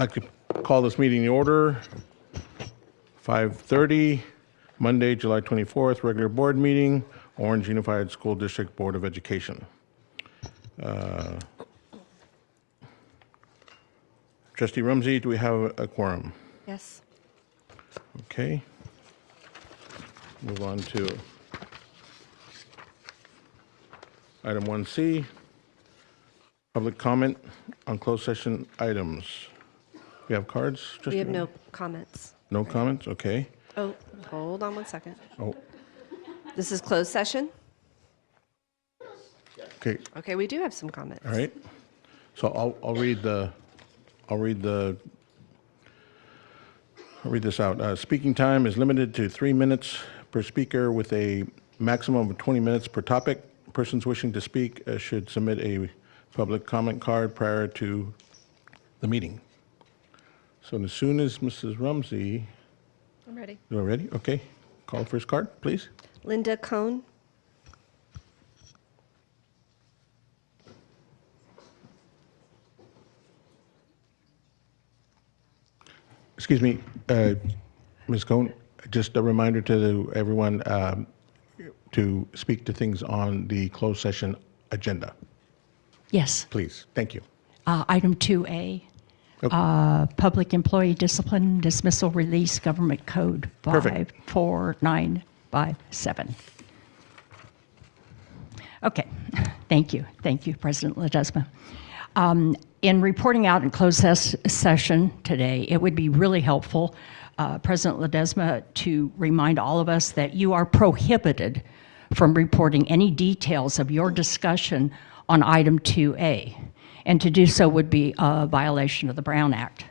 like to call this meeting to order. 5:30, Monday, July 24th, regular board meeting, Orange Unified School District Board of Education. Trustee Rumsey, do we have a quorum? Yes. Okay. Move on to item 1C, public comment on closed session items. We have cards? We have Trustee? no comments. No comments? Okay. Oh, hold on one second. Oh, This is closed session? okay. Okay, we do have some comments. All right. So I'll read this out. Speaking time is limited to 3 minutes per speaker with a maximum of 20 minutes per topic. Persons wishing to speak should submit a public comment card prior to the meeting. So as soon as Mrs. Rumsey, I'm ready. you're ready? Okay. Call the first card, please. Linda Cohn. Excuse me, Ms. Cohn, just a reminder to everyone to speak to things on the closed session agenda, Yes. please. Thank you. Item 2A, Public Employee Discipline Dismissal Release Government Code Perfect. 54957. Okay, thank you. Thank you, President Ledesma. In reporting out in closed session today, it would be really helpful, President Ledesma, to remind all of us that you are prohibited from reporting any details of your discussion on item 2A. And to do so would be a violation of the Brown Act.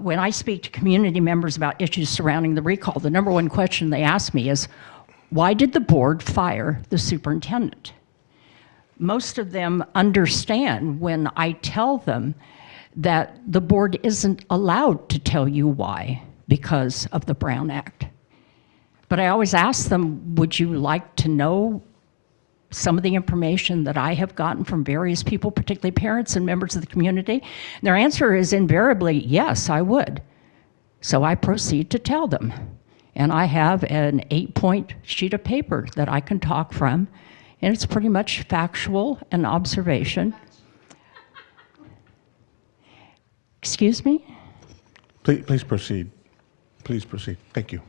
When I speak to community members about issues surrounding the recall, the number one question they ask me is, why did the board fire the superintendent? Most of them understand when I tell them that the board isn't allowed to tell you why because of the Brown Act. But I always ask them, would you like to know some of the information that I have gotten from various people, particularly parents and members of the community? And their answer is invariably, yes, I would. So I proceed to tell them. And I have an 8-point sheet of paper that I can talk from, and it's pretty much factual and observation. Excuse me? Please proceed. Please proceed. Thank you.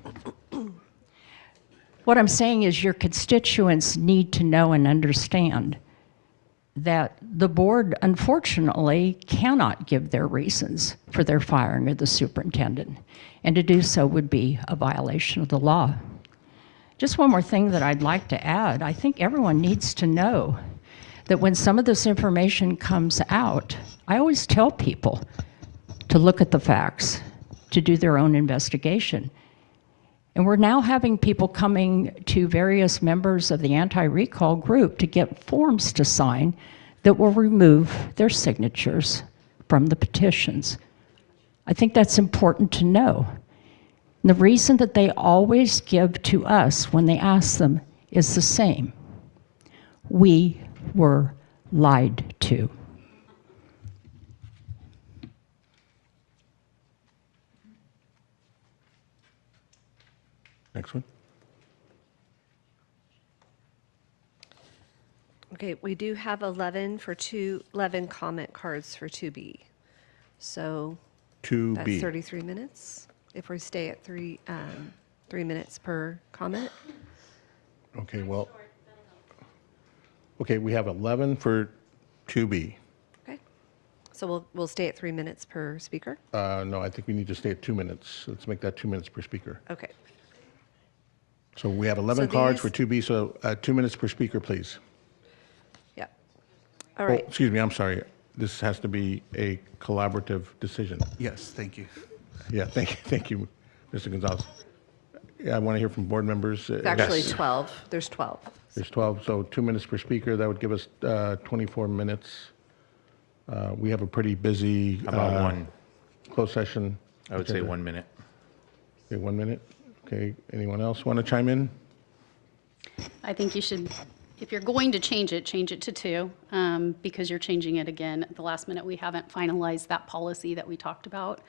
What I'm saying is your constituents need to know and understand that the board, unfortunately, cannot give their reasons for their firing of the superintendent, and to do so would be a violation of the law. Just one more thing that I'd like to add. I think everyone needs to know that when some of this information comes out, I always tell people to look at the facts, to do their own investigation. And we're now having people coming to various members of the anti-recall group to get forms to sign that will remove their signatures from the petitions. I think that's important to know. And the reason that they always give to us when they ask them is the same. We were lied to. Next one. Okay, we do have 11 comment cards for 2B. So that's 2B. 33 minutes if we stay at 3 minutes per comment. Okay, well, okay, we have 11 for 2B. Okay. So we'll stay at 3 minutes per speaker. No, I think we need to stay at 2 minutes. Let's make that 2 minutes per speaker. Okay. So we have 11 So cards for these- 2B, so 2 minutes per speaker, please. Yep. All Oh, right. excuse me, I'm sorry. This has to be a collaborative decision. Yes, thank you. Yeah, thank you, Mr. Gonzalez. Yeah, I want to hear from board members. It's actually Yes. 12. There's 12. There's 12, so 2 minutes per speaker. That would give us 24 minutes. We have a pretty busy How about one? closed session. I would say agenda. 1 minute. Okay, 1 minute. Okay, anyone else want to chime in? I think you should if you're going to change it to 2, because you're changing it again at the last minute. We haven't finalized that policy that we talked about.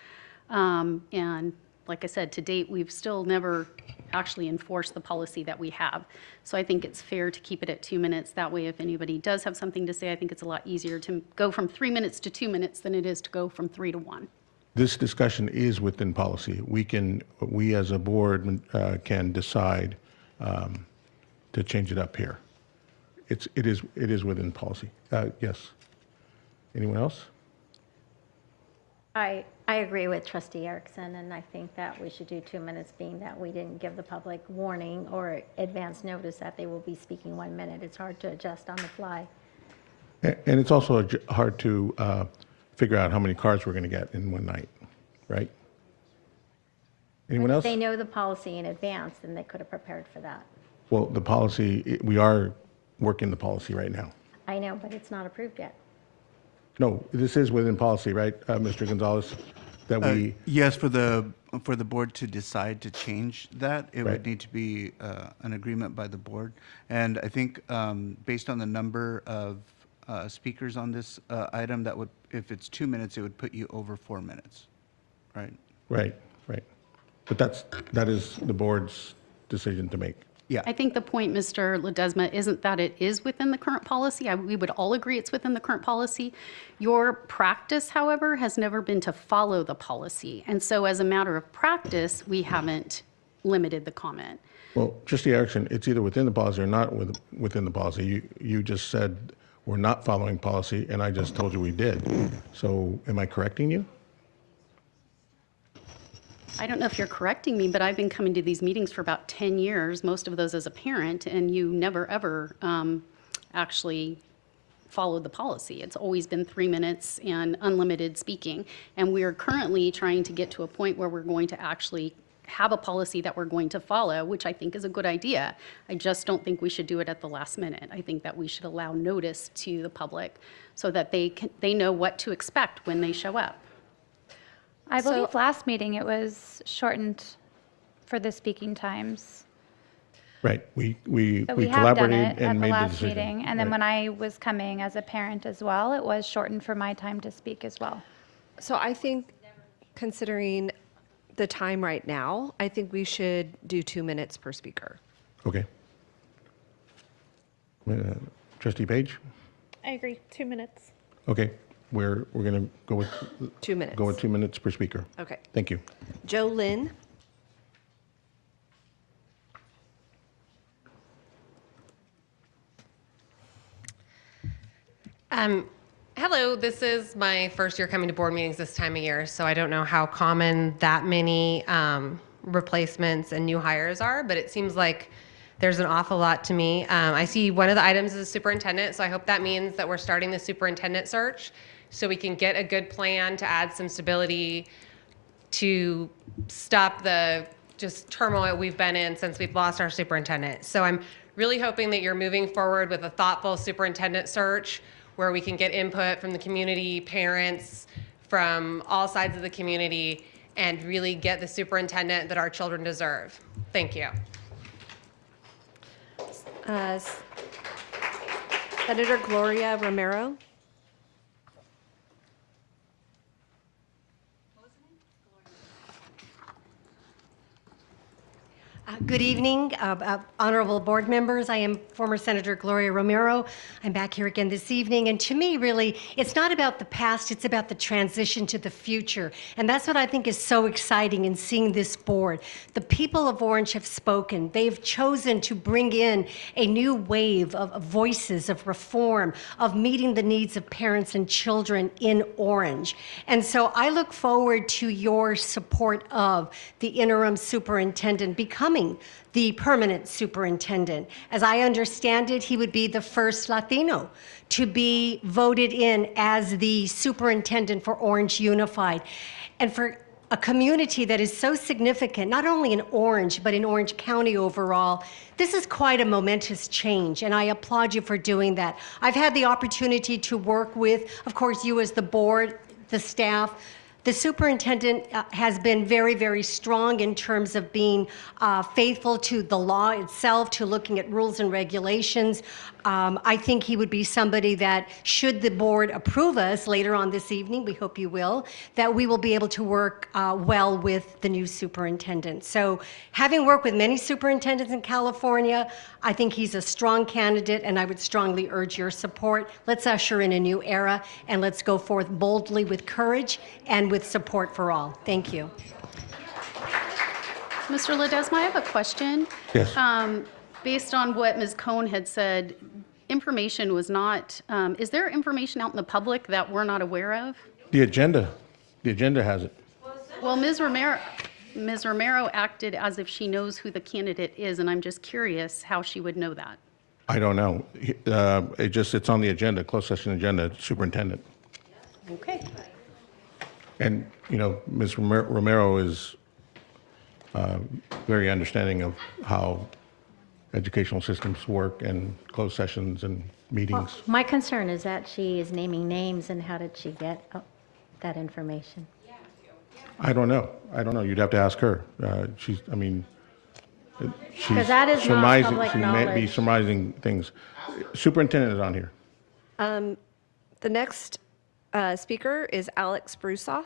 And like I said, to date, we've still never actually enforced the policy that we have. So I think it's fair to keep it at 2 minutes. That way, if anybody does have something to say, I think it's a lot easier to go from 3 minutes to 2 minutes than it is to go from 3 to 1. This discussion is within policy. We as a board can decide to change it up here. It is within policy. Yes. Anyone else? I agree with Trustee Erickson, and I think that we should do 2 minutes, being that we didn't give the public warning or advance notice that they will be speaking 1 minute. It's hard to adjust on the fly. And it's also hard to figure out how many cards we're going to get in one night, right? Anyone else? If they know the policy in advance, then they could have prepared for that. Well, the policy, we are working the policy right now. I know, but it's not approved yet. No, this is within policy, right, Mr. Gonzalez? That we, Yes, for the board to decide to change that, it Right. would need to be an agreement by the board. And I think based on the number of speakers on this item, that would, if it's 2 minutes, it would put you over 4 minutes, right? right. But that is the board's decision to make. Yeah. I think the point, Mr. Ledesma, isn't that it is within the current policy. We would all agree it's within the current policy. Your practice, however, has never been to follow the policy. And so as a matter of practice, we haven't limited the comment. Well, Trustee Erickson, it's either within the policy or not within the policy. You just said we're not following policy, and I just told you we did. So am I correcting you? I don't know if you're correcting me, but I've been coming to these meetings for about 10 years, most of those as a parent, and you never, ever actually followed the policy. It's always been 3 minutes and unlimited speaking. And we are currently trying to get to a point where we're going to actually have a policy that we're going to follow, which I think is a good idea. I just don't think we should do it at the last minute. I think that we should allow notice to the public so that they know what to expect when they show up. I So- believe last meeting it was shortened for the speaking times. Right, we But we have done collaborated it at and the made the last decision. meeting. And then Right. when I was coming as a parent as well, it was shortened for my time to speak as well. So I think, considering the time right now, I think we should do 2 minutes per speaker. Okay. Trustee Page? I agree, 2 minutes. Okay, we're going to go with 2 minutes. 2 minutes per speaker. Okay. Thank you. Joe Lynn? Hello, this is my first year coming to board meetings this time of year, so I don't know how common that many replacements and new hires are, but it seems like there's an awful lot to me. I see one of the items is superintendent, so I hope that means that we're starting the superintendent search so we can get a good plan to add some stability to stop the just turmoil we've been in since we've lost our superintendent. So I'm really hoping that you're moving forward with a thoughtful superintendent search where we can get input from the community, parents, from all sides of the community, and really get the superintendent that our children deserve. Thank you. Senator Gloria Romero? Good evening, honorable board members. I am former Senator Gloria Romero. I'm back here again this evening. And to me, really, it's not about the past, it's about the transition to the future. And that's what I think is so exciting in seeing this board. The people of Orange have spoken. They've chosen to bring in a new wave of voices, of reform, of meeting the needs of parents and children in Orange. And so I look forward to your support of the interim superintendent becoming the permanent superintendent. As I understand it, he would be the first Latino to be voted in as the superintendent for Orange Unified. And for a community that is so significant, not only in Orange, but in Orange County overall, this is quite a momentous change, and I applaud you for doing that. I've had the opportunity to work with, of course, you as the board, the staff. The superintendent has been very, very strong in terms of being faithful to the law itself, to looking at rules and regulations. I think he would be somebody that, should the board approve us later on this evening, we hope you will, that we will be able to work well with the new superintendent. So having worked with many superintendents in California, I think he's a strong candidate, and I would strongly urge your support. Let's usher in a new era, and let's go forth boldly with courage and with support for all. Thank you. Mr. Ledesma, I have a question. Yes. Based on what Ms. Cohn had said, information was not, is there information out in the public that we're not aware of? The agenda has it. Well, Ms. Romero acted as if she knows who the candidate is, and I'm just curious how she would know that. I don't know. It's on the agenda, closed session agenda, superintendent. Okay. And, Ms. Romero is very understanding of how educational systems work and closed sessions and meetings. My concern is that she is naming names, and how did she get that information? I don't know. You'd have to ask her. She's that is not surmising, public she may be knowledge. surmising things. Superintendent is on here. The next speaker is Alex Brusaw.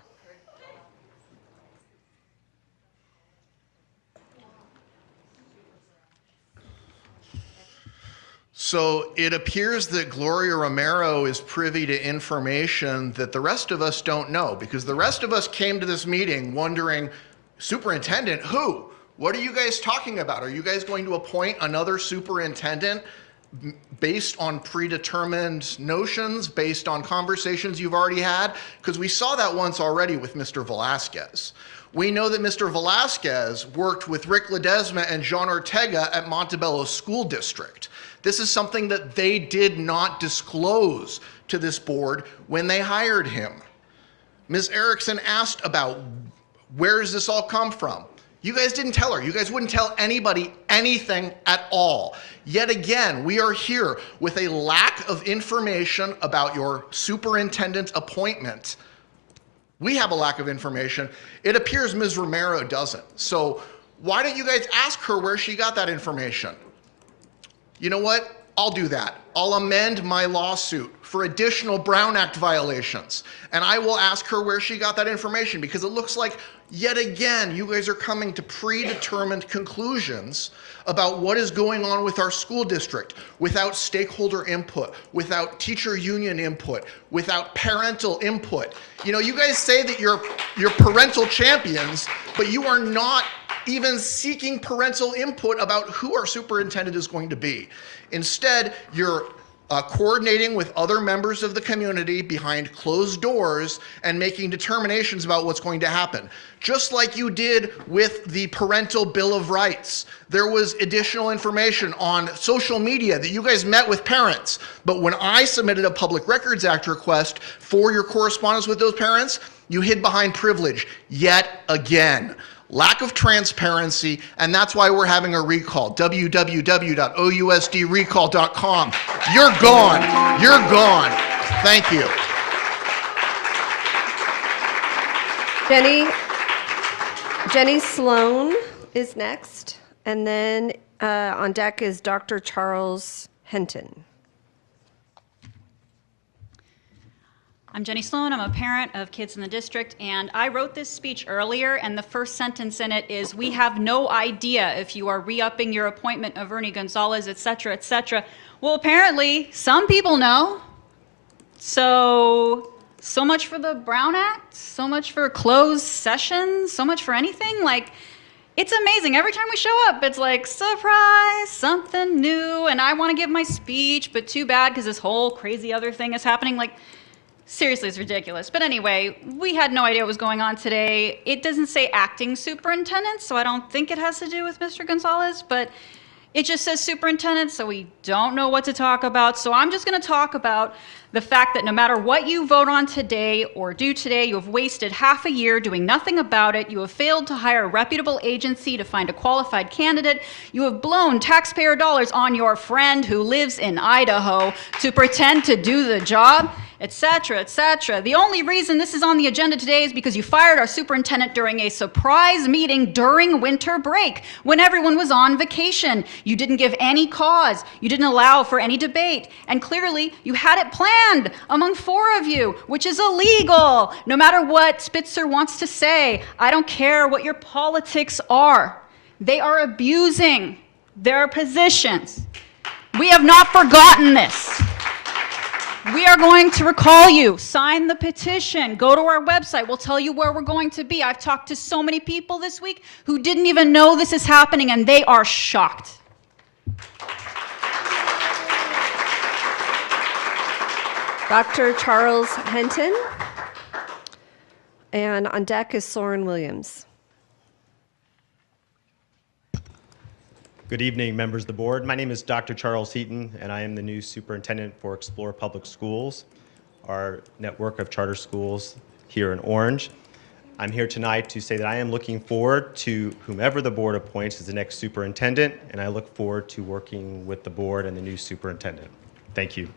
So it appears that Gloria Romero is privy to information that the rest of us don't know, because the rest of us came to this meeting wondering, superintendent, who? What are you guys talking about? Are you guys going to appoint another superintendent based on predetermined notions, based on conversations you've already had? Because we saw that once already with Mr. Velasquez. We know that Mr. Velasquez worked with Rick Ledesma and John Ortega at Montebello School District. This is something that they did not disclose to this board when they hired him. Ms. Erickson asked about, where does this all come from? You guys didn't tell her. You guys wouldn't tell anybody anything at all. Yet again, we are here with a lack of information about your superintendent appointment. We have a lack of information. It appears Ms. Romero doesn't. So why don't you guys ask her where she got that information? You know what? I'll do that. I'll amend my lawsuit for additional Brown Act violations. And I will ask her where she got that information, because it looks like, yet again, you guys are coming to predetermined conclusions about what is going on with our school district without stakeholder input, without teacher union input, without parental input. You guys say that you're parental champions, but you are not even seeking parental input about who our superintendent is going to be. Instead, you're coordinating with other members of the community behind closed doors and making determinations about what's going to happen. Just like you did with the Parental Bill of Rights. There was additional information on social media that you guys met with parents. But when I submitted a Public Records Act request for your correspondence with those parents, you hid behind privilege yet again. Lack of transparency, and that's why we're having a recall. www.ousdrecall.com. You're gone. You're gone. Thank you. Jenny Sloan is next, and then on deck is Dr. Charles Henton. I'm Jenny Sloan. I'm a parent of kids in the district, and I wrote this speech earlier, and the first sentence in it is, we have no idea if you are re-upping your appointment of Ernie Gonzalez, et cetera, et cetera. Well, apparently, some people know. So much for the Brown Act, so much for closed sessions, so much for anything. It's amazing. Every time we show up, it's like, surprise, something new, and I want to give my speech, but too bad because this whole crazy other thing is happening. Seriously, it's ridiculous. But anyway, we had no idea what was going on today. It doesn't say acting superintendent, so I don't think it has to do with Mr. Gonzalez, but it just says superintendent, so we don't know what to talk about. So I'm just going to talk about the fact that no matter what you vote on today or do today, you have wasted half a year doing nothing about it. You have failed to hire a reputable agency to find a qualified candidate. You have blown taxpayer dollars on your friend who lives in Idaho to pretend to do the job. etc., etc. The only reason this is on the agenda today is because you fired our superintendent during a surprise meeting during winter break when everyone was on vacation. You didn't give any cause. You didn't allow for any debate. And clearly, you had it planned among 4 of you, which is illegal. No matter what Spitzer wants to say, I don't care what your politics are. They are abusing their positions. We have not forgotten this. We are going to recall you. Sign the petition. Go to our website. We'll tell you where we're going to be. I've talked to so many people this week who didn't even know this is happening, and they are shocked. Dr. Charles Henton. And on deck is Soren Williams. Good evening, members of the board. My name is Dr. Charles Heaton, and I am the new superintendent for Explore Public Schools, our network of charter schools here in Orange. I'm here tonight to say that I am looking forward to whomever the board appoints as the next superintendent, and I look forward to working with the board and the new superintendent. Thank you.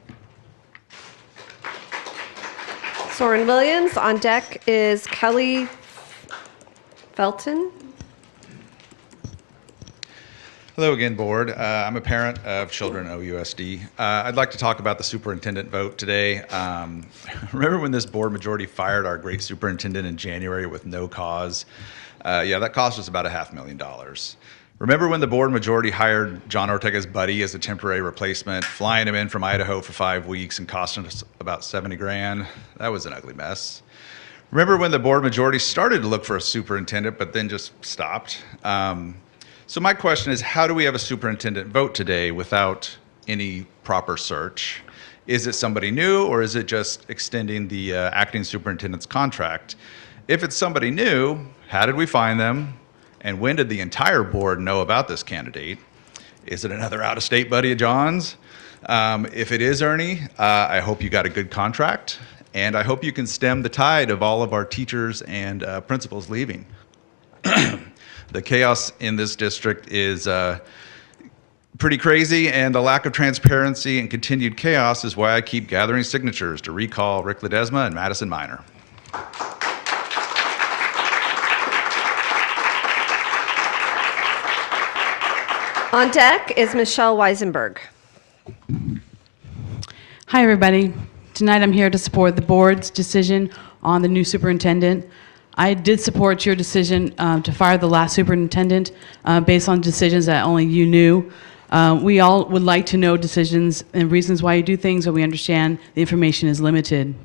Soren Williams. On deck is Kelly Felton. Hello again, board. I'm a parent of children at OUSD. I'd like to talk about the superintendent vote today. Remember when this board majority fired our great superintendent in January with no cause? Yeah, that cost us about $500,000. Remember when the board majority hired John Ortega's buddy as a temporary replacement, flying him in from Idaho for 5 weeks and costing us about 70 grand? That was an ugly mess. Remember when the board majority started to look for a superintendent, but then just stopped? So my question is, how do we have a superintendent vote today without any proper search? Is it somebody new, or is it just extending the acting superintendent's contract? If it's somebody new, how did we find them? And when did the entire board know about this candidate? Is it another out-of-state buddy of John's? If it is Ernie, I hope you got a good contract, and I hope you can stem the tide of all of our teachers and principals leaving. The chaos in this district is pretty crazy, and the lack of transparency and continued chaos is why I keep gathering signatures to recall Rick Ledesma and Madison Minor. On deck is Michelle Weisenberg. Hi, everybody. Tonight I'm here to support the board's decision on the new superintendent. I did support your decision to fire the last superintendent based on decisions that only you knew. We all would like to know decisions and reasons why you do things, but we understand the information is limited.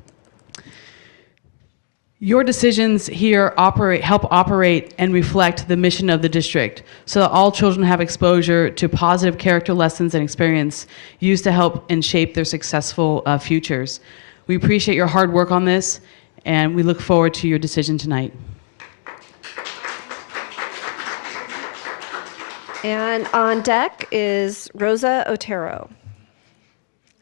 Your decisions here help operate and reflect the mission of the district so that all children have exposure to positive character lessons and experience used to help and shape their successful futures. We appreciate your hard work on this, and we look forward to your decision tonight. And on deck is Rosa Otero.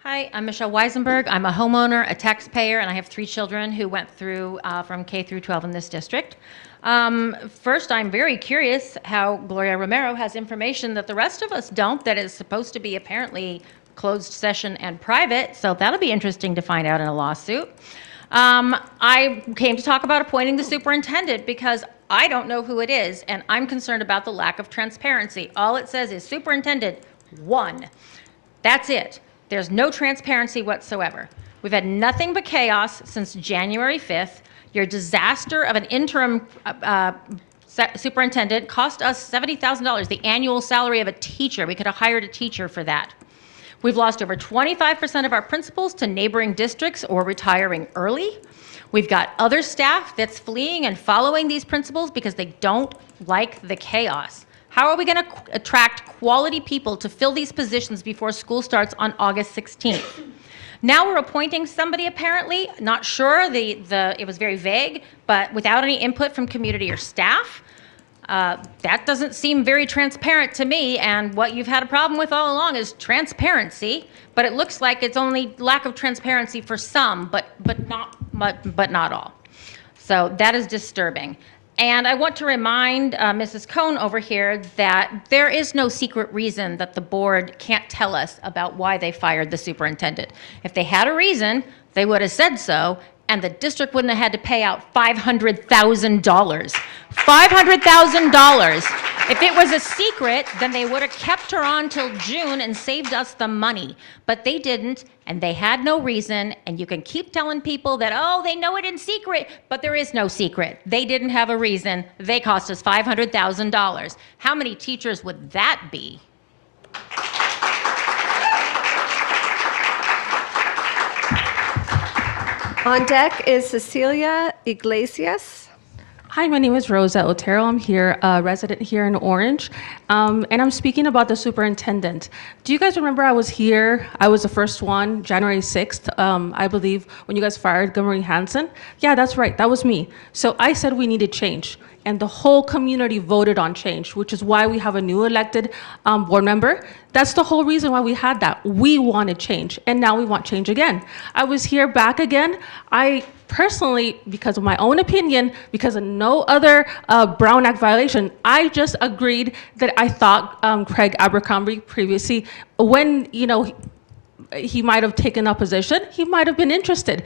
Hi, I'm Michelle Weisenberg. I'm a homeowner, a taxpayer, and I have 3 children who went through from K through 12 in this district. First, I'm very curious how Gloria Romero has information that the rest of us don't, that is supposed to be apparently closed session and private, so that'll be interesting to find out in a lawsuit. I came to talk about appointing the superintendent because I don't know who it is, and I'm concerned about the lack of transparency. All it says is superintendent 1. That's it. There's no transparency whatsoever. We've had nothing but chaos since January 5th. Your disaster of an interim superintendent cost us $70,000, the annual salary of a teacher. We could have hired a teacher for that. We've lost over 25% of our principals to neighboring districts or retiring early. We've got other staff that's fleeing and following these principals because they don't like the chaos. How are we going to attract quality people to fill these positions before school starts on August 16th? Now we're appointing somebody apparently, not sure, it was very vague, but without any input from community or staff. That doesn't seem very transparent to me, and what you've had a problem with all along is transparency, but it looks like it's only lack of transparency for some, but not all. So that is disturbing. And I want to remind Mrs. Cohn over here that there is no secret reason that the board can't tell us about why they fired the superintendent. If they had a reason, They would have said so, and the district wouldn't have had to pay out $500,000. $500,000. If it was a secret, then they would have kept her on till June and saved us the money. But they didn't, and they had no reason, and you can keep telling people that, oh, they know it in secret, but there is no secret. They didn't have a reason. They cost us $500,000. How many teachers would that be? On deck is Cecilia Iglesias. Hi, my name is Rosa Otero. I'm here, a resident here in Orange, and I'm speaking about the superintendent. Do you guys remember I was here? I was the first one, January 6th, I believe, when you guys fired Gomery Hansen. Yeah, that's right, that was me. So I said we needed change, and the whole community voted on change, which is why we have a new elected board member. That's the whole reason why we had that. We wanted change, and now we want change again. I was here back again. I personally, because of my own opinion, because of no other Brown Act violation, I just agreed that I thought Craig Abercrombie previously, when he might have taken a position, he might have been interested.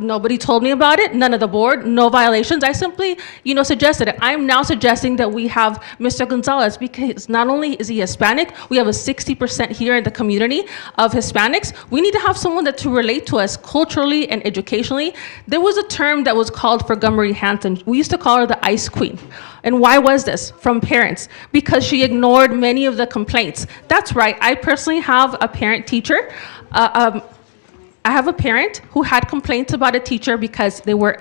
Nobody told me about it, none of the board, no violations. I simply, suggested it. I'm now suggesting that we have Mr. Gonzalez, because not only is he Hispanic, we have a 60% here in the community of Hispanics. We need to have someone to relate to us culturally and educationally. There was a term that was called for Gomery Hansen. We used to call her the Ice Queen. And why was this? From parents. Because she ignored many of the complaints. That's right, I personally have a parent teacher. I have a parent who had complaints about a teacher because they were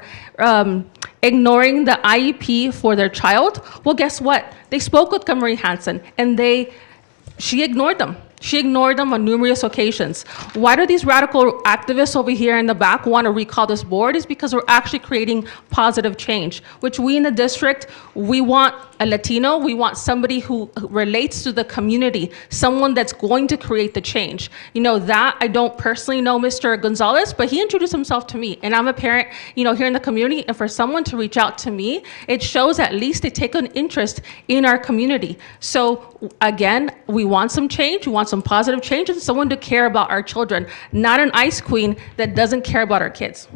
ignoring the IEP for their child. Well, guess what? They spoke with Gomery Hansen, and she ignored them. She ignored them on numerous occasions. Why do these radical activists over here in the back want to recall this board? Is because we're actually creating positive change, which we in the district, we want a Latino, we want somebody who relates to the community, someone that's going to create the change. That I don't personally know Mr. Gonzalez, but he introduced himself to me, and I'm a parent, here in the community, and for someone to reach out to me, it shows at least they take an interest in our community. So again, we want some change, we want some positive change, and someone to care about our children, not an ice queen that doesn't care about our kids.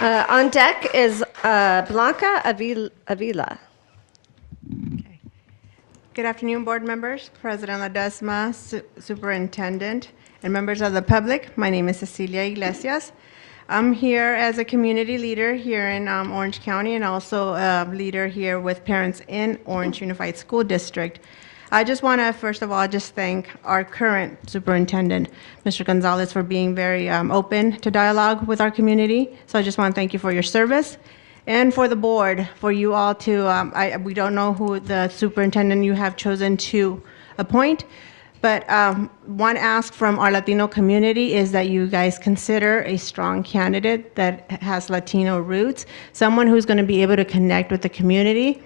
On deck is Blanca Avila. Good afternoon, board members, President Ledesma, Superintendent, and members of the public. My name is Cecilia Iglesias. I'm here as a community leader here in Orange County, and also a leader here with parents in Orange Unified School District. I just want to, first of all, just thank our current superintendent, Mr. Gonzalez, for being very open to dialogue with our community. So I just want to thank you for your service. And for the board, for you all to, we don't know who the superintendent you have chosen to appoint, but one ask from our Latino community is that you guys consider a strong candidate that has Latino roots, someone who's going to be able to connect with the community.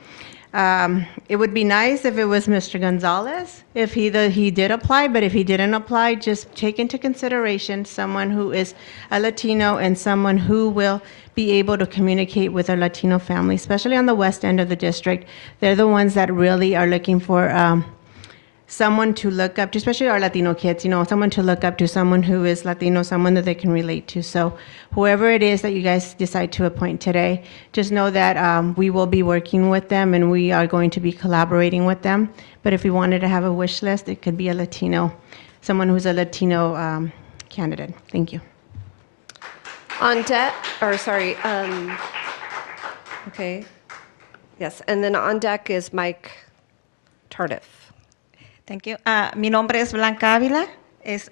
It would be nice if it was Mr. Gonzalez, if he did apply, but if he didn't apply, just take into consideration someone who is a Latino and someone who will be able to communicate with our Latino family, especially on the west end of the district. They're the ones that really are looking for someone to look up to, especially our Latino kids, someone to look up to, someone who is Latino, someone that they can relate to. So whoever it is that you guys decide to appoint today, just know that we will be working with them and we are going to be collaborating with them. But if we wanted to have a wish list, it could be a Latino, someone who's a Latino candidate. Thank you. On deck, okay. Yes, and then on deck is Mike Tardif. Thank you. Mi nombre es Blanca Ávila.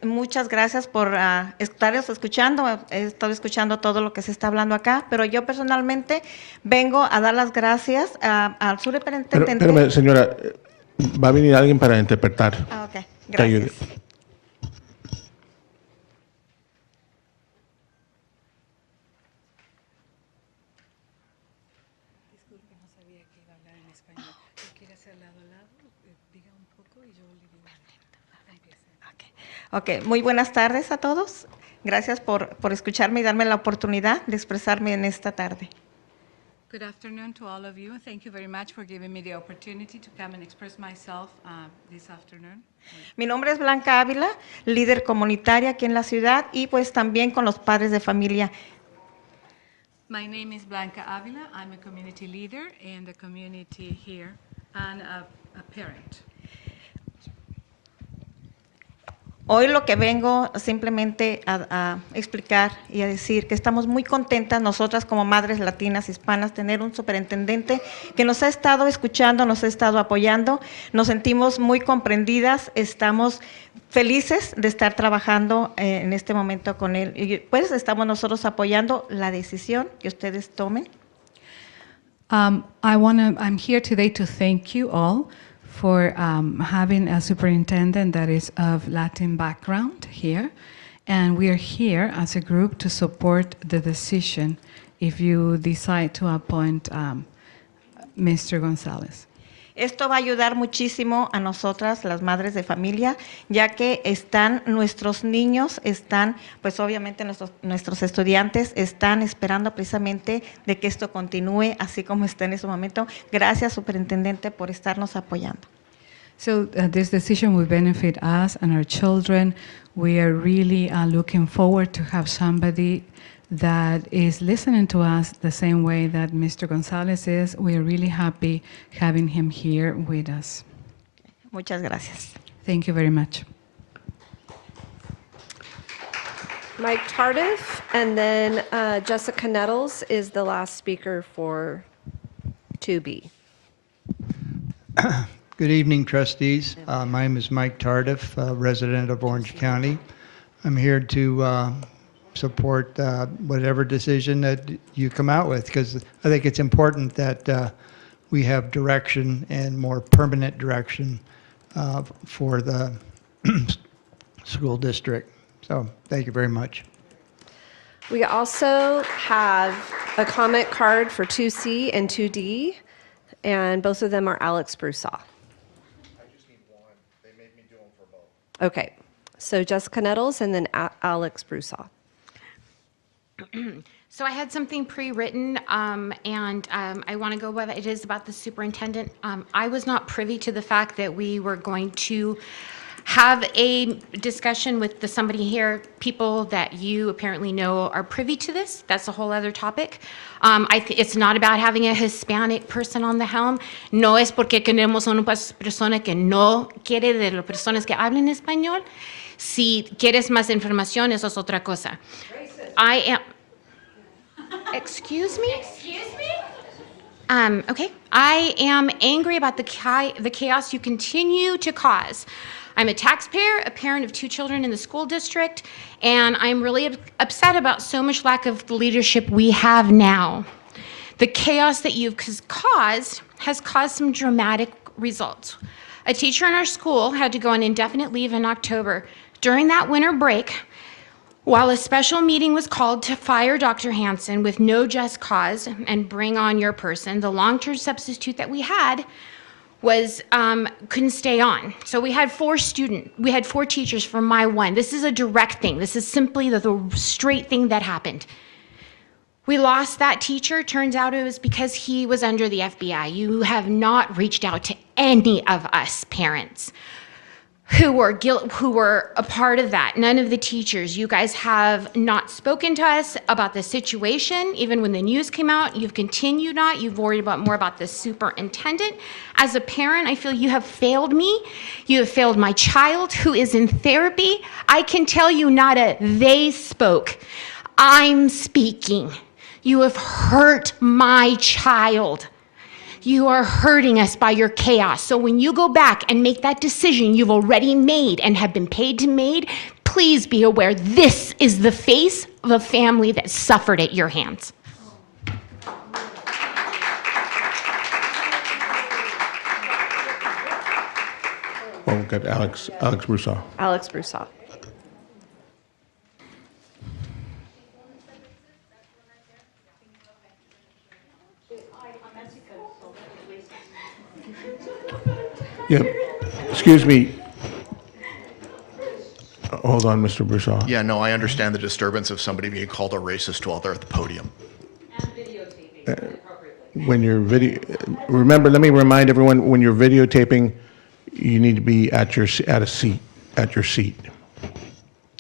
Muchas gracias por estaros escuchando. He estado escuchando todo lo que se está hablando acá, pero yo personalmente vengo a dar las gracias al superintendente. Espérame, señora, va a venir alguien para interpretar. Ok, gracias. Ok, muy buenas tardes a todos. Gracias por escucharme y darme la oportunidad de expresarme en esta tarde. Good afternoon to all of you. Thank you very much for giving me the opportunity to come and express myself this afternoon. Mi nombre es Blanca Ávila, líder comunitaria aquí en la ciudad y pues también con los padres de familia. My name is Blanca Ávila. I'm a community leader in the community here and a parent. Hoy lo que vengo simplemente a explicar y a decir que estamos muy contentas nosotras como madres latinas hispanas tener un superintendente que nos ha estado escuchando, nos ha estado apoyando, nos sentimos muy comprendidas, estamos felices de estar trabajando en este momento con él y pues estamos nosotros apoyando la decisión que ustedes tomen. I'm here today to thank you all for having a superintendent that is of Latin background here. And we are here as a group to support the decision if you decide to appoint Mr. Gonzalez. Esto va a ayudar muchísimo a nosotras, las madres de familia, ya que están nuestros niños, están, pues obviamente nuestros estudiantes están esperando precisamente de que esto continúe así como está en este momento. Gracias, superintendente, por estarnos apoyando. So this decision will benefit us and our children. We are really looking forward to have somebody that is listening to us the same way that Mr. Gonzalez is. We are really happy having him here with us. Muchas gracias. Thank you very much. Mike Tardif, and then Jessica Nettles is the last speaker for 2B. Good evening, trustees. My name is Mike Tardif, resident of Orange County. I'm here to support whatever decision that you come out with, because I think it's important that we have direction and more permanent direction for the school district. So thank you very much. We also have a comment card for 2C and 2D, and both of them are Alex Broussard. I just need one. They made me do them for both. Okay, so Jessica Nettles and then Alex Broussard. So I had something pre-written, and I want to go with it. It is about the superintendent. I was not privy to the fact that we were going to have a discussion with somebody here. People that you apparently know are privy to this. That's a whole other topic. It's not about having a Hispanic person on the helm. No es porque queremos una persona que no quiere de las personas que hablen español. Si quieres más información, eso es otra cosa. I am. Excuse me? Excuse me? Okay. I am angry about the chaos you continue to cause. I'm a taxpayer, a parent of 2 children in the school district, and I'm really upset about so much lack of leadership we have now. The chaos that you've caused has caused some dramatic results. A teacher in our school had to go on indefinite leave in October. During that winter break, while a special meeting was called to fire Dr. Hansen with no just cause and bring on your person, the long-term substitute that we had couldn't stay on. So we had 4 teachers for my one. This is a direct thing. This is simply the straight thing that happened. We lost that teacher. Turns out it was because he was under the FBI. You have not reached out to any of us parents who were a part of that. None of the teachers. You guys have not spoken to us about the situation. Even when the news came out, you've continued not. You've worried more about the superintendent. As a parent, I feel you have failed me. You have failed my child who is in therapy. I can tell you not a they spoke. I'm speaking. You have hurt my child. You are hurting us by your chaos. So when you go back and make that decision you've already made and have been paid to make, please be aware this is the face of a family that suffered at your hands. Well, we've got Alex Broussard. Alex Broussard. Yep. Excuse me. Hold on, Mr. Broussard. Yeah, no, I understand the disturbance of somebody being called a racist while they're at the podium. when you're remember, let me remind everyone, when you're videotaping, you need to be at your seat.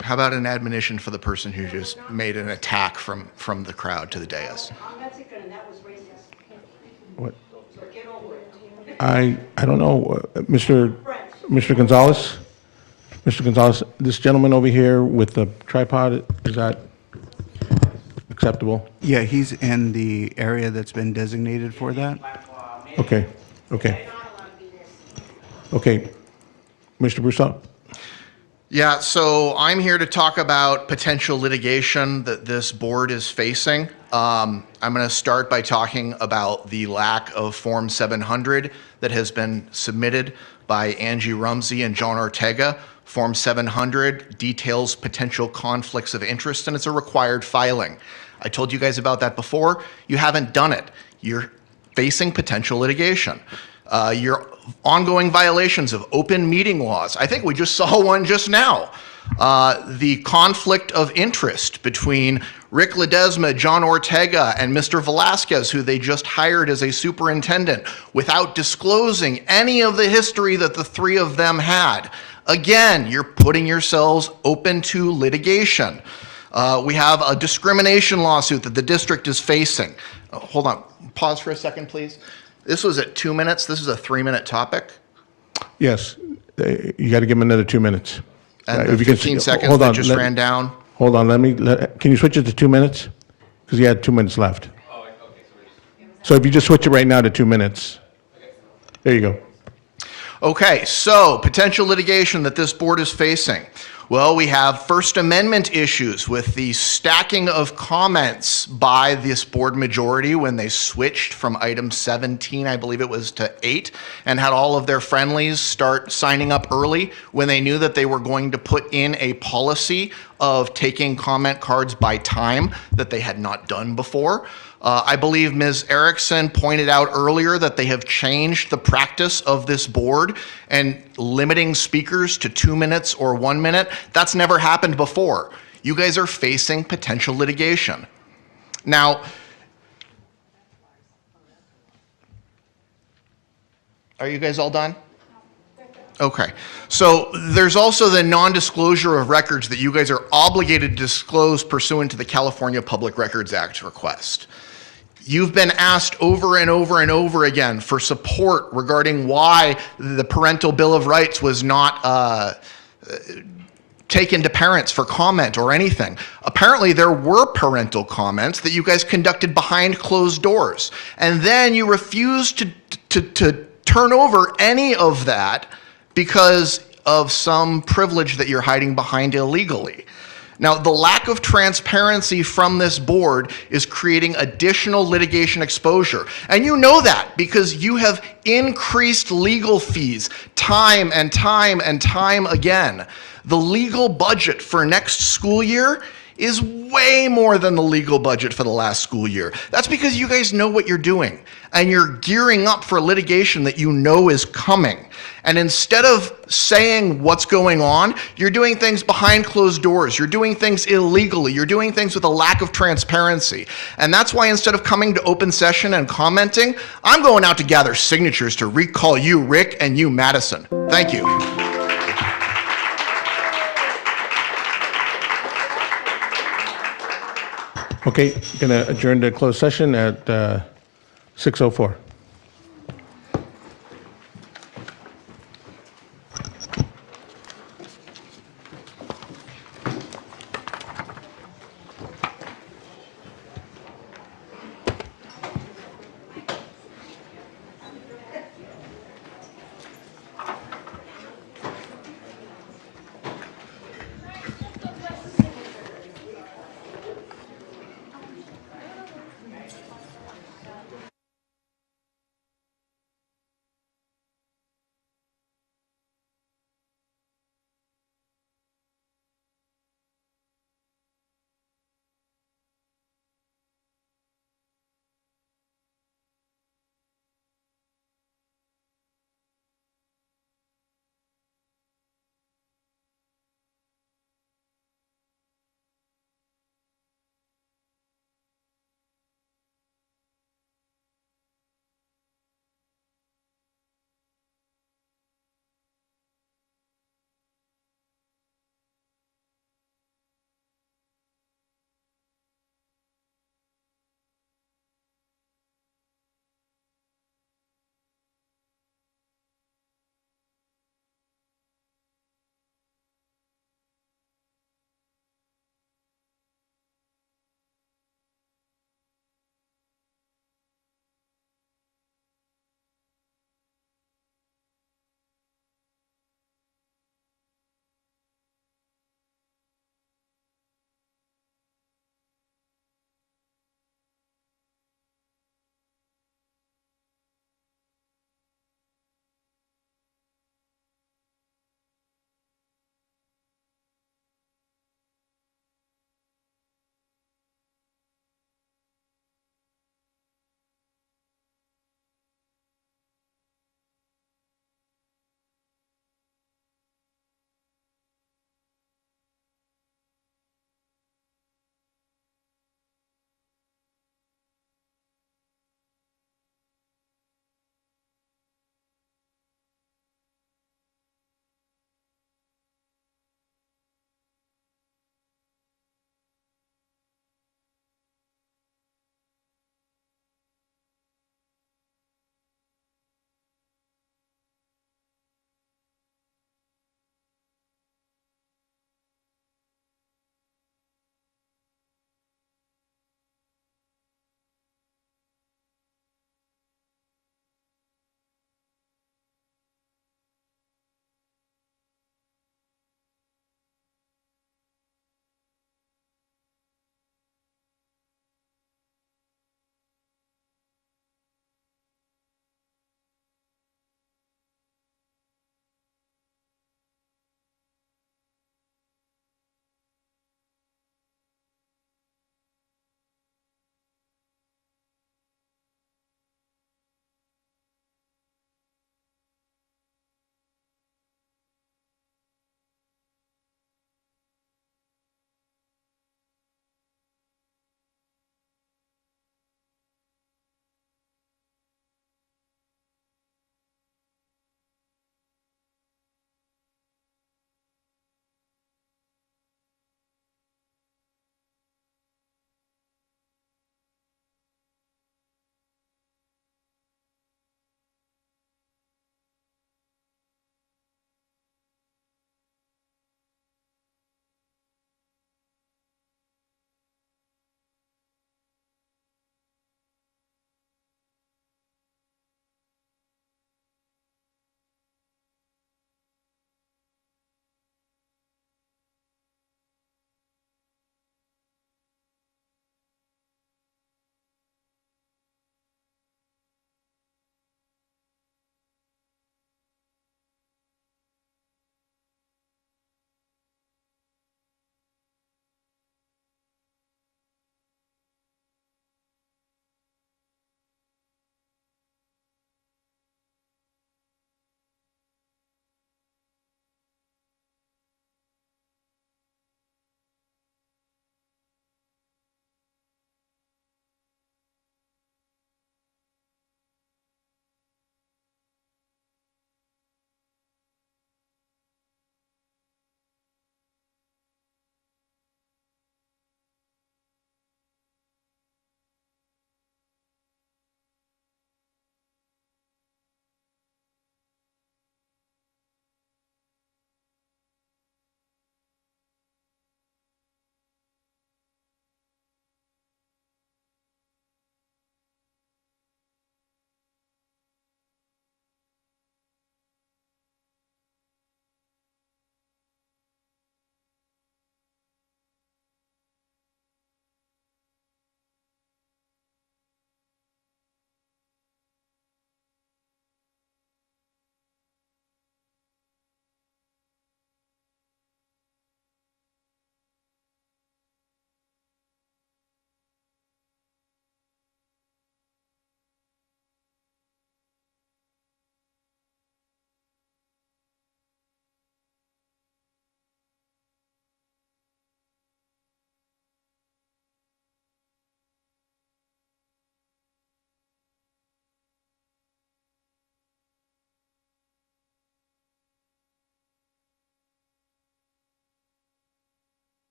How about an admonition for the person who just made an attack from the crowd to the dais? What? I don't know, Mr. Gonzalez? Mr. Gonzalez, this gentleman over here with the tripod, is that acceptable? Yeah, he's in the area that's been designated for that. Okay, okay. Okay, Mr. Broussard? Yeah, so I'm here to talk about potential litigation that this board is facing. I'm going to start by talking about the lack of Form 700 that has been submitted by Angie Rumsey and John Ortega. Form 700 details potential conflicts of interest, and it's a required filing. I told you guys about that before. You haven't done it. You're facing potential litigation. Your ongoing violations of open meeting laws. I think we just saw one just now. The conflict of interest between Rick Ledesma, John Ortega, and Mr. Velasquez, who they just hired as a superintendent, without disclosing any of the history that the three of them had. Again, you're putting yourselves open to litigation. We have a discrimination lawsuit that the district is facing. Hold on, pause for a second, please. This was at 2 minutes. This is a 3-minute topic. Yes, you got to give him another 2 minutes. And If the you can- 15 seconds hold that on, just ran down. Hold on, can you switch it to 2 minutes? Because you had 2 minutes left. So if you just switch it right now to 2 minutes. There you go. Okay, so potential litigation that this board is facing. Well, we have First Amendment issues with the stacking of comments by this board majority when they switched from item 17, I believe it was, to 8, and had all of their friendlies start signing up early when they knew that they were going to put in a policy of taking comment cards by time that they had not done before. I believe Ms. Erickson pointed out earlier that they have changed the practice of this board and limiting speakers to 2 minutes or 1 minute. That's never happened before. You guys are facing potential litigation. Now, are you guys all done? Okay. So there's also the non-disclosure of records that you guys are obligated to disclose pursuant to the California Public Records Act request. You've been asked over and over and over again for support regarding why the Parental Bill of Rights was not taken to parents for comment or anything. Apparently there were parental comments that you guys conducted behind closed doors. And then you refused to turn over any of that because of some privilege that you're hiding behind illegally. Now, the lack of transparency from this board is creating additional litigation exposure. And you know that because you have increased legal fees time and time and time again. The legal budget for next school year is way more than the legal budget for the last school year. That's because you guys know what you're doing and you're gearing up for litigation that you know is coming. And instead of saying what's going on, you're doing things behind closed doors. You're doing things illegally. You're doing things with a lack of transparency. And that's why instead of coming to open session and commenting, I'm going out to gather signatures to recall you, Rick, and you, Madison. Thank you. Okay, going to adjourn to closed session at 6:04.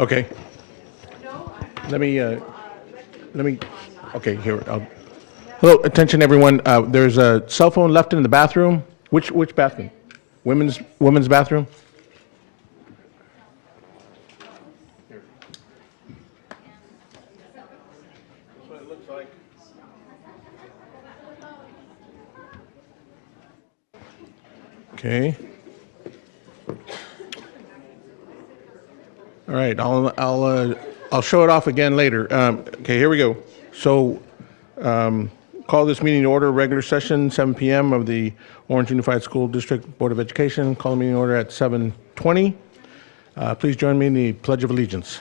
Okay. Let me, okay, here. Hello, attention everyone. There's a cell phone left in the bathroom. Which bathroom? Women's bathroom? Okay. All right, I'll show it off again later. Okay, here we go. So, call this meeting to order, regular session, 7 p.m. of the Orange Unified School District Board of Education. Call the meeting order at 7:20. Please join me in the Pledge of Allegiance.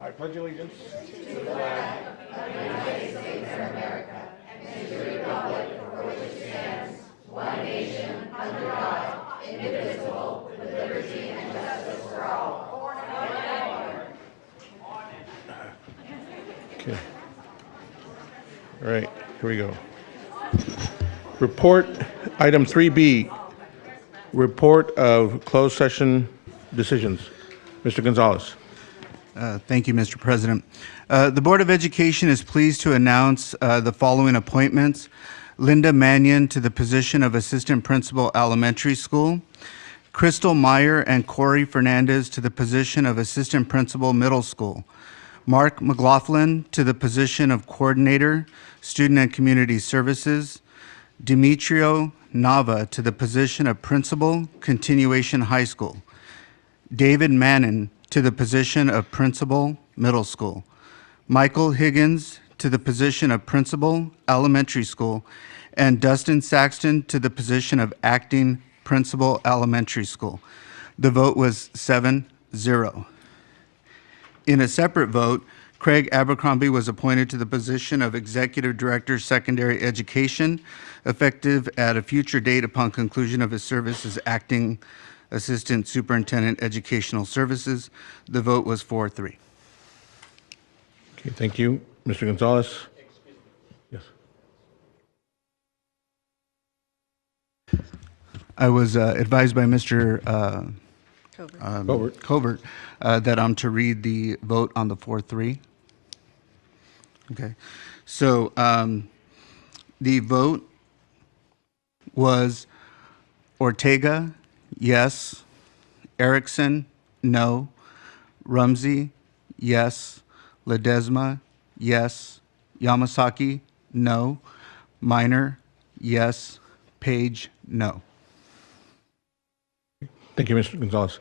I pledge allegiance to the flag of the United States of America and to the republic for which it stands, one nation, under God, indivisible, with liberty and justice for all. Okay. All right, here we go. Report, item 3B, report of closed session decisions. Mr. Gonzalez. Thank you, Mr. President. The Board of Education is pleased to announce the following appointments. Linda Mannion to the position of Assistant Principal Elementary School. Crystal Meyer and Corey Fernandez to the position of Assistant Principal Middle School. Mark McLaughlin to the position of Coordinator, Student and Community Services. Demetrio Nava to the position of Principal, Continuation High School. David Mannon to the position of Principal, Middle School. Michael Higgins to the position of Principal, Elementary School, and Dustin Saxton to the position of Acting Principal, Elementary School. The vote was 7-0. In a separate vote, Craig Abercrombie was appointed to the position of Executive Director, Secondary Education, effective at a future date upon conclusion of his service as Acting Assistant Superintendent, Educational Services. The vote was 4-3. Okay, thank you. Mr. Gonzalez? Yes. I was advised by Mr. Covert. That I'm to read the vote on the 4-3. Okay. So the vote was Ortega, yes. Erickson, no. Rumsey, yes. Ledesma, yes. Yamasaki, no. Minor, yes. Page, no. Thank you, Mr. Gonzalez.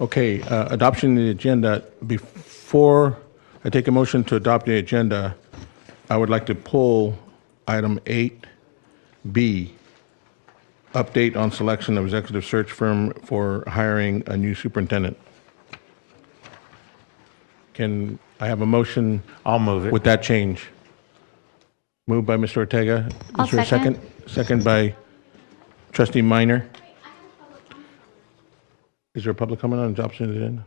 Okay, adoption of the agenda. Before I take a motion to adopt the agenda, I would like to pull item 8B, update on selection of executive search firm for hiring a new superintendent. Can I have a motion? I'll move it. With that change. Moved by Mr. Ortega. I'll Is there a second. Second by Trustee Minor. Is there a public comment on adoption of the agenda?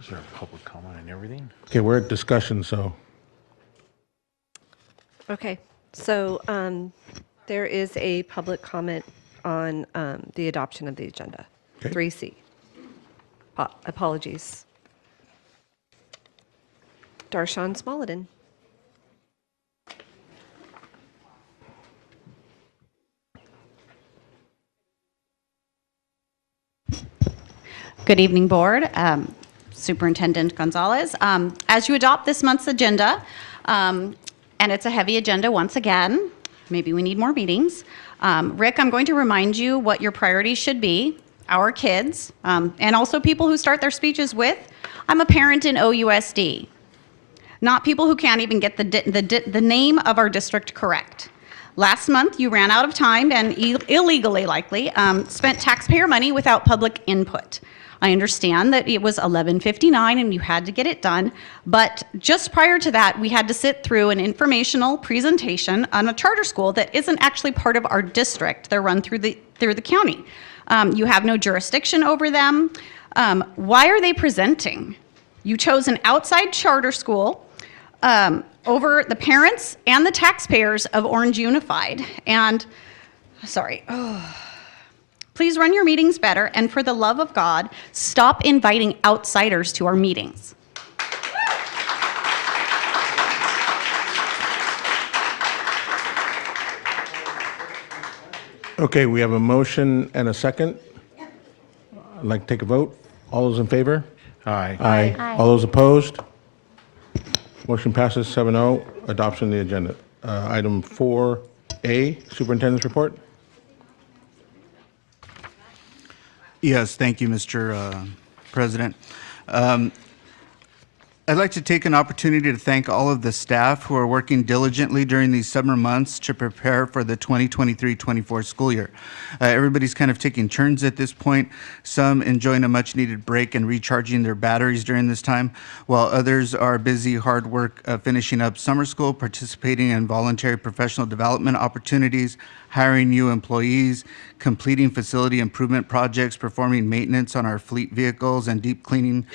Is there a public comment and everything? Okay, we're at discussion, so. Okay, so there is a public comment on the adoption of the agenda. Okay. 3C. Apologies. Darshan Smolodin. Good evening, Board. Superintendent Gonzalez. As you adopt this month's agenda, and it's a heavy agenda once again, maybe we need more meetings. Rick, I'm going to remind you what your priorities should be. Our kids, and also people who start their speeches with, I'm a parent in OUSD. Not people who can't even get the name of our district correct. Last month, you ran out of time and illegally likely spent taxpayer money without public input. I understand that it was 11:59 and you had to get it done, but just prior to that, we had to sit through an informational presentation on a charter school that isn't actually part of our district. They're run through the county. You have no jurisdiction over them. Why are they presenting? You chose an outside charter school over the parents and the taxpayers of Orange Unified. And, sorry, Please run your meetings better, and for the love of God, stop inviting outsiders to our meetings. Okay, we have a motion and a second. I'd like to take a vote. All those in favor? Aye. Aye. Aye. All those opposed? Motion passes 7-0. Adoption of the agenda. Item 4A, Superintendent's Report. Yes, thank you, Mr. President. I'd like to take an opportunity to thank all of the staff who are working diligently during these summer months to prepare for the 2023-24 school year. Everybody's kind of taking turns at this point, some enjoying a much-needed break and recharging their batteries during this time, while others are busy hard work finishing up summer school, participating in voluntary professional development opportunities, hiring new employees, completing facility improvement projects, performing maintenance on our fleet vehicles, and deep cleaning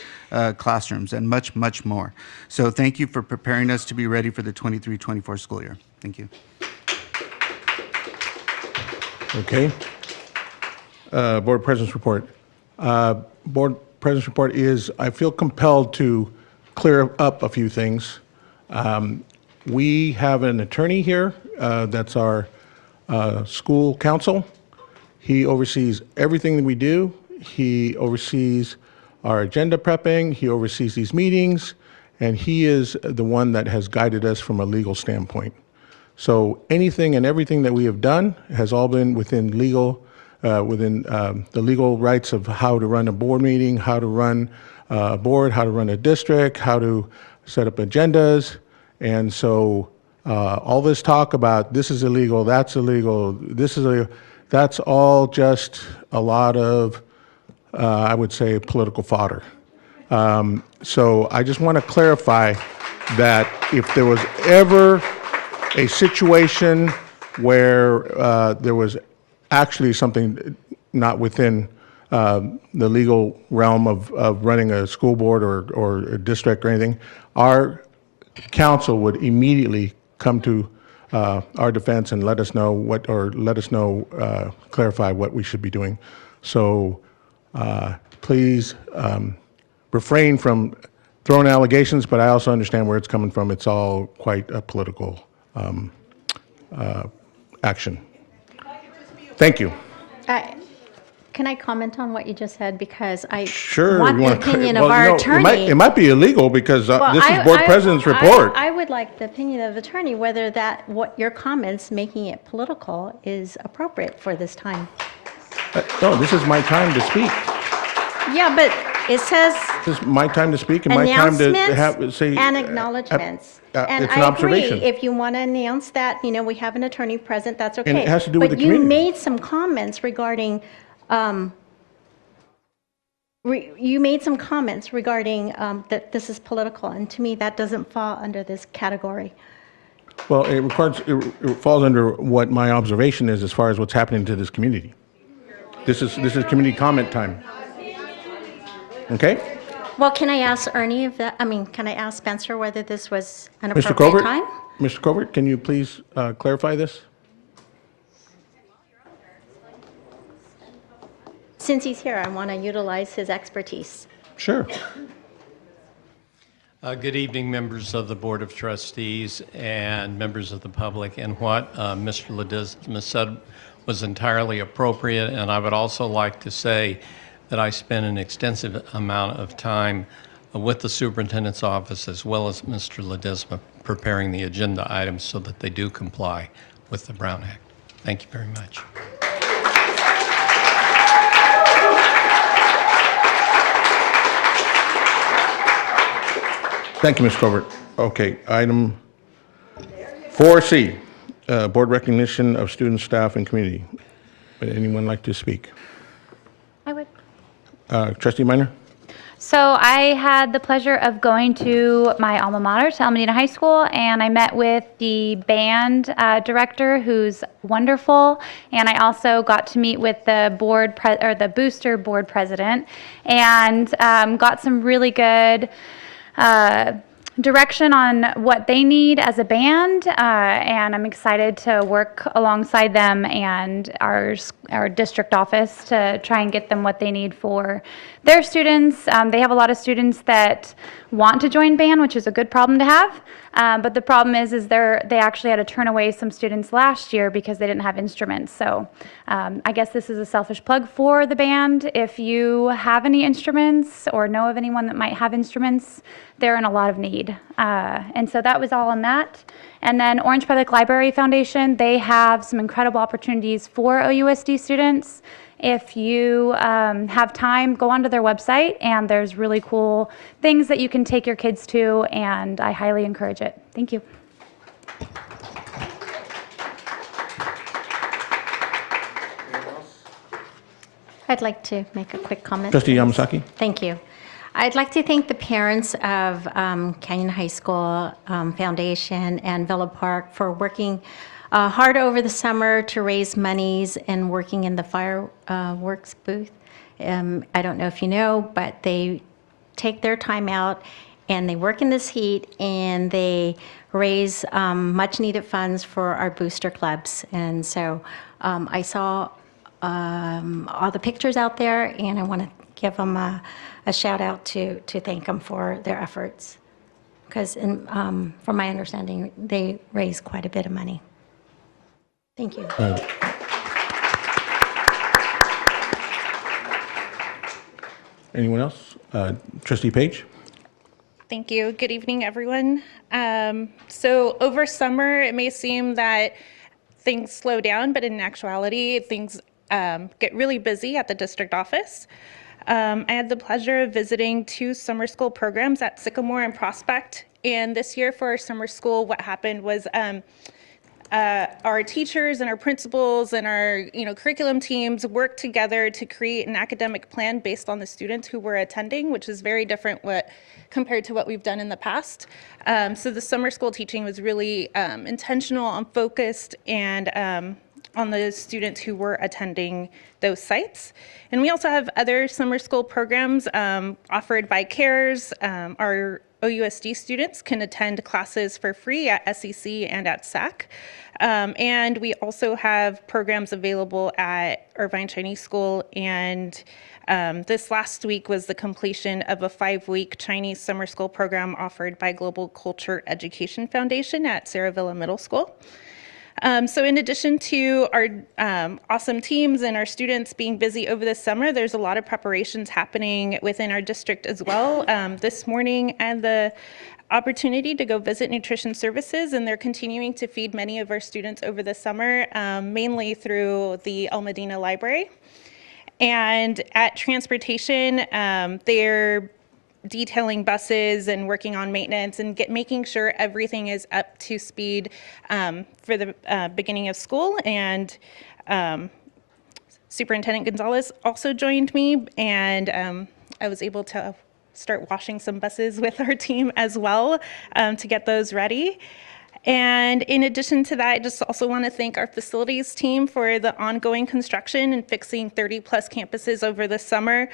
classrooms, and much, much more. So thank you for preparing us to be ready for the 23-24 school year. Thank you. Okay. Board President's Report. Board President's Report is, I feel compelled to clear up a few things. We have an attorney here that's our school counsel. He oversees everything that we do. He oversees our agenda prepping. He oversees these meetings, and he is the one that has guided us from a legal standpoint. So anything and everything that we have done has all been within legal, the legal rights of how to run a board meeting, how to run a board, how to run a district, how to set up agendas. And so all this talk about this is illegal, that's illegal, this is illegal, that's all just a lot of, I would say, political fodder. So I just want to clarify that if there was ever a situation where there was actually something not within the legal realm of running a school board or a district or anything, our council would immediately come to our defense and let us know what, or let us know, clarify what we should be doing. So please refrain from throwing allegations, but I also understand where it's coming from. It's all quite a political action. Thank you. Can I comment on what you just said? Because I Sure. want you the wanna- opinion well, of our you know, attorney. It might be illegal because Well, this is Board President's report. I would like the opinion of the attorney whether that, what your comments making it political is appropriate for this time. No, this is my time to speak. Yeah, but it says This is my time to speak and my time to have, say. and acknowledgements. And it's an I observation. agree, if you want to announce that, you know, we have an attorney present, that's okay. And it has to do with the But you community. made some comments regarding, that this is political, and to me, that doesn't fall under this category. Well, it falls under what my observation is as far as what's happening to this community. This is community comment time. Okay? Well, can I ask Ernie if that, can I ask Spencer whether this was an Mr. appropriate Covert? time? Mr. Covert, can you please clarify this? Since he's here, I want to utilize his expertise. Sure. Good evening, members of the Board of Trustees and members of the public. And what Mr. Ledesma said was entirely appropriate. And I would also like to say that I spent an extensive amount of time with the superintendent's office as well as Mr. Ledesma preparing the agenda items so that they do comply with the Brown Act. Thank you very much. Thank you, Ms. Covert. Okay, item 4C, board recognition of students, staff, and community. Would anyone like to speak? I would. Trustee Minor? So I had the pleasure of going to my alma mater, to Alameda High School, and I met with the band director, who's wonderful, and I also got to meet with the the booster board president, and got some really good direction on what they need as a band, and I'm excited to work alongside them and our district office to try and get them what they need for their students. They have a lot of students that want to join band, which is a good problem to have. But the problem is they actually had to turn away some students last year because they didn't have instruments. So I guess this is a selfish plug for the band. If you have any instruments or know of anyone that might have instruments, they're in a lot of need. And so that was all on that. And then Orange Public Library Foundation, they have some incredible opportunities for OUSD students. If you have time, go onto their website, and there's really cool things that you can take your kids to, and I highly encourage it. Thank you. I'd like to make a quick comment. Trustee Yamasaki? Thank you. I'd like to thank the parents of Canyon High School Foundation and Villa Park for working hard over the summer to raise monies and working in the fireworks booth. I don't know if you know, but they take their time out and they work in this heat and they raise much needed funds for our booster clubs. And so I saw all the pictures out there, and I want to give them a shout out to thank them for their efforts, because from my understanding, they raise quite a bit of money. Thank you. Anyone else? Trustee Page? Thank you. Good evening, everyone. So over summer, it may seem that things slow down, but in actuality, things get really busy at the district office. I had the pleasure of visiting 2 summer school programs at Sycamore and Prospect. And this year for our summer school, what happened was our teachers and our principals and our curriculum teams worked together to create an academic plan based on the students who were attending, which is very different compared to what we've done in the past. So the summer school teaching was really intentional and focused and on the students who were attending those sites. And we also have other summer school programs offered by CARES. Our OUSD students can attend classes for free at SEC and at SAC. And we also have programs available at Irvine Chinese School. And this last week was the completion of a 5-week Chinese summer school program offered by Global Culture Education Foundation at Sarah Villa Middle School. So in addition to our awesome teams and our students being busy over the summer, there's a lot of preparations happening within our district as well. This morning, I had the opportunity to go visit nutrition services, and they're continuing to feed many of our students over the summer, mainly through the El Medina Library. And at transportation, they're detailing buses and working on maintenance and making sure everything is up to speed for the beginning of school. And Superintendent Gonzalez also joined me, and I was able to start washing some buses with our team as well to get those ready. And in addition to that, I just also want to thank our facilities team for the ongoing construction and fixing 30+ campuses over the summer,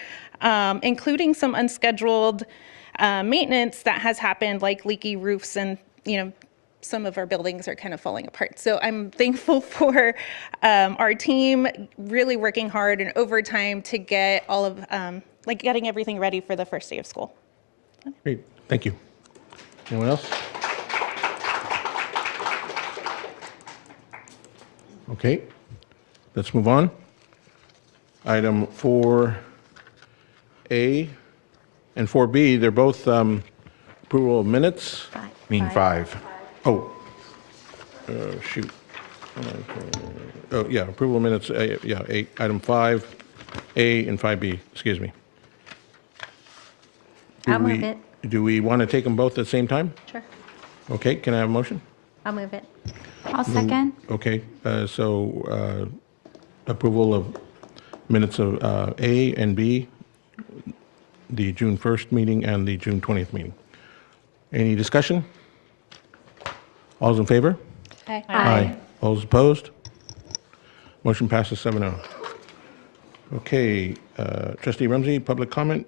including some unscheduled maintenance that has happened, like leaky roofs, and some of our buildings are kind of falling apart. So I'm thankful for our team really working hard and overtime to get all of getting everything ready for the first day of school. Great, thank you. Anyone else? Okay, let's move on. Item 4A and 4B, they're both approval of minutes. Five. Oh, shoot. Oh, yeah, approval of minutes, yeah, item 5A and 5B, excuse me. I'll move it. Do we want to take them both at the same time? Sure. Okay, can I have a motion? I'll move it. I'll second. Okay, so approval of minutes of A and B, the June 1st meeting and the June 20th meeting. Any discussion? All's in favor? Aye. Aye. All's opposed? Motion passes 7-0. Okay, Trustee Rumsey, public comment,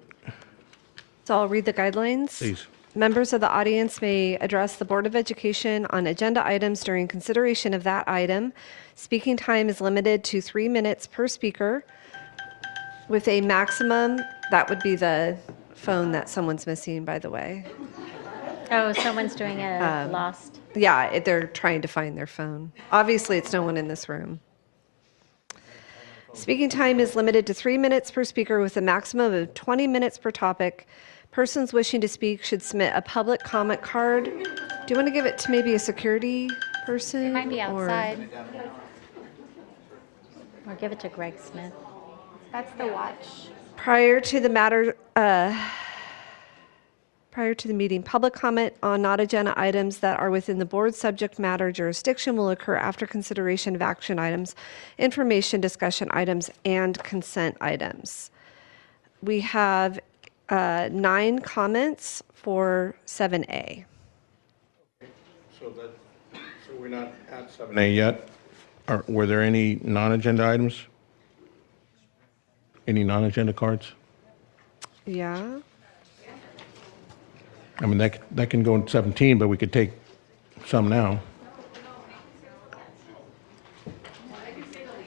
So I'll read the guidelines. please. Members of the audience may address the Board of Education on agenda items during consideration of that item. Speaking time is limited to 3 minutes per speaker with a maximum, that would be the phone that someone's missing, by the way. Oh, someone's doing a lost. Yeah, they're trying to find their phone. Obviously, it's no one in this room. Speaking time is limited to 3 minutes per speaker with a maximum of 20 minutes per topic. Persons wishing to speak should submit a public comment card. Do you want to give it to maybe a security person? It might be or- outside. Or give it to Greg Smith. That's the watch. Prior to the meeting, public comment on not agenda items that are within the board's subject matter jurisdiction will occur after consideration of action items, information discussion items, and consent items. We have 9 comments for 7A. So we're not at 7A yet? Were there any non-agenda items? Any non-agenda cards? Yeah. I mean, that can go in 17, but we could take some now.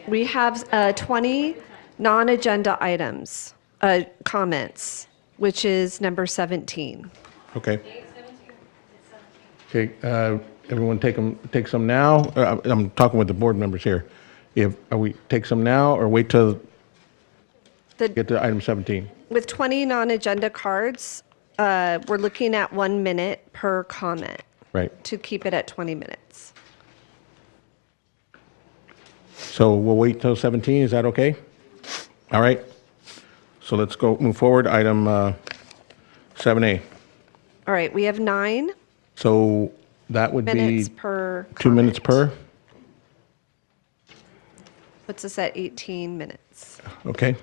We have 20 non-agenda items, comments, which is number 17. Okay. Okay, everyone take some now? I'm talking with the board members here. Are we take some now or wait till get to item 17? With 20 non-agenda cards, we're looking at 1 minute per comment. Right. To keep it at 20 minutes. So we'll wait till 17, is that okay? All right. So let's move forward, item 7A. All right, we have 9 So that would be minutes per 2 minutes per? puts us at 18 minutes. Okay,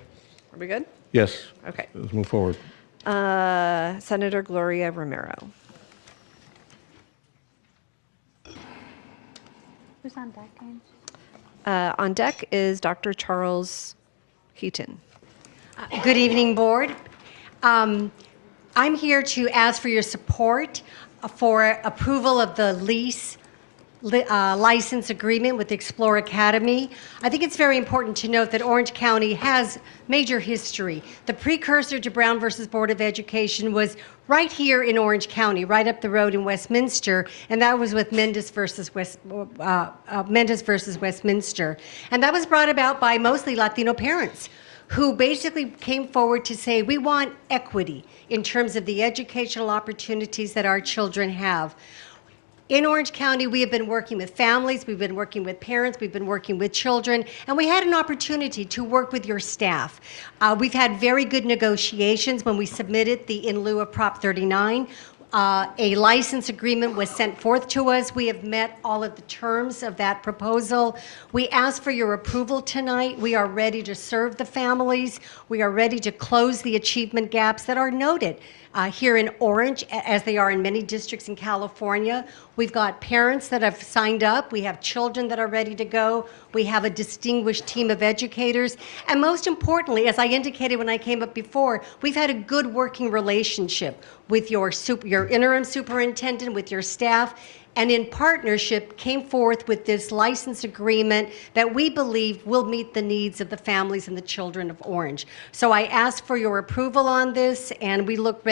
Are we good? yes. Okay. Let's move forward. Senator Gloria Romero. Who's on deck? Ange? On deck is Dr. Charles Heaton. Good evening, Board. I'm here to ask for your support for approval of the license agreement with Explore Academy. I think it's very important to note that Orange County has major history. The precursor to Brown versus Board of Education was right here in Orange County, right up the road in Westminster, and that was with Mendes versus Westminster. And that was brought about by mostly Latino parents who basically came forward to say, we want equity in terms of the educational opportunities that our children have. In Orange County, we have been working with families, we've been working with parents, we've been working with children, and we had an opportunity to work with your staff. We've had very good negotiations when we submitted the in lieu of Prop 39. A license agreement was sent forth to us. We have met all of the terms of that proposal. We ask for your approval tonight. We are ready to serve the families. We are ready to close the achievement gaps that are noted here in Orange, as they are in many districts in California. We've got parents that have signed up. We have children that are ready to go. We have a distinguished team of educators. And most importantly, as I indicated when I came up before, we've had a good working relationship with your interim superintendent, with your staff, and in partnership came forth with this license agreement that we believe will meet the needs of the families and the children of Orange. So I ask for your approval on this, and we look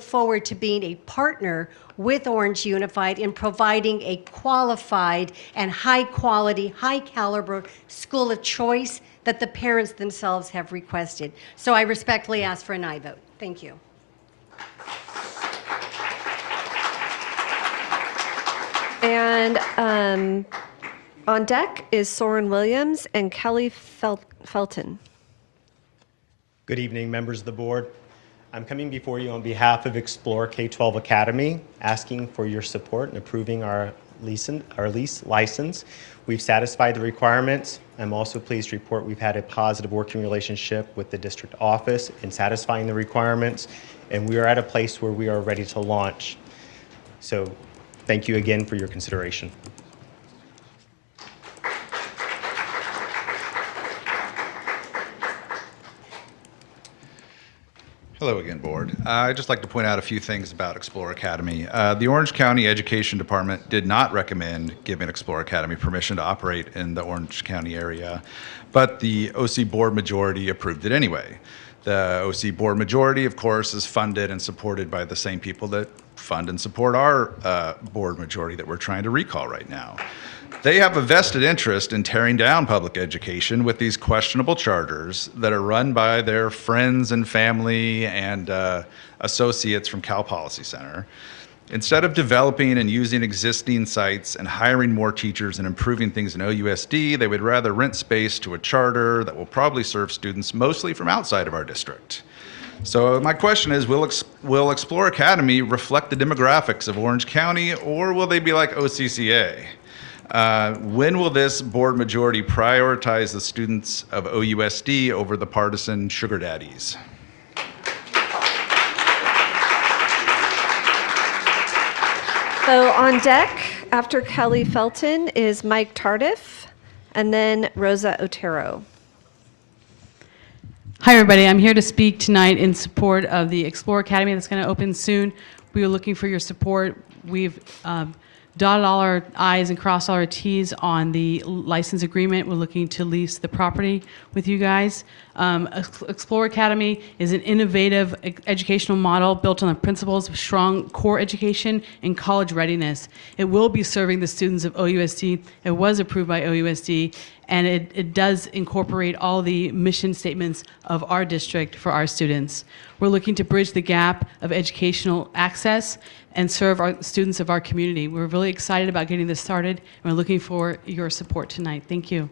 forward to being a partner with Orange Unified in providing a qualified and high quality, high caliber school of choice that the parents themselves have requested. So I respectfully ask for an aye vote. Thank you. And on deck is Soren Williams and Kelly Felton. Good evening, members of the board. I'm coming before you on behalf of Explore K-12 Academy, asking for your support in approving our lease license. We've satisfied the requirements. I'm also pleased to report we've had a positive working relationship with the district office in satisfying the requirements, and we are at a place where we are ready to launch. So thank you again for your consideration. Hello again, Board. I'd just like to point out a few things about Explore Academy. The Orange County Education Department did not recommend giving Explore Academy permission to operate in the Orange County area, but the OC Board majority approved it anyway. The OC Board majority, of course, is funded and supported by the same people that fund and support our board majority that we're trying to recall right now. They have a vested interest in tearing down public education with these questionable charters that are run by their friends and family and associates from Cal Policy Center. Instead of developing and using existing sites and hiring more teachers and improving things in OUSD, they would rather rent space to a charter that will probably serve students mostly from outside of our district. So my question is, will Explore Academy reflect the demographics of Orange County, or will they be like OCCA? When will this board majority prioritize the students of OUSD over the partisan sugar daddies? So on deck, after Kelly Felton, is Mike Tardif, and then Rosa Otero. Hi, everybody. I'm here to speak tonight in support of the Explore Academy that's going to open soon. We are looking for your support. We've dotted all our I's and crossed all our T's on the license agreement. We're looking to lease the property with you guys. Explore Academy is an innovative educational model built on the principles of strong core education and college readiness. It will be serving the students of OUSD. It was approved by OUSD, and it does incorporate all the mission statements of our district for our students. We're looking to bridge the gap of educational access and serve our students of our community. We're really excited about getting this started, and we're looking for your support tonight. Thank you.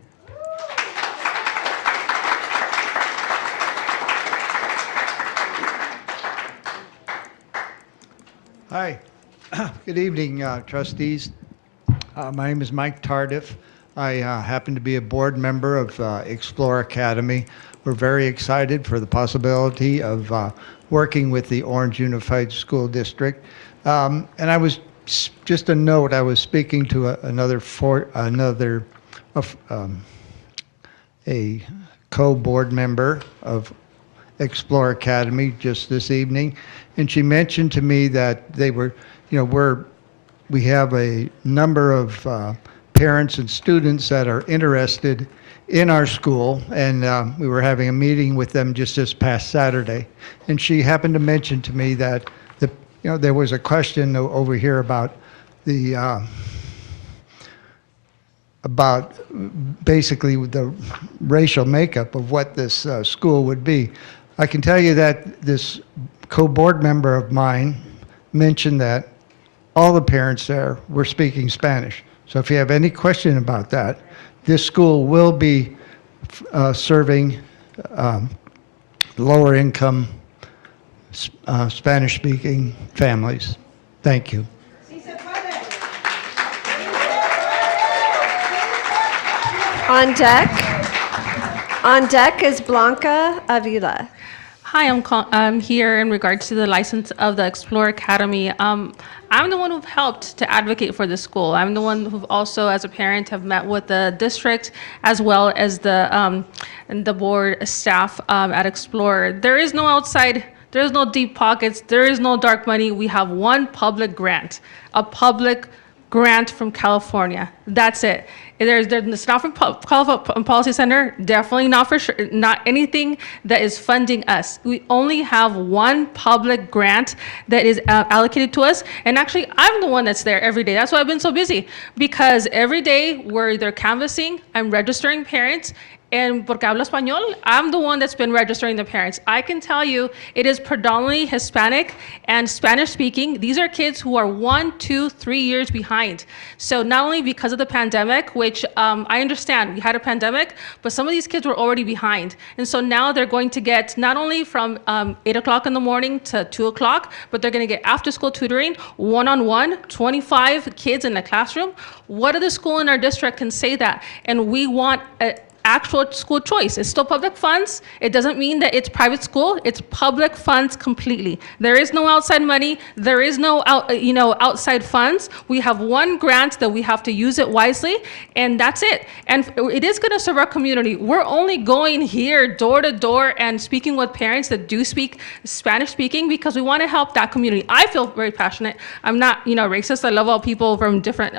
Hi. Good evening, trustees. My name is Mike Tardif. I happen to be a board member of Explore Academy. We're very excited for the possibility of working with the Orange Unified School District. And I was, just a note, I was speaking to a co-board member of Explore Academy just this evening, and she mentioned to me that they were, we have a number of parents and students that are interested in our school, and we were having a meeting with them just this past Saturday, and she happened to mention to me that there was a question over here about the about basically the racial makeup of what this school would be. I can tell you that this co-board member of mine mentioned that all the parents there were speaking Spanish. So if you have any question about that, this school will be serving lower income Spanish-speaking families. Thank you. On deck is Blanca Avila. Hi, I'm here in regards to the license of the Explore Academy. I'm the one who helped to advocate for the school. I'm the one who also, as a parent, have met with the district as well as the board staff at Explore. There is no outside, there is no deep pockets, there is no dark money. We have one public grant, a public grant from California. That's it. It's not from Policy Center, definitely not for sure, not anything that is funding us. We only have one public grant that is allocated to us. And actually, I'm the one that's there every day. That's why I've been so busy, because every day we're either canvassing, I'm registering parents, and porque hablo español, I'm the one that's been registering the parents. I can tell you it is predominantly Hispanic and Spanish speaking. These are kids who are 1, 2, 3 years behind. So not only because of the pandemic, which I understand we had a pandemic, but some of these kids were already behind. And so now they're going to get not only from 8 o'clock in the morning to 2 o'clock, but they're going to get after school tutoring, one-on-one, 25 kids in the classroom. What other school in our district can say that? And we want actual school choice. It's still public funds. It doesn't mean that it's private school. It's public funds completely. There is no outside money. There is no outside funds. We have one grant that we have to use it wisely, and that's it. And it is going to serve our community. We're only going here door to door and speaking with parents that do speak Spanish speaking because we want to help that community. I feel very passionate. I'm not, racist. I love all people from different,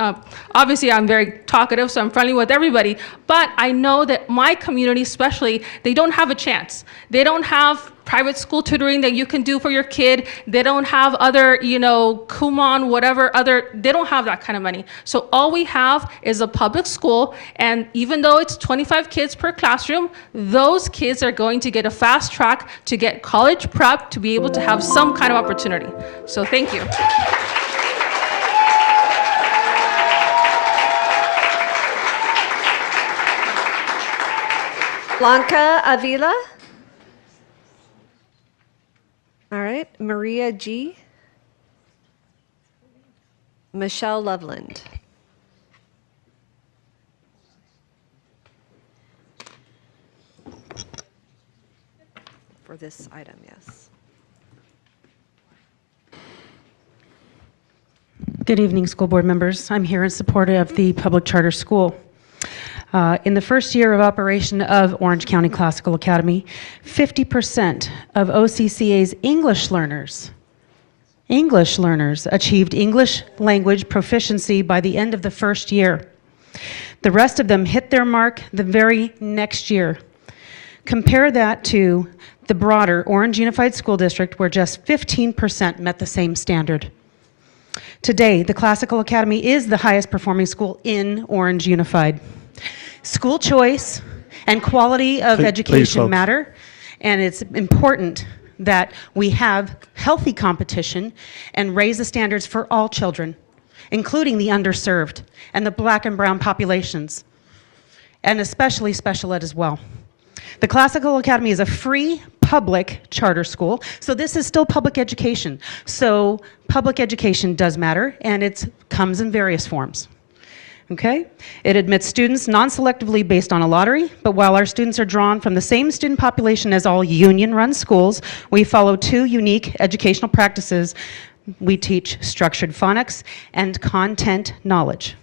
obviously I'm very talkative, so I'm friendly with everybody. But I know that my community especially, they don't have a chance. They don't have private school tutoring that you can do for your kid. They don't have other, Kumon, whatever other, they don't have that kind of money. So all we have is a public school, and even though it's 25 kids per classroom, those kids are going to get a fast track to get college prep to be able to have some kind of opportunity. So thank you. Blanca Avila. All right, Maria G. Michelle Loveland. For this item, yes. Good evening, school board members. I'm here in support of the public charter school. In the first year of operation of Orange County Classical Academy, 50% of OCCA's English learners achieved English language proficiency by the end of the first year. The rest of them hit their mark the very next year. Compare that to the broader Orange Unified School District, where just 15% met the same standard. Today, the Classical Academy is the highest performing school in Orange Unified. School choice and quality of education matter, and it's important that we have healthy competition and raise the standards for all children, including the underserved and the Black and brown populations, and especially special ed as well. The Classical Academy is a free public charter school, so this is still public education. So public education does matter, and it comes in various forms. Okay? It admits students non-selectively based on a lottery, but while our students are drawn from the same student population as all union-run schools, we follow two unique educational practices. We teach structured phonics and content knowledge.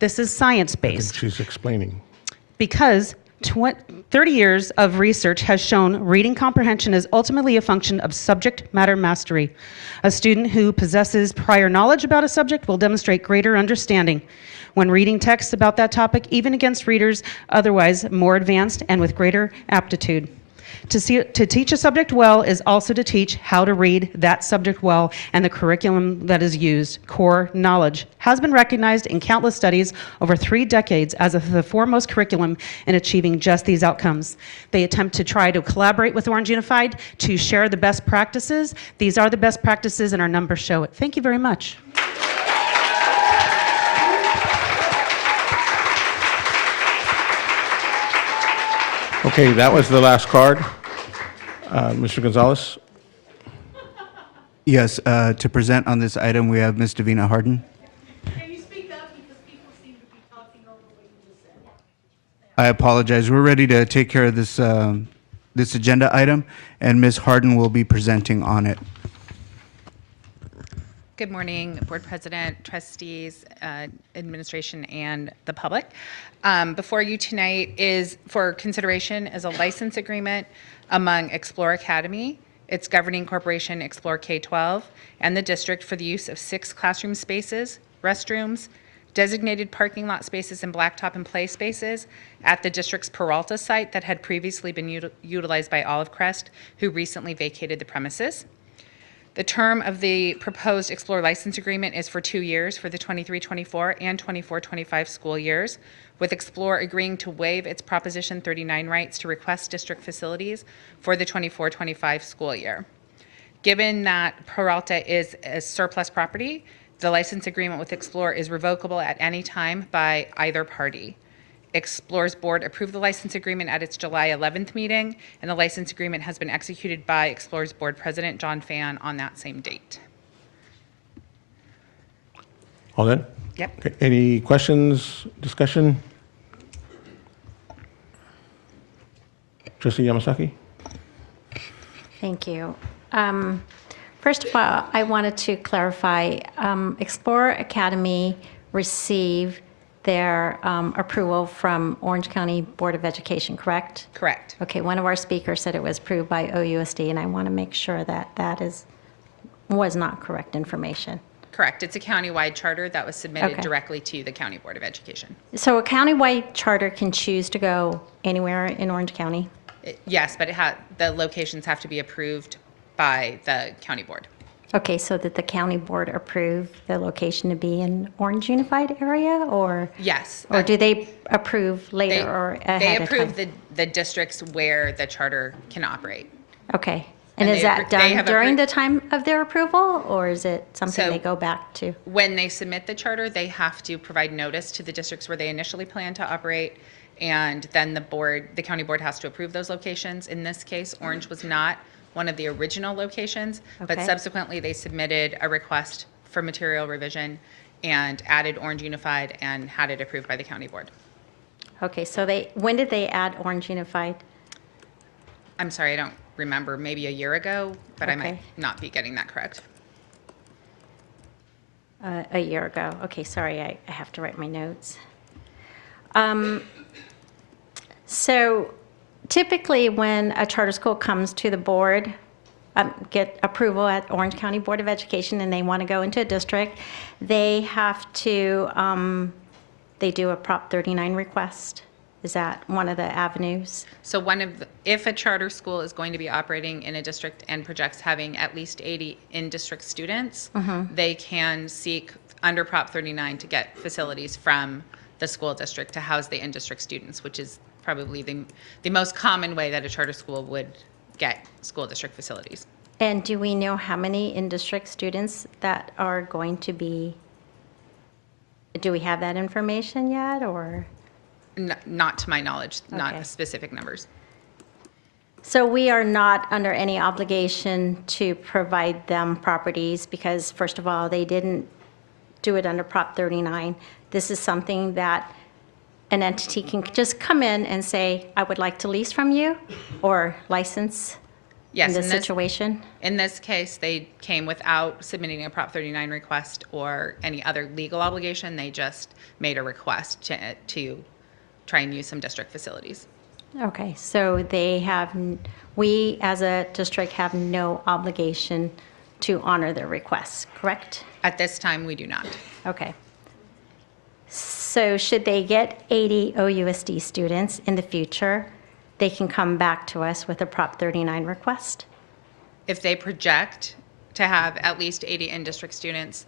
This is science-based. She's explaining. Because 30 years of research has shown reading comprehension is ultimately a function of subject matter mastery. A student who possesses prior knowledge about a subject will demonstrate greater understanding when reading texts about that topic, even against readers otherwise more advanced and with greater aptitude. To teach a subject well is also to teach how to read that subject well, and the curriculum that is used, core knowledge, has been recognized in countless studies over 3 decades as the foremost curriculum in achieving just these outcomes. They attempt to try to collaborate with Orange Unified to share the best practices. These are the best practices, and our numbers show it. Thank you very much. Okay, that was the last card. Mr. Gonzalez? Yes, to present on this item, we have Ms. Davina Harden. Can you speak up because people seem to be talking over what you just said? I apologize. We're ready to take care of this, this agenda item, and Ms. Harden will be presenting on it. Good morning, Board President, Trustees, Administration, and the public. Before you tonight is for consideration is a license agreement among Explore Academy, its governing corporation Explore K-12, and the district for the use of 6 classroom spaces, restrooms, designated parking lot spaces, and blacktop and play spaces at the district's Peralta site that had previously been utilized by Olive Crest, who recently vacated the premises. The term of the proposed Explore license agreement is for 2 years for the 23-24 and 24-25 school years, with Explore agreeing to waive its Proposition 39 rights to request district facilities for the 24-25 school year. Given that Peralta is a surplus property, the license agreement with Explore is revocable at any time by either party. Explore's board approved the license agreement at its July 11th meeting, and the license agreement has been executed by Explore's board president, John Fan, on that same date. All good? Yep. Okay. Any questions, discussion? Trustee Yamasaki? Thank you. First of all, I wanted to clarify, Explorer Academy received their approval from Orange County Board of Education, correct? Correct. Okay, one of our speakers said it was approved by OUSD, and I want to make sure that was not correct information. Correct. It's a countywide charter that was submitted Okay. directly to the County Board of Education. So a countywide charter can choose to go anywhere in Orange County? Yes, but the locations have to be approved by the county board. Okay, so that the county board approve the location to be in Orange Unified area, or? Yes. Or do they approve later or ahead They of time? approve the districts where the charter can operate. Okay. And And is they that they done have during the time of their approval, or is it something So- they go back to? When they submit the charter, they have to provide notice to the districts where they initially plan to operate, and then the county board has to approve those locations. In this case, Orange was not one of the original locations, but Okay. subsequently they submitted a request for material revision and added Orange Unified and had it approved by the county board. Okay, so when did they add Orange Unified? I'm sorry, I don't remember, maybe a year ago, but I might Okay. not be getting that correct. A year ago. Okay, sorry, I have to write my notes. So typically, when a charter school comes to the board, get approval at Orange County Board of Education, and they want to go into a district, they have to, they do a Prop 39 request. Is that one of the avenues? So if a charter school is going to be operating in a district and projects having at least 80 in-district students, they can seek under Prop 39 to get facilities from the school district to house the in-district students, which is probably the most common way that a charter school would get school district facilities. And do we know how many in-district students that are going to be, do we have that information yet, or? Not to my knowledge, Okay. not specific numbers. So we are not under any obligation to provide them properties because, first of all, they didn't do it under Prop 39. This is something that an entity can just come in and say, I would like to lease from you or license Yes, in this situation? In this case, they came without submitting a Prop 39 request or any other legal obligation. They just made a request to try and use some district facilities. Okay, so we as a district have no obligation to honor their requests, correct? At this time, we do not. Okay. So should they get 80 OUSD students in the future, they can come back to us with a Prop 39 request? If they project to have at least 80 in-district students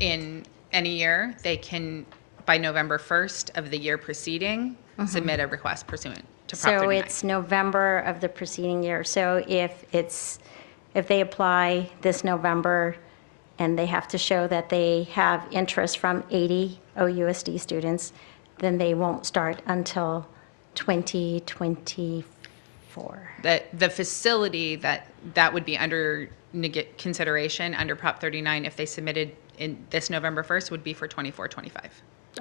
in any year, they can, by November 1st of the year preceding, submit a request pursuant to Prop 39. So it's November of the preceding year. So if they apply this November and they have to show that they have interest from 80 OUSD students, then they won't start until 2024. The facility that would be under consideration under Prop 39 if they submitted in this November 1st would be for 24-25.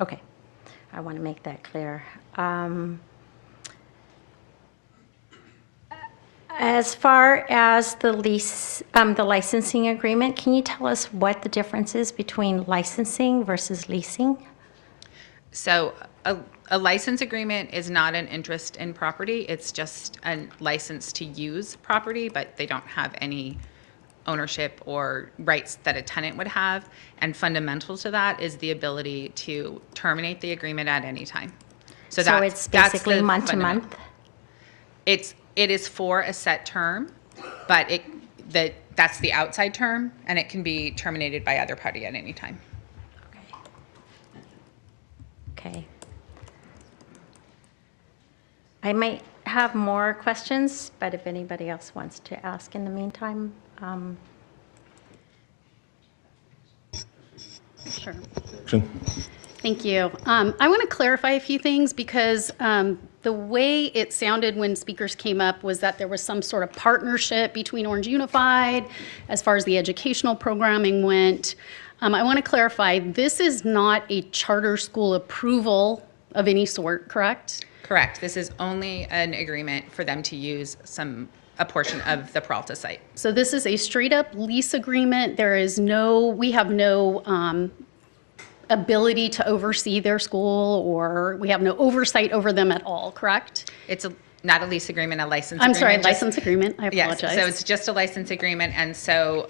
Okay, I want to make that clear. As far as the lease, the licensing agreement, can you tell us what the difference is between licensing versus leasing? So a license agreement is not an interest in property. It's just a license to use property, but they don't have any ownership or rights that a tenant would have. And fundamental to that is the ability to terminate the agreement at any time. So that's- it's that's basically the month to fundamental. month? It is for a set term, but that's the outside term, and it can be terminated by either party at any time. Okay. I might have more questions, but if anybody else wants to ask in the meantime. Sure. Action. Thank you. I want to clarify a few things because the way it sounded when speakers came up was that there was some sort of partnership between Orange Unified as far as the educational programming went. I want to clarify, this is not a charter school approval of any sort, correct? Correct. This is only an agreement for them to use a portion of the Peralta site. So this is a straight up lease agreement. We have no ability to oversee their school, or we have no oversight over them at all, correct? It's not a lease agreement, a license I'm agreement. sorry, license agreement. I Yes, apologize. so it's just a license agreement, and so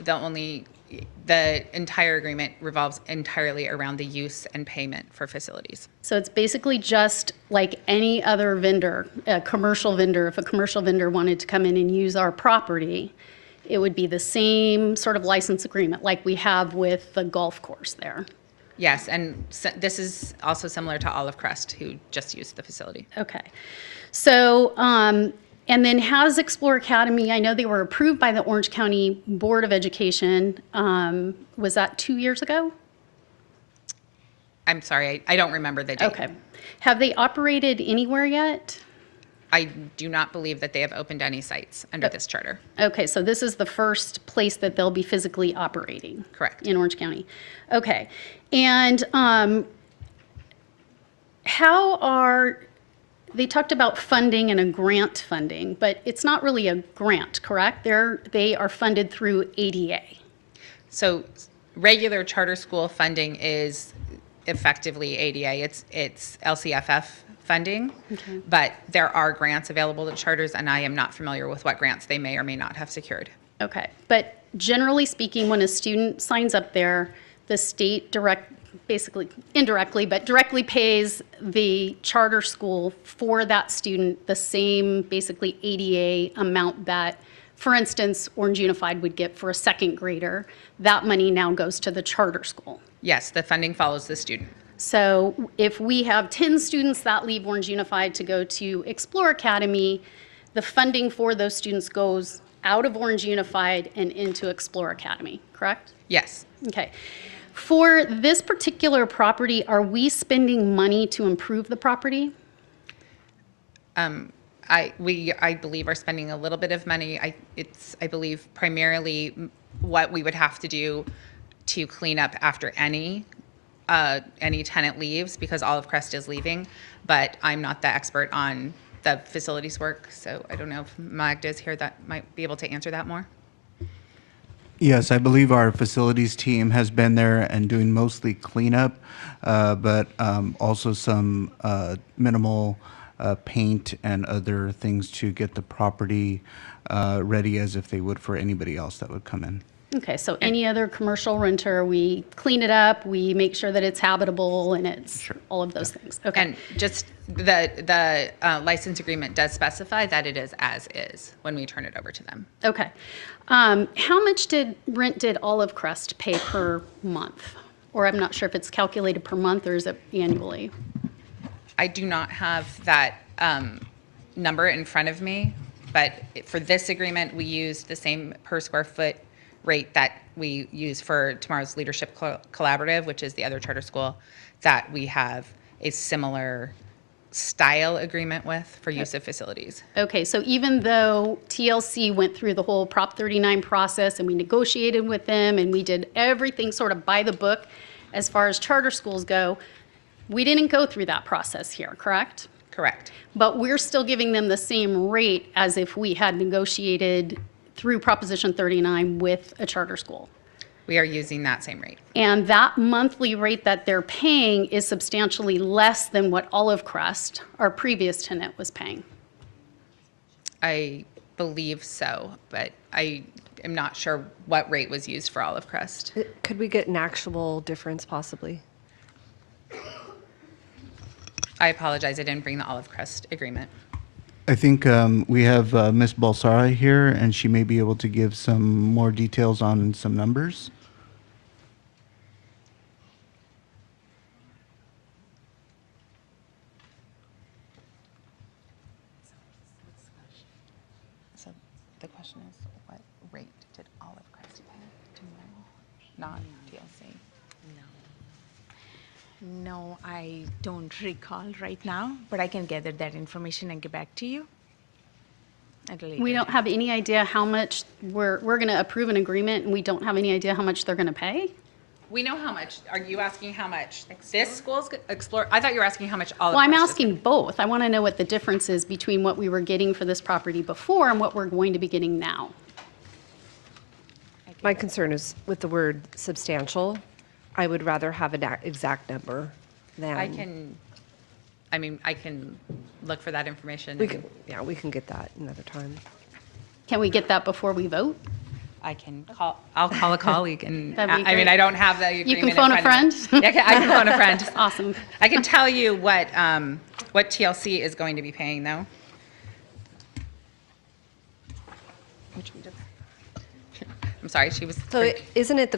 the entire agreement revolves entirely around the use and payment for facilities. So it's basically just like any other vendor, a commercial vendor. If a commercial vendor wanted to come in and use our property, it would be the same sort of license agreement like we have with the golf course there. Yes, and this is also similar to Olive Crest, who just used the facility. Okay. So, and then has Explore Academy, I know they were approved by the Orange County Board of Education. Was that 2 years ago? I'm sorry, I don't remember the date. Okay. Have they operated anywhere yet? I do not believe that they have opened any sites under this charter. Okay, so this is the first place that they'll be physically operating. Correct. In Orange County. Okay. And they talked about funding and a grant funding, but it's not really a grant, correct? They are funded through ADA. So regular charter school funding is effectively ADA. It's LCFF funding, Okay. but there are grants available to charters, and I am not familiar with what grants they may or may not have secured. Okay, but generally speaking, when a student signs up there, the state basically indirectly, but directly pays the charter school for that student the same basically ADA amount that, for instance, Orange Unified would get for a second grader. That money now goes to the charter school. Yes, the funding follows the student. So if we have 10 students that leave Orange Unified to go to Explore Academy, the funding for those students goes out of Orange Unified and into Explore Academy, correct? Yes. Okay. For this particular property, are we spending money to improve the property? I believe are spending a little bit of money. I believe primarily what we would have to do to clean up after any tenant leaves, because Olive Crest is leaving, but I'm not the expert on the facilities work, so I don't know if Magda is here that might be able to answer that more. Yes, I believe our facilities team has been there and doing mostly cleanup, but also some minimal paint and other things to get the property ready as if they would for anybody else that would come in. Okay, so any other commercial renter, we clean it up, we make sure that it's habitable, and it's all of those things. Okay. And just the license agreement does specify that it is as is when we turn it over to them. Okay. How much rent did Olive Crest pay per month? Or I'm not sure if it's calculated per month or is it annually? I do not have that number in front of me, but for this agreement, we use the same per square foot rate that we use for Tomorrow's Leadership Collaborative, which is the other charter school that we have a similar style agreement with for use of facilities. Okay, so even though TLC went through the whole Prop 39 process and we negotiated with them and we did everything sort of by the book as far as charter schools go, we didn't go through that process here, correct? Correct. But we're still giving them the same rate as if we had negotiated through Proposition 39 with a charter school. We are using that same rate. And that monthly rate that they're paying is substantially less than what Olive Crest, our previous tenant, was paying. I believe so, but I am not sure what rate was used for Olive Crest. Could we get an actual difference possibly? I apologize, I didn't bring the Olive Crest agreement. I think we have Ms. Balsara here, and she may be able to give some more details on some numbers. So the question is, what rate did Olive Crest pay to not TLC? No, I don't recall right now, but I can gather that information and get back to you. We don't have any idea how much we're going to approve an agreement and we don't have any idea how much they're going to pay? We know how much. Are you asking how much this school's Explore? I thought you were asking how much all of Well, I'm Crest is. asking both. I want to know what the difference is between what we were getting for this property before and what we're going to be getting now. My concern is with the word substantial. I would rather have an exact number than. I can look for that information. We and can, yeah, we can get that another time. Can we get that before we vote? I'll call a colleague and, That'd be I mean, great. I don't have the agreement You can in phone a front friend? of me. Yeah, I can phone a friend. Awesome. I can tell you what TLC is going to be paying though. I'm sorry, she was. So isn't the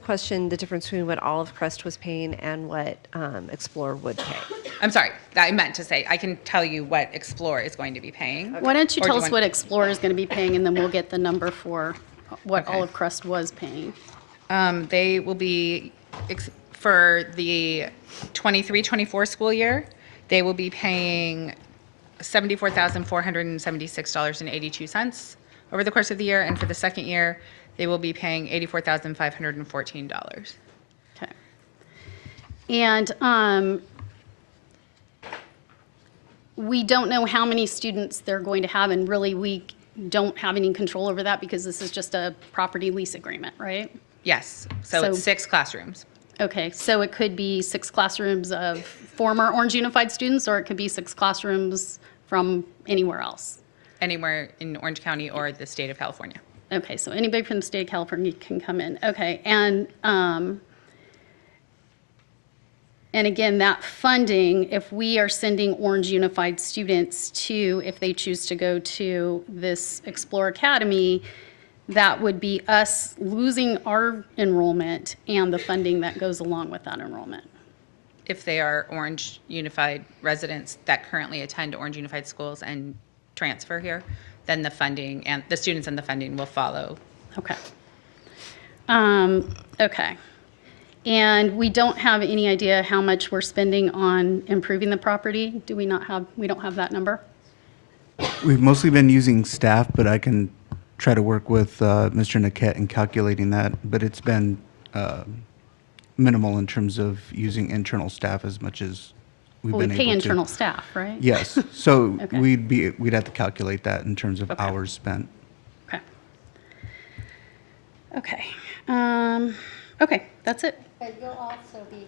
question the difference between what Olive Crest was paying and what Explore would pay? I'm sorry, I meant to say, I can tell you what Explore is going to be paying. Why don't you Or do tell us want- what Explorer is going to be paying, and then we'll get the number for what Olive Crest was paying. They will be, for the 23-24 school year, they will be paying $74,476.82 over the course of the year, and for the second year, they will be paying $84,514. Okay. And we don't know how many students they're going to have, and really, we don't have any control over that because this is just a property lease agreement, right? Yes, so it's 6 classrooms. Okay, so it could be 6 classrooms of former Orange Unified students, or it could be 6 classrooms from anywhere else? Anywhere in Orange County or the state of California. Okay, so anybody from the state of California can come in. Okay, and again, that funding, if we are sending Orange Unified students to, if they choose to go to this Explore Academy, that would be us losing our enrollment and the funding that goes along with that enrollment. If they are Orange Unified residents that currently attend Orange Unified schools and transfer here, then the funding and the students and the funding will follow. Okay. Okay. And we don't have any idea how much we're spending on improving the property? Do we not have, we don't have that number? We've mostly been using staff, but I can try to work with Mr. Naquette in calculating that, but it's been minimal in terms of using internal staff as much as we've Well, we been pay able to. internal staff, right? Yes, so Okay. we'd have to calculate that in terms of hours spent. Okay. Okay. Okay, that's it. But you'll also be,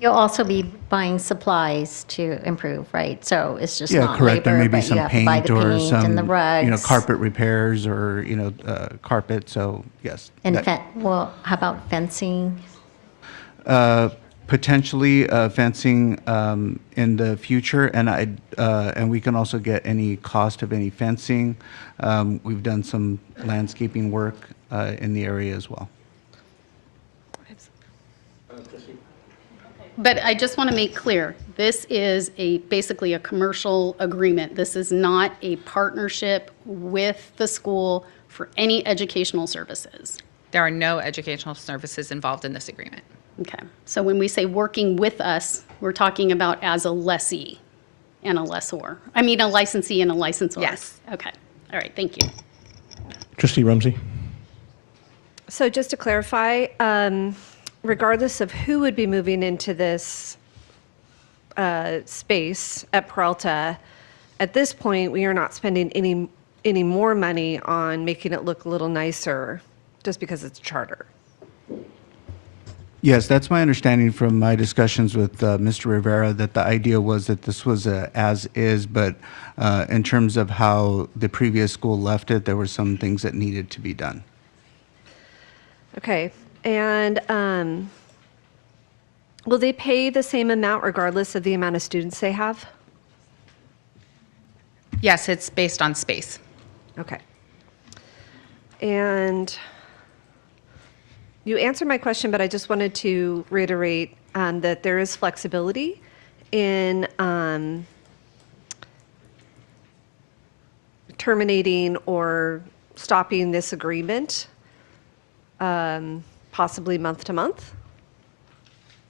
You'll also be buying supplies to improve, right? So it's just Yeah, not correct, there labor, may be but you some have to buy paint the or paint and the some, rugs. carpet repairs or, carpet, so yes. And that- well, how about fencing? Potentially fencing in the future, and we can also get any cost of any fencing. We've done some landscaping work in the area as well. But I just want to make clear, this is basically a commercial agreement. This is not a partnership with the school for any educational services. There are no educational services involved in this agreement. Okay, so when we say working with us, we're talking about as a lessee and a lessor. I mean, a licensee and a licensor. Yes. Okay, all right, thank you. Trustee Rumsey? So just to clarify, regardless of who would be moving into this space at Peralta, at this point, we are not spending any more money on making it look a little nicer just because it's charter. Yes, that's my understanding from my discussions with Mr. Rivera, that the idea was that this was a as-is, but in terms of how the previous school left it, there were some things that needed to be done. Okay, and will they pay the same amount regardless of the amount of students they have? Yes, it's based on space. Okay. And you answered my question, but I just wanted to reiterate that there is flexibility in terminating or stopping this agreement, possibly month to month?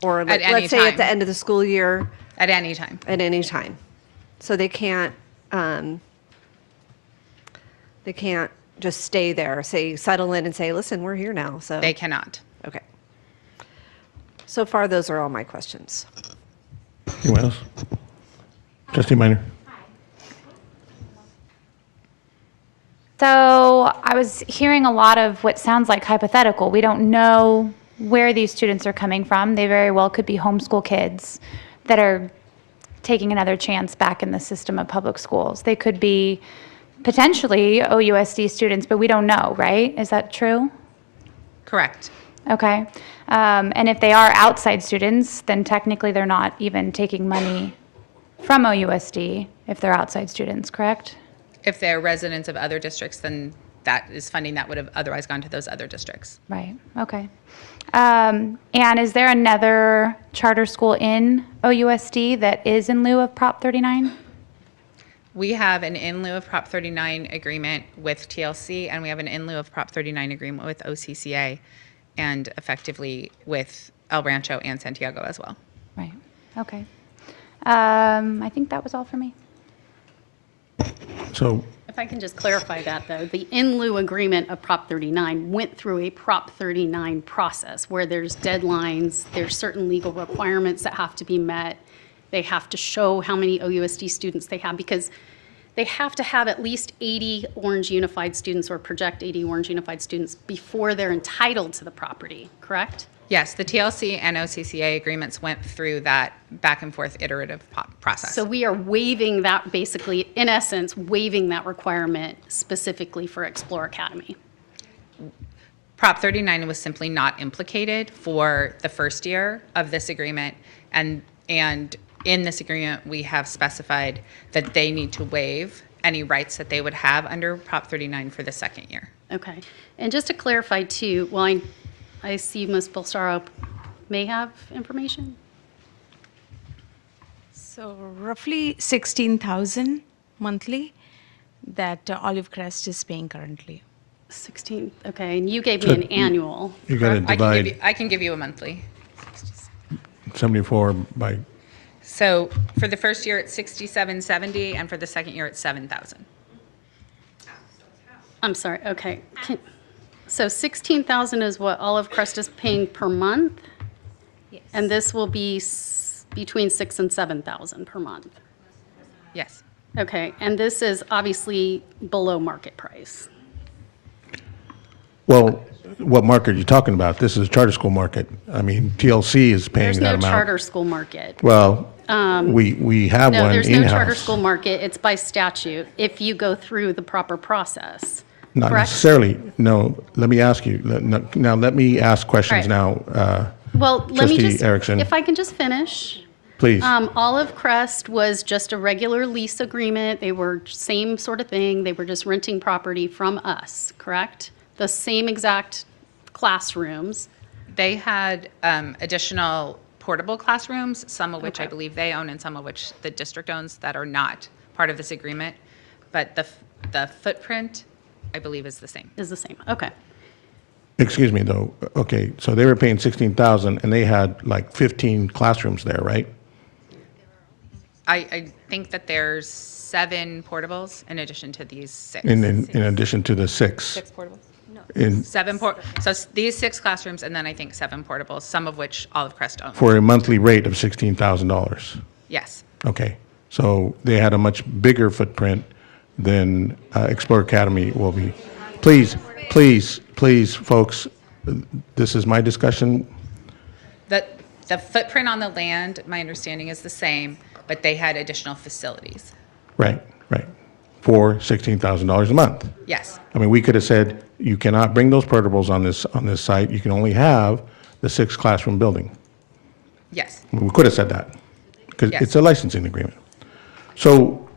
Or At any let's say at the time. end of the school year? At any time. At any time. So they can't just stay there, say, settle in and say, listen, we're here now, so. They cannot. Okay. So far, those are all my questions. Anyone else? Trustee Minor? So I was hearing a lot of what sounds like hypothetical. We don't know where these students are coming from. They very well could be homeschool kids that are taking another chance back in the system of public schools. They could be potentially OUSD students, but we don't know, right? Is that true? Correct. Okay. And if they are outside students, then technically they're not even taking money from OUSD if they're outside students, correct? If they're residents of other districts, then that is funding that would have otherwise gone to those other districts. Right, okay. And is there another charter school in OUSD that is in lieu of Prop 39? We have an in lieu of Prop 39 agreement with TLC, and we have an in lieu of Prop 39 agreement with OCCA, and effectively with El Rancho and Santiago as well. Right, okay. I think that was all for me. So, If I can just clarify that, though, the in lieu agreement of Prop 39 went through a Prop 39 process where there's deadlines, there's certain legal requirements that have to be met. They have to show how many OUSD students they have because they have to have at least 80 Orange Unified students or project 80 Orange Unified students before they're entitled to the property, correct? Yes, the TLC and OCCA agreements went through that back and forth iterative process. So we are waiving that, basically, in essence, waiving that requirement specifically for Explore Academy. Prop 39 was simply not implicated for the first year of this agreement, and in this agreement, we have specified that they need to waive any rights that they would have under Prop 39 for the second year. Okay. And just to clarify, too, well, I see Ms. Bolsaro may have information. So roughly 16,000 monthly that Olive Crest is paying currently. 16, okay, and you gave me an annual. you got to divide I can give you a monthly. 74 by, So for the first year, it's 6770, and for the second year, it's 7,000. I'm sorry, okay. So 16,000 is what Olive Crest is paying per month? Yes. And this will be between 6,000 and 7,000 per month? Yes. Okay, and this is obviously below market price. well, what market are you talking about? This is a charter school market. I mean, TLC is paying There's that no amount. charter school market. Well, we have No, one there's no charter in-house. school market. It's by statute if you go through the proper process. Not correct? necessarily. No, let me ask you. Now, let me ask questions All now. Well, let me Trustee just, Erickson. if I can just finish. Please. Olive Crest was just a regular lease agreement. They were same sort of thing. They were just renting property from us, correct? The same exact classrooms. They had additional portable classrooms, some of which I Okay. believe they own and some of which the district owns that are not part of this agreement. But the footprint, I believe, is the same. Is the same, okay. Excuse me, though. Okay, so they were paying 16,000 and they had like 15 classrooms there, right? I think that there's 7 portables in addition to these 6. In addition to the 6. 6 portables? In, These 6 classrooms, and then I think 7 portables, some of which Olive Crest owns. for a monthly rate of $16,000. Yes. Okay, so they had a much bigger footprint than Explore Academy will be. Please, please, please, folks, this is my discussion. The footprint on the land, my understanding, is the same, but they had additional facilities. Right, right, for $16,000 a month. Yes. I mean, we could have said, you cannot bring those portables on this site, you can only have the 6 classroom building. Yes. We could have said that, because Yes. it's a licensing agreement. So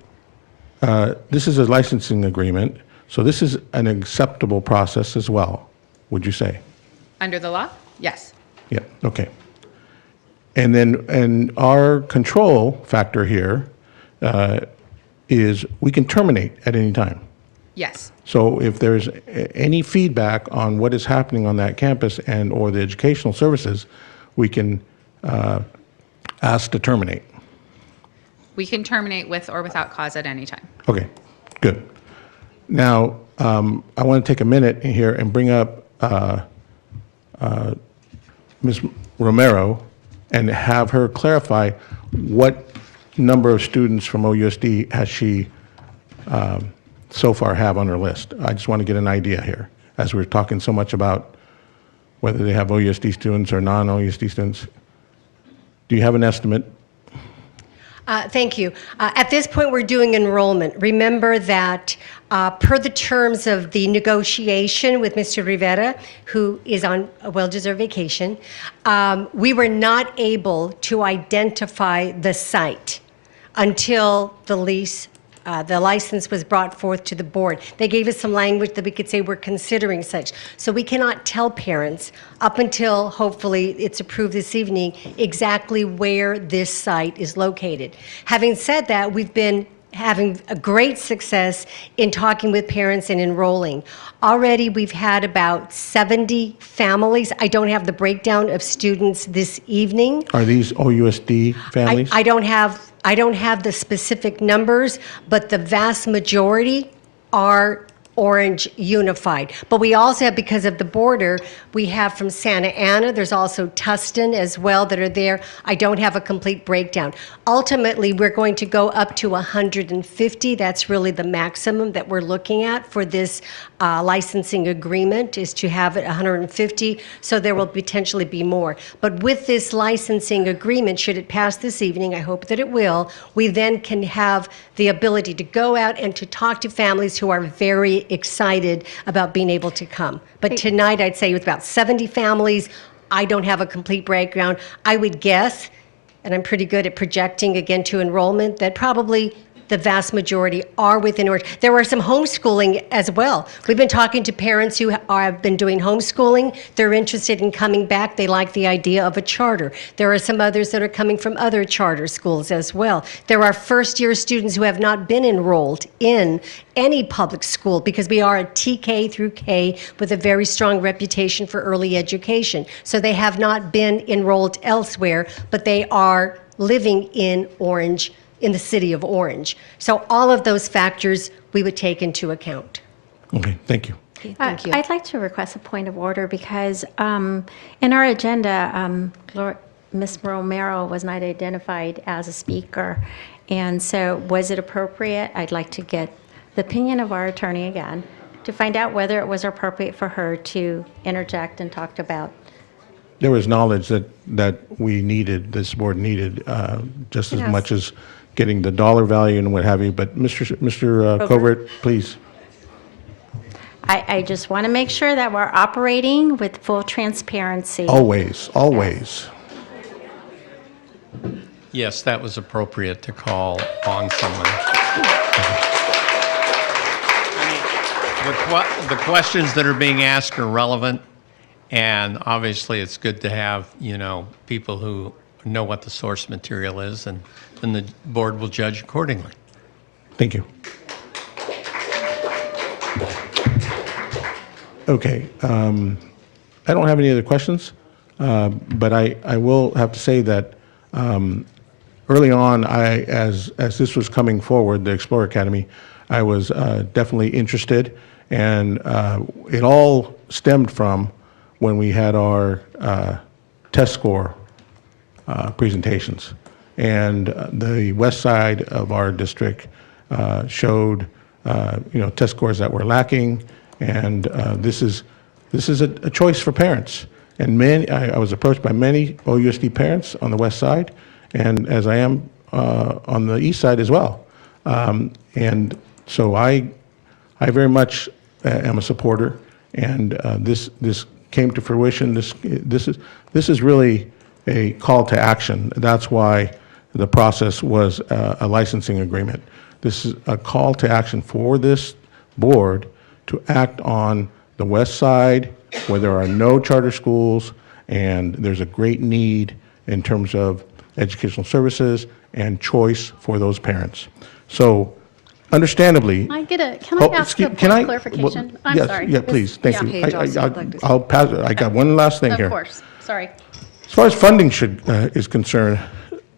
this is a licensing agreement, so this is an acceptable process as well, would you say? Under the law? Yes. Yeah, okay. And then, and our control factor here is we can terminate at any time. Yes. So if there's any feedback on what is happening on that campus and or the educational services, we can ask to terminate. We can terminate with or without cause at any time. Okay, good. Now, I want to take a minute here and bring up Ms. Romero and have her clarify what number of students from OUSD has she so far have on her list. I just want to get an idea here, as we're talking so much about whether they have OUSD students or non-OUSD students. Do you have an estimate? Thank you. At this point, we're doing enrollment. Remember that per the terms of the negotiation with Mr. Rivera, who is on a well-deserved vacation, we were not able to identify the site until the license was brought forth to the board. They gave us some language that we could say we're considering such. So we cannot tell parents up until hopefully it's approved this evening exactly where this site is located. Having said that, we've been having a great success in talking with parents and enrolling. Already we've had about 70 families. I don't have the breakdown of students this evening. Are these OUSD families? I don't have the specific numbers, but the vast majority are Orange Unified. But we also have, because of the border, we have from Santa Ana, there's also Tustin as well that are there. I don't have a complete breakdown. Ultimately, we're going to go up to 150. That's really the maximum that we're looking at for this licensing agreement, is to have it 150, so there will potentially be more. But with this licensing agreement, should it pass this evening, I hope that it will, we then can have the ability to go out and to talk to families who are very excited about being able to come. But tonight, I'd say with about 70 families, I don't have a complete breakdown. I would guess, and I'm pretty good at projecting again to enrollment, that probably the vast majority are within Orange. There are some homeschooling as well. We've been talking to parents who have been doing homeschooling. They're interested in coming back. They like the idea of a charter. There are some others that are coming from other charter schools as well. There are first-year students who have not been enrolled in any public school because we are a TK through K with a very strong reputation for early education. So they have not been enrolled elsewhere, but they are living in Orange, in the city of Orange. So all of those factors we would take into account. Okay, thank you. Okay, thank you. I'd like to request a point of order because in our agenda, Ms. Romero was not identified as a speaker. And so was it appropriate? I'd like to get the opinion of our attorney again to find out whether it was appropriate for her to interject and talk about. There was knowledge that we needed, this board needed, just as Yes. much as getting the dollar value and what have you. But Mr. Covert, please. I just want to make sure that we're operating with full transparency. Always, always. Yes, that was appropriate to call on someone. The questions that are being asked are relevant, and obviously it's good to have, people who know what the source material is, and the board will judge accordingly. Thank you. Okay, I don't have any other questions, but I will have to say that early on, as this was coming forward, the Explorer Academy, I was definitely interested, and it all stemmed from when we had our test score presentations. And the west side of our district showed, test scores that were lacking, and this is a choice for parents. And I was approached by many OUSD parents on the west side, and as I am on the east side as well. And so I very much am a supporter, and this came to fruition. This is really a call to action. That's why the process was a licensing agreement. This is a call to action for this board to act on the west side where there are no charter schools and there's a great need in terms of educational services and choice for those parents. So understandably. Can I ask a point of clarification? I'm yes, sorry. Yeah, please, thank you. Paige also would like to I'll pass it. I got one last thing here. Of course, sorry. As far as funding is concerned,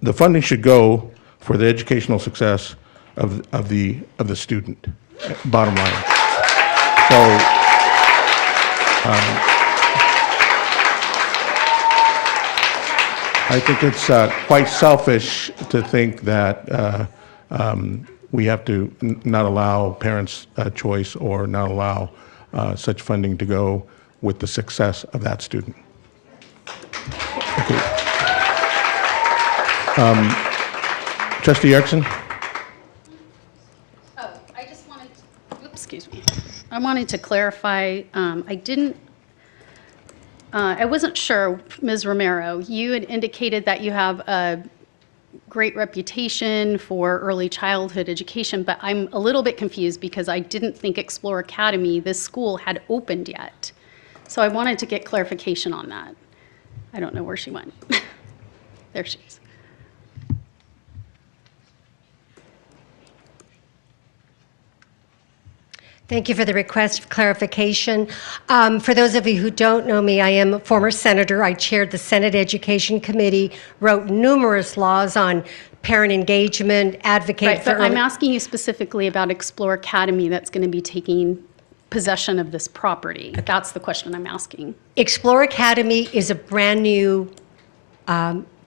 the funding should go for the educational success of the student, bottom line. So I think it's quite selfish to think that we have to not allow parents a choice or not allow such funding to go with the success of that student. Okay. Trustee Erickson? Oh, I just wanted, excuse me. I wanted to clarify, I wasn't sure, Ms. Romero, you had indicated that you have a great reputation for early childhood education, but I'm a little bit confused because I didn't think Explore Academy, this school, had opened yet. So I wanted to get clarification on that. I don't know where she went. There she is. Thank you for the request of clarification. For those of you who don't know me, I am a former senator. I chaired the Senate Education Committee, wrote numerous laws on parent engagement, advocate Right, for but I'm asking you specifically about Explore Academy that's going to be taking possession of this property. That's the question I'm asking. Explore Academy is a brand new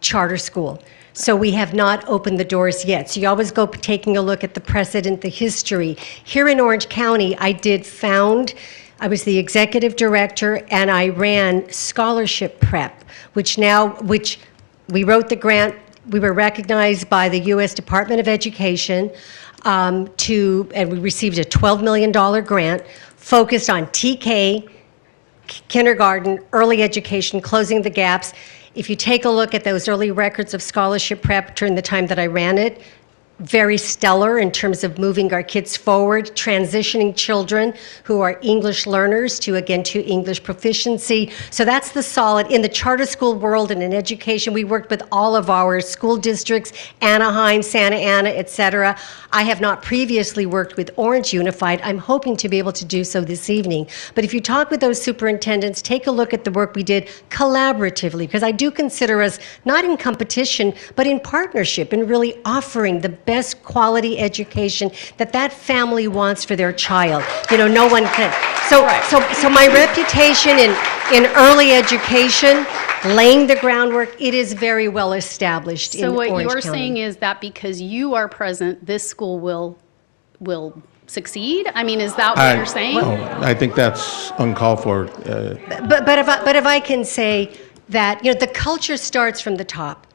charter school. So we have not opened the doors yet. So you always go taking a look at the precedent, the history. Here in Orange County, I was the executive director and I ran scholarship prep, which we wrote the grant. We were recognized by the U.S. Department of Education and we received a $12 million grant focused on TK, kindergarten, early education, closing the gaps. If you take a look at those early records of scholarship prep during the time that I ran it, very stellar in terms of moving our kids forward, transitioning children who are English learners to English proficiency. So that's the solid. In the charter school world and in education, we worked with all of our school districts, Anaheim, Santa Ana, et cetera. I have not previously worked with Orange Unified. I'm hoping to be able to do so this evening. But if you talk with those superintendents, take a look at the work we did collaboratively, because I do consider us not in competition, but in partnership and really offering the best quality education that family wants for their child. You know, no one can. So my reputation in early education, laying the groundwork, it is very well established in Orange County. So what you're saying is that because you are present, this school will succeed? I mean, is that what you're saying? I think that's uncalled for. But if I can say that, you know, the culture starts from the top.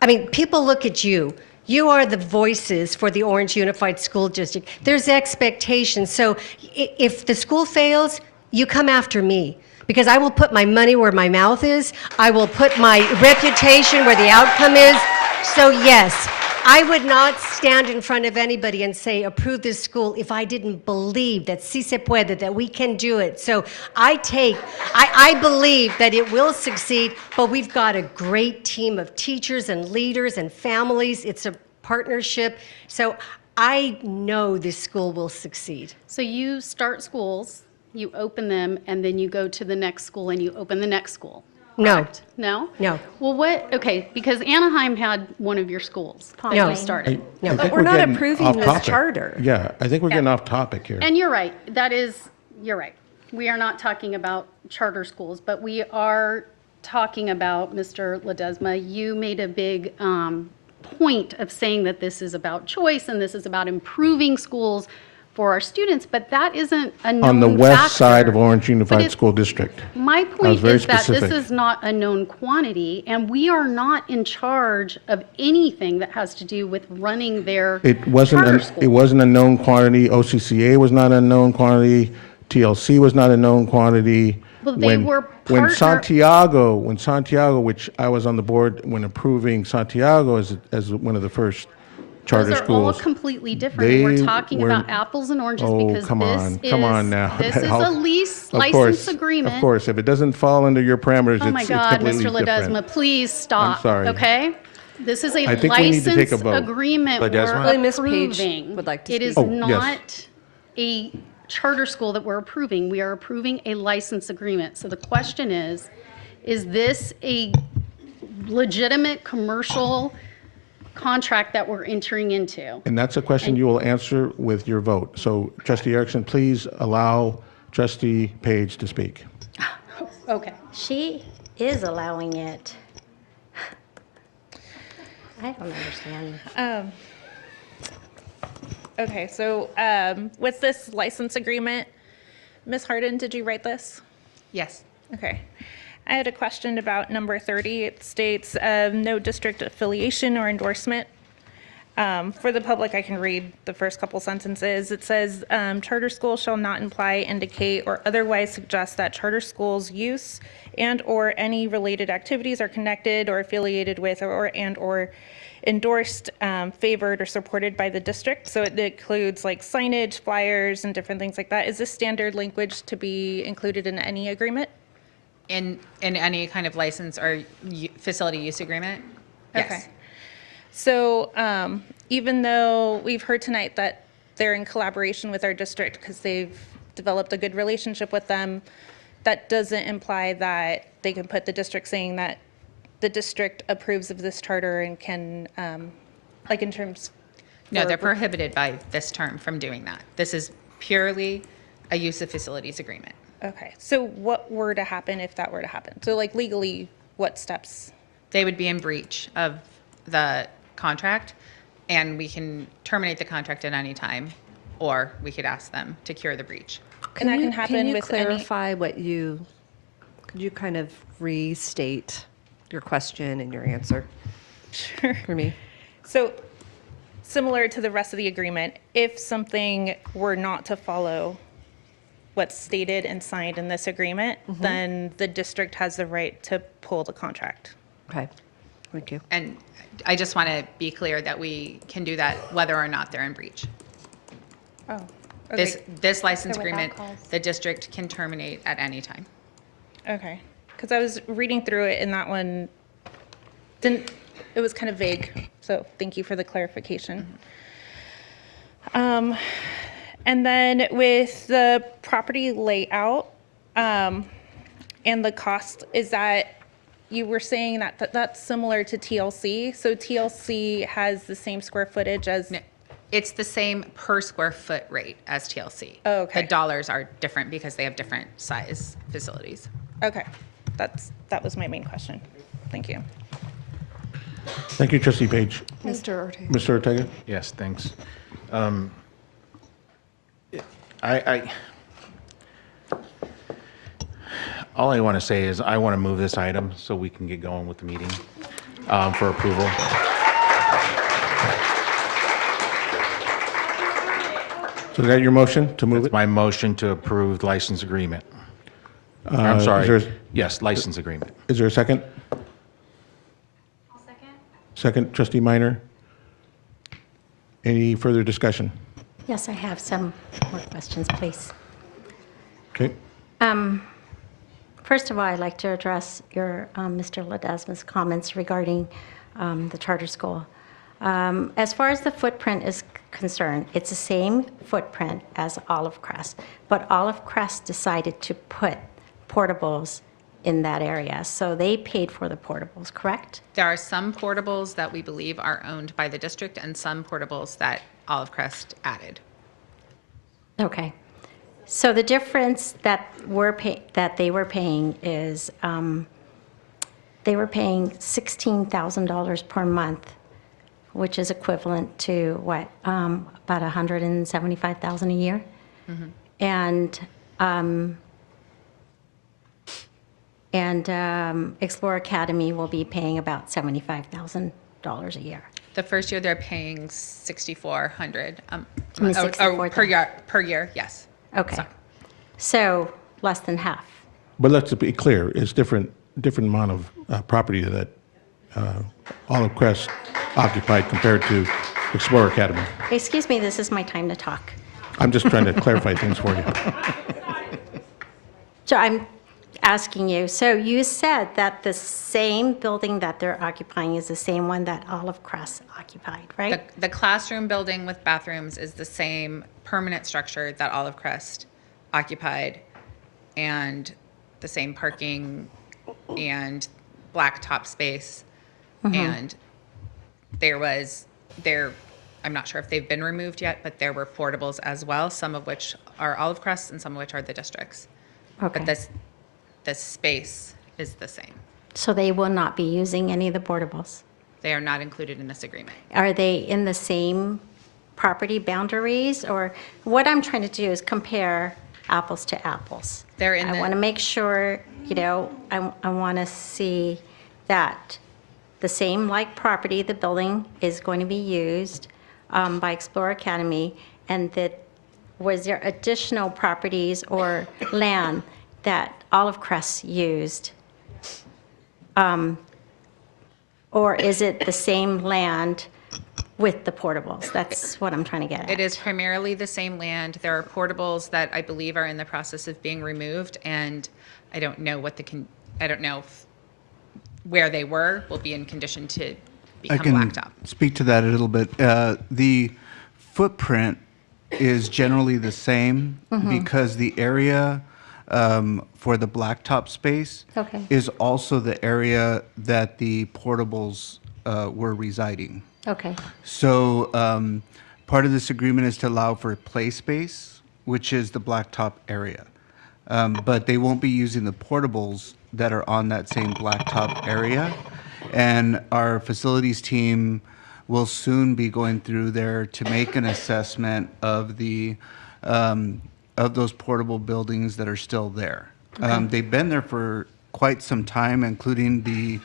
I mean, people look at you. You are the voices for the Orange Unified School District. There's expectations. So if the school fails, you come after me. Because I will put my money where my mouth is. I will put my reputation where the outcome is. So yes, I would not stand in front of anybody and say, approve this school, if I didn't believe that si se puede, that we can do it. So I believe that it will succeed, but we've got a great team of teachers and leaders and families. It's a partnership. So I know this school will succeed. So you start schools, you open them, and then you go to the next school and you open the next school. No. Correct? No? No. Well, okay, because Anaheim had one of your schools that No. you started. I But think we're not getting approving off this topic. charter. Yeah, I think we're getting off topic here. And you're right, you're right. We are not talking about charter schools, but we are talking about, Mr. Ledesma, you made a big point of saying that this is about choice and this is about improving schools for our students, but that isn't a known On the west factor. side of Orange Unified School District. My I was point very is that specific. this is not a known quantity, and we are not in charge of anything that has to do with running their It wasn't charter it school. wasn't a known quantity. OCCA was not a known quantity. TLC was not a known quantity. Well, they were when partner- Santiago, which I was on the board when approving Santiago as one of the first charter Those are schools. all completely different. We're they talking were- about apples and oranges Oh, because come on now. this is a lease Of license course, agreement. Of course, if it doesn't fall under your parameters, Oh my it's God, completely Mr. Ledesma, different. please stop. I'm sorry. Okay? This is a I think we need to take a license vote. agreement Ledesma? we're Ms. Page approving. would like to It speak. is Oh, yes. not a charter school that we're approving. We are approving a license agreement. So the question is this a legitimate commercial contract that we're entering into? And that's a question you will answer with your vote. So Trustee Erickson, please allow Trustee Page to speak. Okay. She is allowing it. I don't understand. Okay, so with this license agreement, Ms. Harden, did you write this? Yes. Okay. I had a question about number 30. It states no district affiliation or endorsement. For the public, I can read the first couple sentences. It says, charter schools shall not imply, indicate, or otherwise suggest that charter schools' use and/or any related activities are connected or affiliated with or endorsed, favored, or supported by the district. So it includes like signage, flyers, and different things like that. Is this standard language to be included in any agreement? In any kind of license or facility use agreement? Yes. Okay. So even though we've heard tonight that they're in collaboration with our district because they've developed a good relationship with them, that doesn't imply that they can put the district saying that the district approves of this charter and can, like in terms. No, they're prohibited by this term from doing that. This is purely a use of facilities agreement. Okay, so what were to happen if that were to happen? So like legally, what steps? They would be in breach of the contract, and we can terminate the contract at any time, or we could ask them to cure the breach. And that can Can happen you with any. clarify what could you kind of restate your question and your answer? Sure. For me. So similar to the rest of the agreement, if something were not to follow what's stated and signed in this agreement, then the district has the right to pull the contract. Okay, thank you. And I just want to be clear that we can do that whether or not they're in breach. Oh, This license So without agreement, cause. the district can terminate at any time. Okay, because I was reading through it and that one it was kind of vague, so thank you for the clarification. And then with the property layout and the cost, is that, you were saying that that's similar to TLC? So TLC has the same square footage as? It's the same per square foot rate as TLC. Oh, okay. The dollars are different because they have different size facilities. Okay, that was my main question. Thank you. Thank you, Trustee Page. Mr. Ortega. Mr. Ortega? Yes, thanks. All I want to say is I want to move this item so we can get going with the meeting for approval. So is that your motion to move it? My motion to approve the license agreement. I'm Is sorry. there- Yes, license agreement. Is there a second? Second, Trustee Minor. Any further discussion? Yes, I have some more questions, please. Okay. First of all, I'd like to address your, Mr. Ledesma's comments regarding the charter school. As far as the footprint is concerned, it's the same footprint as Olive Crest, but Olive Crest decided to put portables in that area, so they paid for the portables, correct? There are some portables that we believe are owned by the district and some portables that Olive Crest added. Okay. So the difference that they were paying is they were paying $16,000 per month, which is equivalent to what, about $175,000 a year, and Explore Academy will be paying about $75,000 a year. The first year they're paying $6,400 per year, yes. Okay. So less than half. But let's be clear, it's different amount of property that Olive Crest occupied compared to Explorer Academy. Excuse me, this is my time to talk. I'm just trying to clarify things for you. So I'm asking you, so you said that the same building that they're occupying is the same one that Olive Crest occupied, right? The classroom building with bathrooms is the same permanent structure that Olive Crest occupied, and the same parking and blacktop space. And I'm not sure if they've been removed yet, but there were portables as well, some of which are Olive Crest and some of which are the district's. Okay. But the space is the same. So they will not be using any of the portables? They are not included in this agreement. Are they in the same property boundaries? Or what I'm trying to do is compare apples to apples. They're in I the- want to make sure, I want to see that the same like property, the building is going to be used by Explore Academy, and that was there additional properties or land that Olive Crest used? Or is it the same land with the portables? That's what I'm trying to get at. It is primarily the same land. There are portables that I believe are in the process of being removed, and I don't know where they will be in condition to I become can blacktop. speak to that a little bit. The footprint is generally the same because the area for the blacktop space Okay. is also the area that the portables were residing. Okay. So part of this agreement is to allow for play space, which is the blacktop area. But they won't be using the portables that are on that same blacktop area. And our facilities team will soon be going through there to make an assessment of those portable buildings that are still there. Okay. They've been there for quite some time, including the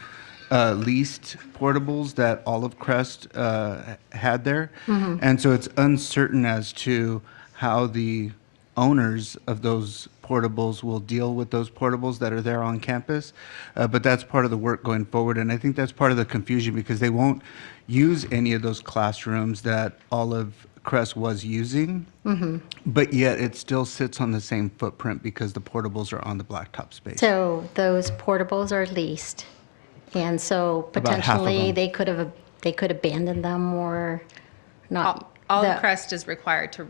leased portables that Olive Crest had there. Mhm. And so it's uncertain as to how the owners of those portables will deal with those portables that are there on campus. But that's part of the work going forward. And I think that's part of the confusion because they won't use any of those classrooms that Olive Crest was using. Mhm. But yet it still sits on the same footprint because the portables are on the blacktop space. So those portables are leased, and so About half of potentially them. they could abandon them or not. Olive the- Crest is required to,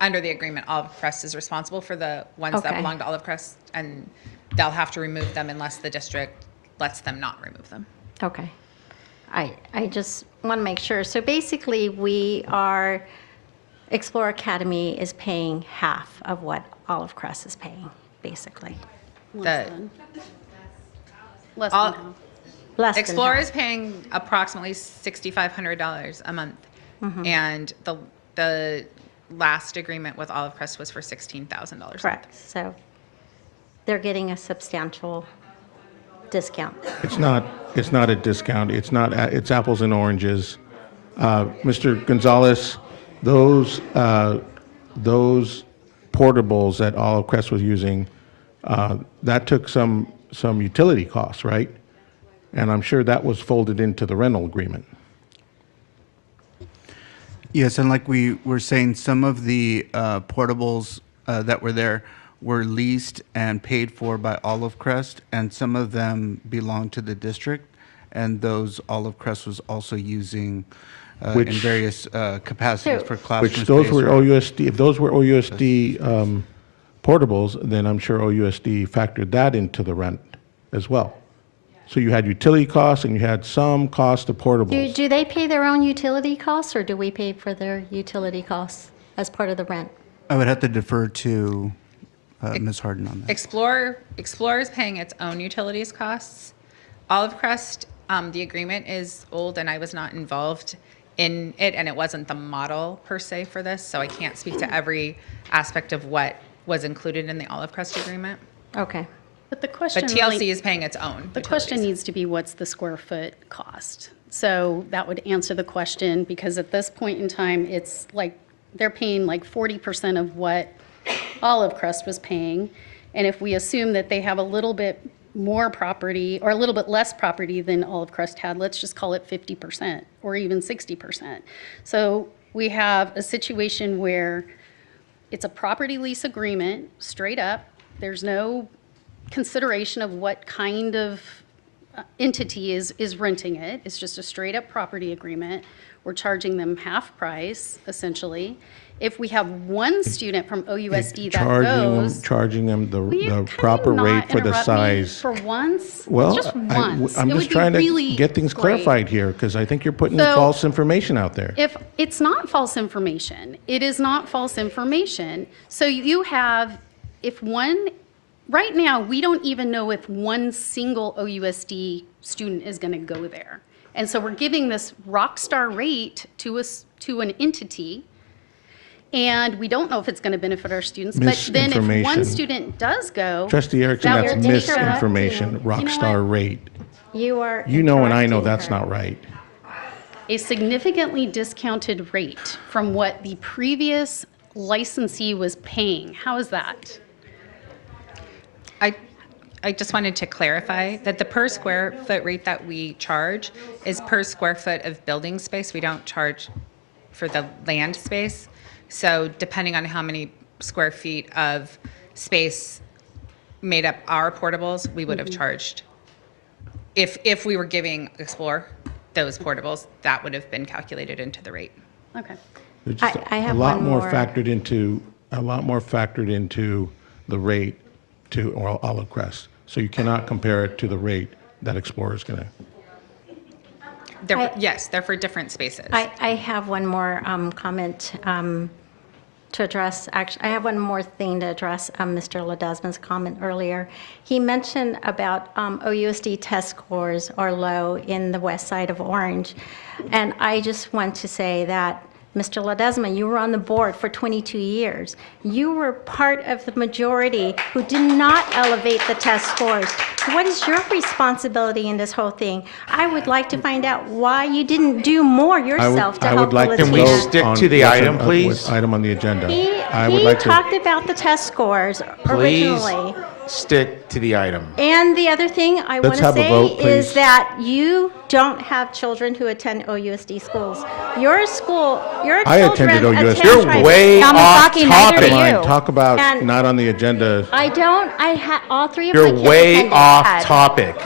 under the agreement, Olive Crest is responsible for the ones that Okay. belong to Olive Crest, and they'll have to remove them unless the district lets them not remove them. Okay. I just want to make sure. So basically, Explore Academy is paying half of what Olive Crest is paying, basically. The- Less All- than half. Less than Explorer half. is paying approximately $6,500 a month, Mhm. and the last agreement with Olive Crest was for $16,000 a month. Correct. So they're getting a substantial discount. It's not a discount. It's apples and oranges. Mr. Gonzalez, those portables that Olive Crest was using, that took some utility costs, right? And I'm sure that was folded into the rental agreement. Yes, and like we were saying, some of the portables that were there were leased and paid for by Olive Crest, and some of them belong to the district, and those Olive Crest was also using in Which- various capacities for classroom Which those space were or- OUSD, if those were OUSD portables, then I'm sure OUSD factored that into the rent as well. So you had utility costs and you had some cost of portables. Do they pay their own utility costs, or do we pay for their utility costs as part of the rent? I would have to defer to Ms. Harden on that. Explorer is paying its own utilities costs. Olive Crest, the agreement is old, and I was not involved in it, and it wasn't the model per se for this, so I can't speak to every aspect of what was included in the Olive Crest agreement. Okay. But the question But really- TLC is paying its own. The question needs to be, what's the square foot cost? So that would answer the question, because at this point in time, it's like, they're paying like 40% of what Olive Crest was paying. And if we assume that they have a little bit more property, or a little bit less property than Olive Crest had, let's just call it 50%, or even 60%. So we have a situation where it's a property lease agreement, straight up. There's no consideration of what kind of entity is renting it. It's just a straight up property agreement. We're charging them half price, essentially. If we have one student from OUSD that goes. Charging them Will you the kind proper of not rate for the interrupt me size. For once? Well, Just once. I'm It would just be trying to really get things great. clarified here, because I think you're putting So- false information out there. If it's not false information, it is not false information. So you have, right now, we don't even know if one single OUSD student is going to go there. And so we're giving this rock star rate to an entity, and we don't know if it's going to benefit our students. But then if one Misinformation. student does go, Trustee Erickson, that that's will take her up misinformation, to- rock you know star what? rate. You are You know and I know interrupting that's her. not right. A significantly discounted rate from what the previous licensee was paying. How is that? I just wanted to clarify that the per square foot rate that we charge is per square foot of building space. We don't charge for the land space. So depending on how many square feet of space made up our portables, we would have charged. If we were giving Explore those portables, that would have been calculated into the rate. Okay. There's just I have a lot one more more. factored into the rate to Olive Crest. So you cannot compare it to the rate that Explorer is going to. Yes, they're for different spaces. I have one more comment to address. Actually, I have one more thing to address Mr. Ledesma's comment earlier. He mentioned about OUSD test scores are low in the west side of Orange. And I just want to say that, Mr. Ledesma, you were on the board for 22 years. You were part of the majority who did not elevate the test scores. What is your responsibility in this whole thing? I would like to find out why you didn't do more yourself to I help would like to Latina. vote Can we stick on to the what's item, an- please? what's item on the agenda. He I would like to. talked about the test scores Please originally. stick to the item. And the other thing I want Let's to have a say vote, is please. that you don't have children who attend OUSD schools. Your school, your I children attended OUSD. attend You're private way schools. off Yamasaki, neither topic. do Fine, you. talk about And- not on the agenda. I don't, all three of my You're kids way attended. off topic.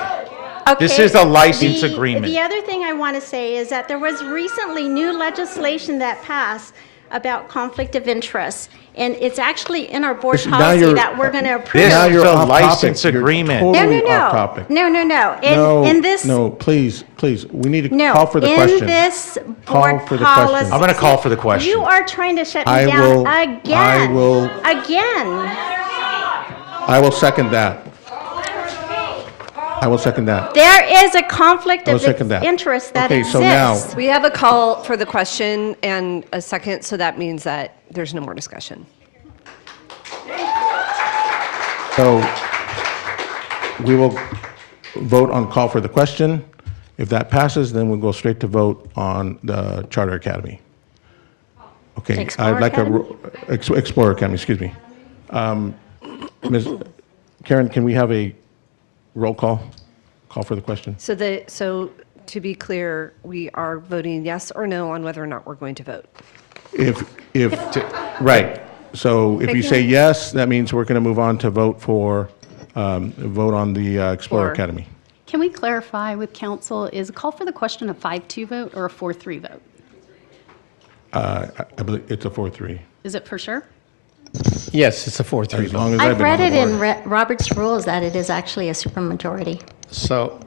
This Okay, is a license the- agreement. The other thing I want to say is that there was recently new legislation that passed about conflict of interest. And it's actually in our board Listen, now policy you're- that we're going to approve. This Now is you're a off license topic. You're agreement. Totally No. off topic. No. No, In this, no, please, we need to no, call for the in question. this Call board for the question. policy. I'm going to call for the question. You are trying to shut I me down will- again. I will- Again. I will second that. I will second that. There is a conflict I will of second that. interest that Okay, exists. so now- We have a call for the question and a second, so that means that there's no more discussion. So we will vote on call for the question. If that passes, then we'll go straight to vote on the Charter Academy. Okay, Explorer I'd like Academy? Explorer Academy, excuse me. Ms. Karen, can we have a roll call for the question? So to be clear, we are voting yes or no on whether or not we're going to vote. Right. So if you Thank say you. yes, that means we're going to move on to vote on the Explorer Explorer. Academy. Can we clarify with council, is a call for the question a 5-2 vote or a 4-3 vote? I believe it's a 4-3. Is it for sure? Yes, it's a 4-3 As long vote. as I've I've been read on it the in board. Robert's rules that it is actually a supermajority. So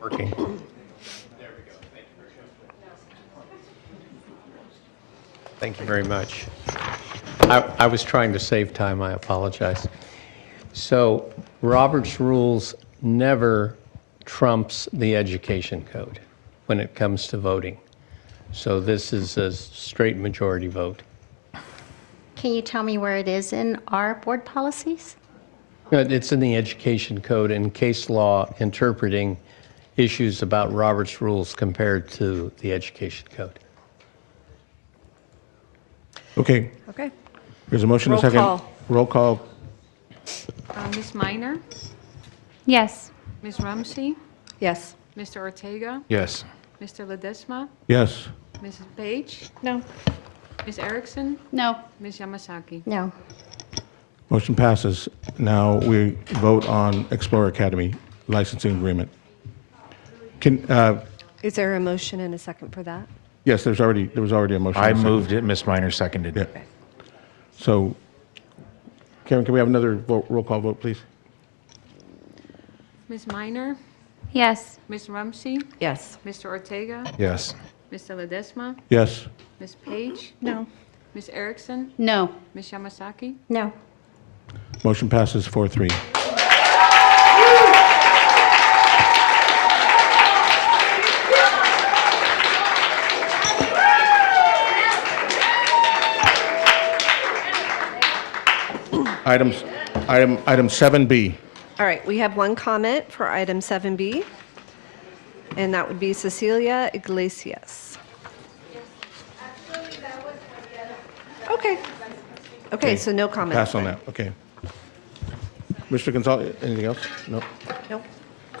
working. Thank you very much. I was trying to save time, I apologize. So Robert's Rules never trumps the education code when it comes to voting. So this is a straight majority vote. Can you tell me where it is in our board policies? It's in the education code and case law interpreting issues about Robert's Rules compared to the education code. Okay, Okay. there's a motion, a Roll second. call. Roll call. Ms. Minor, Yes. Ms. Rumsey, Yes. Mr. Ortega, Yes. Mr. Ledesma, Yes. Mrs. Page, No. Ms. Erickson, No. Ms. Yamasaki. No. Motion passes. Now we vote on Explorer Academy licensing agreement. Is there a motion and a second for that? Yes, there was already a motion. I and a second. moved it, Ms. Minor seconded. Yeah. So, Karen, can we have another roll call vote, please? Ms. Minor, Yes. Ms. Rumsey, Yes. Mr. Ortega, Yes. Mr. Ledesma, Yes. Ms. Page, No. Ms. Erickson, No. Ms. Yamasaki. No. Motion passes 4-3. Item 7B. All right, we have one comment for item 7B, and that would be Cecilia Iglesias. Okay. Okay, so no comment. Pass on that, okay. Mr. Gonzalez, anything else? No? No.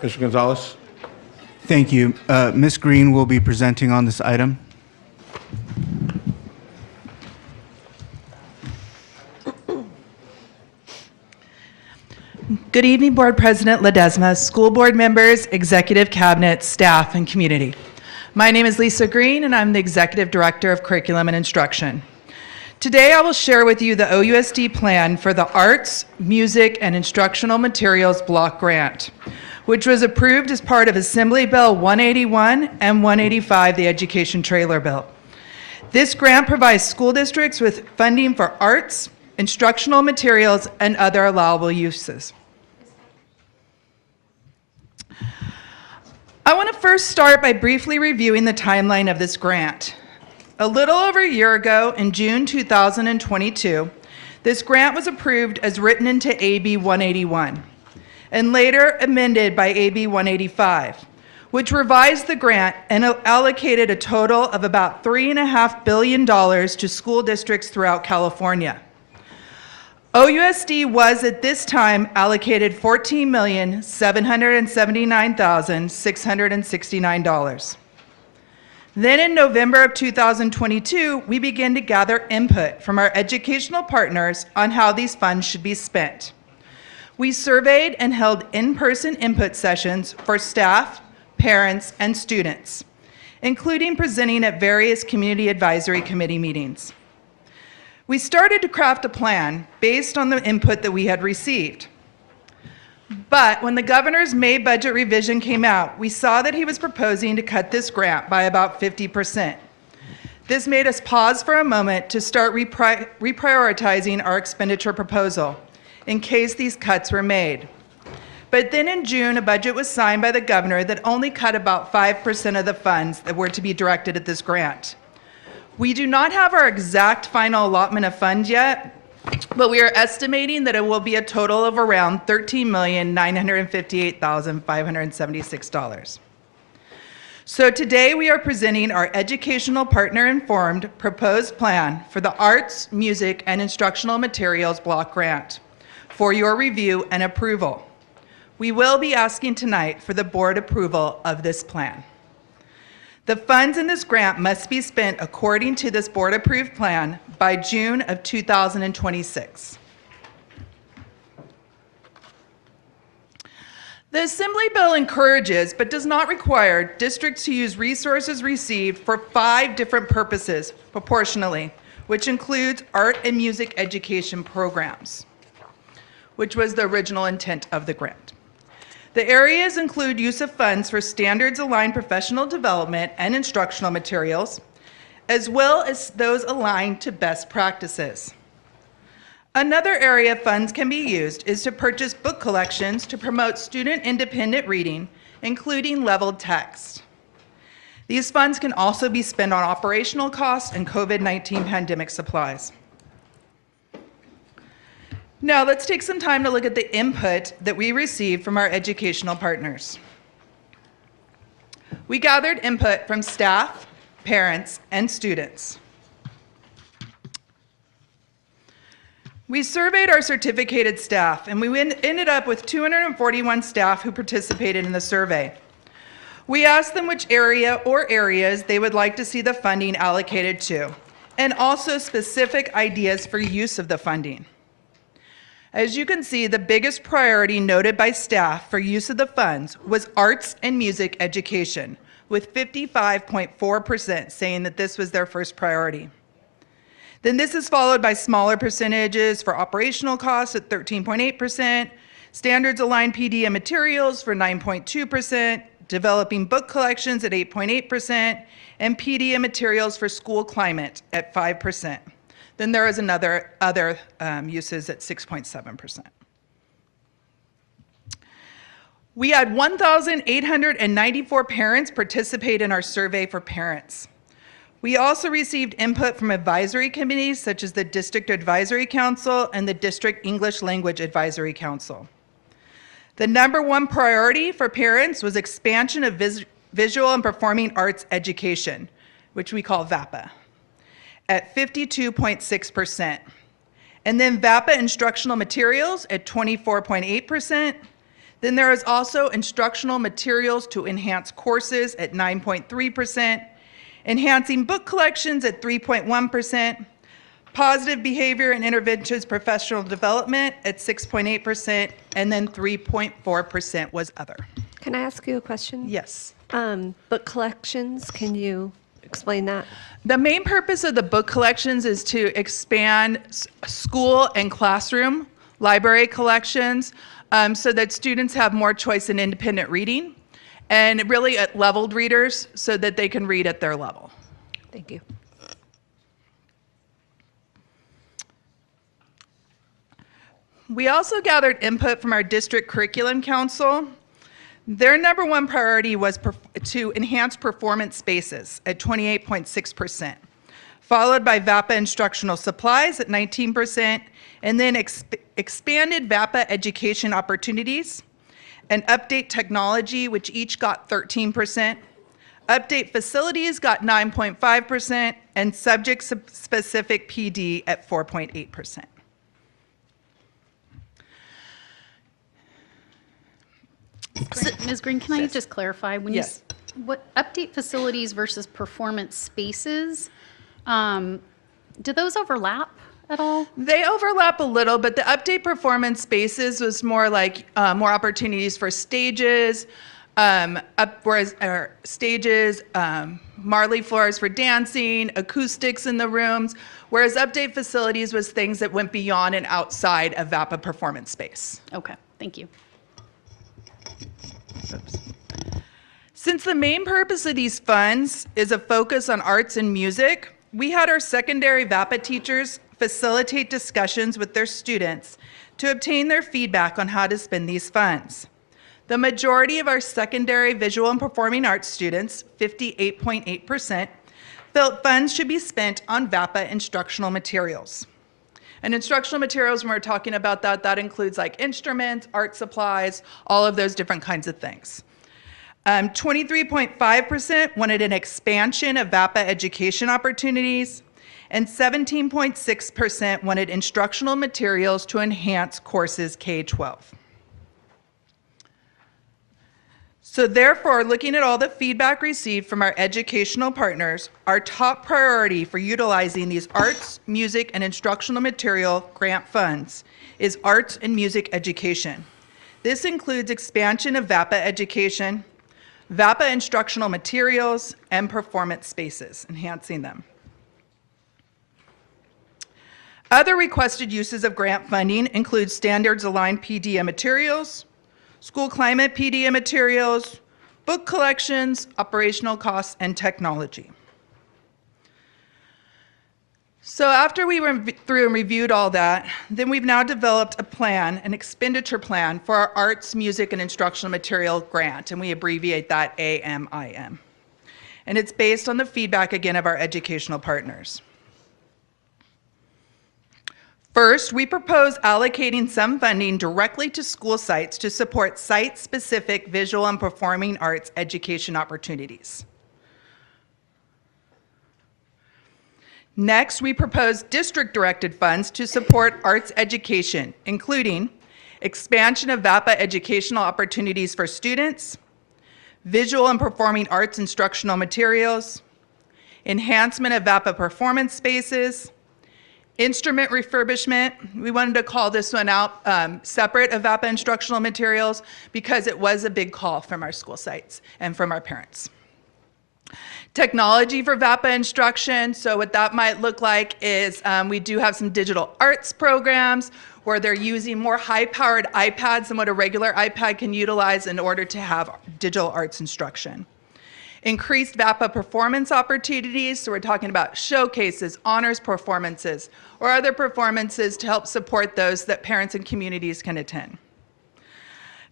Mr. Gonzalez? Thank you. Ms. Green will be presenting on this item. Good evening, Board President Ledesma, school board members, executive cabinet, staff, and community. My name is Lisa Green, and I'm the Executive Director of Curriculum and Instruction. Today, I will share with you the OUSD plan for the Arts, Music, and Instructional Materials Block Grant, which was approved as part of Assembly Bill 181 and 185, the Education Trailer Bill. This grant provides school districts with funding for arts, instructional materials, and other allowable uses. I want to first start by briefly reviewing the timeline of this grant. A little over a year ago, in June 2022, this grant was approved as written into AB 181, and later amended by AB 185, which revised the grant and allocated a total of about $3.5 billion to school districts throughout California. OUSD was at this time allocated $14,779,669. Then in November of 2022, we began to gather input from our educational partners on how these funds should be spent. We surveyed and held in-person input sessions for staff, parents, and students, including presenting at various community advisory committee meetings. We started to craft a plan based on the input that we had received. But when the governor's May budget revision came out, we saw that he was proposing to cut this grant by about 50%. This made us pause for a moment to start reprioritizing our expenditure proposal in case these cuts were made. But then in June, a budget was signed by the governor that only cut about 5% of the funds that were to be directed at this grant. We do not have our exact final allotment of funds yet, but we are estimating that it will be a total of around $13,958,576. So today we are presenting our educational partner-informed proposed plan for the Arts, Music, and Instructional Materials Block Grant for your review and approval. We will be asking tonight for the board approval of this plan. The funds in this grant must be spent according to this board-approved plan by June of 2026. The Assembly Bill encourages, but does not require, districts to use resources received for 5 different purposes proportionally, which includes art and music education programs, which was the original intent of the grant. The areas include use of funds for standards-aligned professional development and instructional materials, as well as those aligned to best practices. Another area funds can be used is to purchase book collections to promote student-independent reading, including leveled text. These funds can also be spent on operational costs and COVID-19 pandemic supplies. Now, let's take some time to look at the input that we received from our educational partners. We gathered input from staff, parents, and students. We surveyed our certificated staff, and we ended up with 241 staff who participated in the survey. We asked them which area or areas they would like to see the funding allocated to, and also specific ideas for use of the funding. As you can see, the biggest priority noted by staff for use of the funds was arts and music education, with 55.4% saying that this was their first priority. Then this is followed by smaller percentages for operational costs at 13.8%, standards-aligned PD and materials for 9.2%, developing book collections at 8.8%, and PD and materials for school climate at 5%. Then there is other uses at 6.7%. We had 1,894 parents participate in our survey for parents. We also received input from advisory committees such as the District Advisory Council and the District English Language Advisory Council. The number one priority for parents was expansion of visual and performing arts education, which we call VAPA, at 52.6%. And then VAPA instructional materials at 24.8%. Then there is also instructional materials to enhance courses at 9.3%, enhancing book collections at 3.1%, positive behavior and interventions professional development at 6.8%, and then 3.4% was other. Can I ask you a question? Yes. Book collections, can you explain that? The main purpose of the book collections is to expand school and classroom library collections so that students have more choice in independent reading, and really at leveled readers so that they can read at their level. Thank you. We also gathered input from our district curriculum council. Their number one priority was to enhance performance spaces at 28.6%, followed by VAPA instructional supplies at 19%, and then expanded VAPA education opportunities, and update technology, which each got 13%. Update facilities got 9.5%, and subject-specific PD at 4.8%. Ms. Green, can I just clarify? When Yes. What update facilities versus performance spaces, do those overlap at all? They overlap a little, but the update performance spaces was more like more opportunities for stages, Marley floors for dancing, acoustics in the rooms, whereas update facilities was things that went beyond and outside of VAPA performance space. Okay, thank you. Oops. Since the main purpose of these funds is a focus on arts and music, we had our secondary VAPA teachers facilitate discussions with their students to obtain their feedback on how to spend these funds. The majority of our secondary visual and performing arts students, 58.8%, felt funds should be spent on VAPA instructional materials. And instructional materials, when we're talking about that, that includes like instruments, art supplies, all of those different kinds of things. 23.5% wanted an expansion of VAPA education opportunities, and 17.6% wanted instructional materials to enhance courses K-12. So therefore, looking at all the feedback received from our educational partners, our top priority for utilizing these arts, music, and instructional material grant funds is arts and music education. This includes expansion of VAPA education, VAPA instructional materials, and performance spaces, enhancing them. Other requested uses of grant funding include standards-aligned PDM materials, school climate PDM materials, book collections, operational costs, and technology. So after we went through and reviewed all that, then we've now developed a plan, an expenditure plan for our arts, music, and instructional material grant, and we abbreviate that AMIM. And it's based on the feedback, again, of our educational partners. First, we propose allocating some funding directly to school sites to support site-specific visual and performing arts education opportunities. Next, we propose district-directed funds to support arts education, including expansion of VAPA educational opportunities for students, visual and performing arts instructional materials, enhancement of VAPA performance spaces, instrument refurbishment. We wanted to call this one out separate of VAPA instructional materials because it was a big call from our school sites and from our parents. Technology for VAPA instruction. So what that might look like is we do have some digital arts programs where they're using more high-powered iPads than what a regular iPad can utilize in order to have digital arts instruction. Increased VAPA performance opportunities, so we're talking about showcases, honors performances, or other performances to help support those that parents and communities can attend.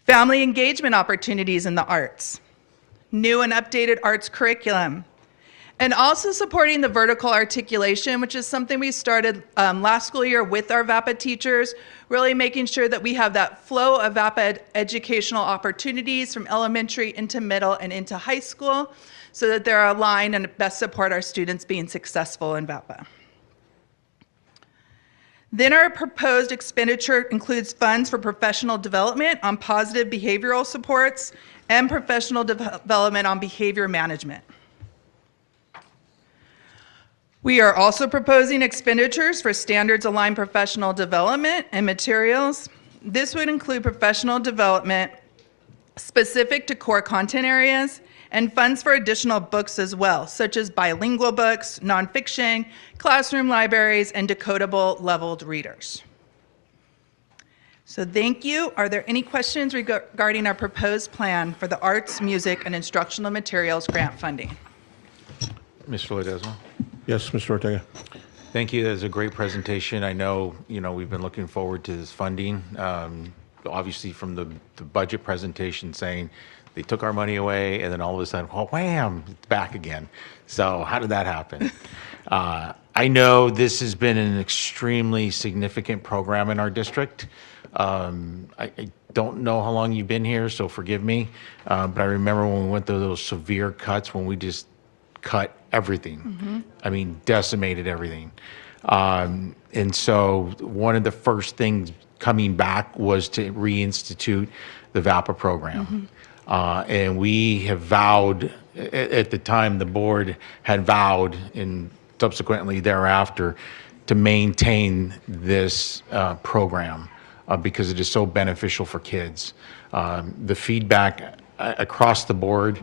Family engagement opportunities in the arts. New and updated arts curriculum. And also supporting the vertical articulation, which is something we started last school year with our VAPA teachers, really making sure that we have that flow of VAPA educational opportunities from elementary into middle and into high school so that they're aligned and best support our students being successful in VAPA. Then our proposed expenditure includes funds for professional development on positive behavioral supports and professional development on behavior management. We are also proposing expenditures for standards-aligned professional development and materials. This would include professional development specific to core content areas and funds for additional books as well, such as bilingual books, nonfiction, classroom libraries, and decodable leveled readers. So thank you. Are there any questions regarding our proposed plan for the arts, music, and instructional materials grant funding? Mr. Ledesma? Yes, Mr. Ortega. Thank you. That was a great presentation. I know, we've been looking forward to this funding. Obviously, from the budget presentation saying they took our money away, and then all of a sudden, oh, wham, it's back again. So how did that happen? I know this has been an extremely significant program in our district. I don't know how long you've been here, so forgive me. But I remember when we went through those severe cuts, when we just cut everything. I mean, decimated everything. And so one of the first things coming back was to reinstitute the VAPA program. And we have vowed, at the time the board had vowed, and subsequently thereafter, to maintain this program because it is so beneficial for kids. The feedback across the board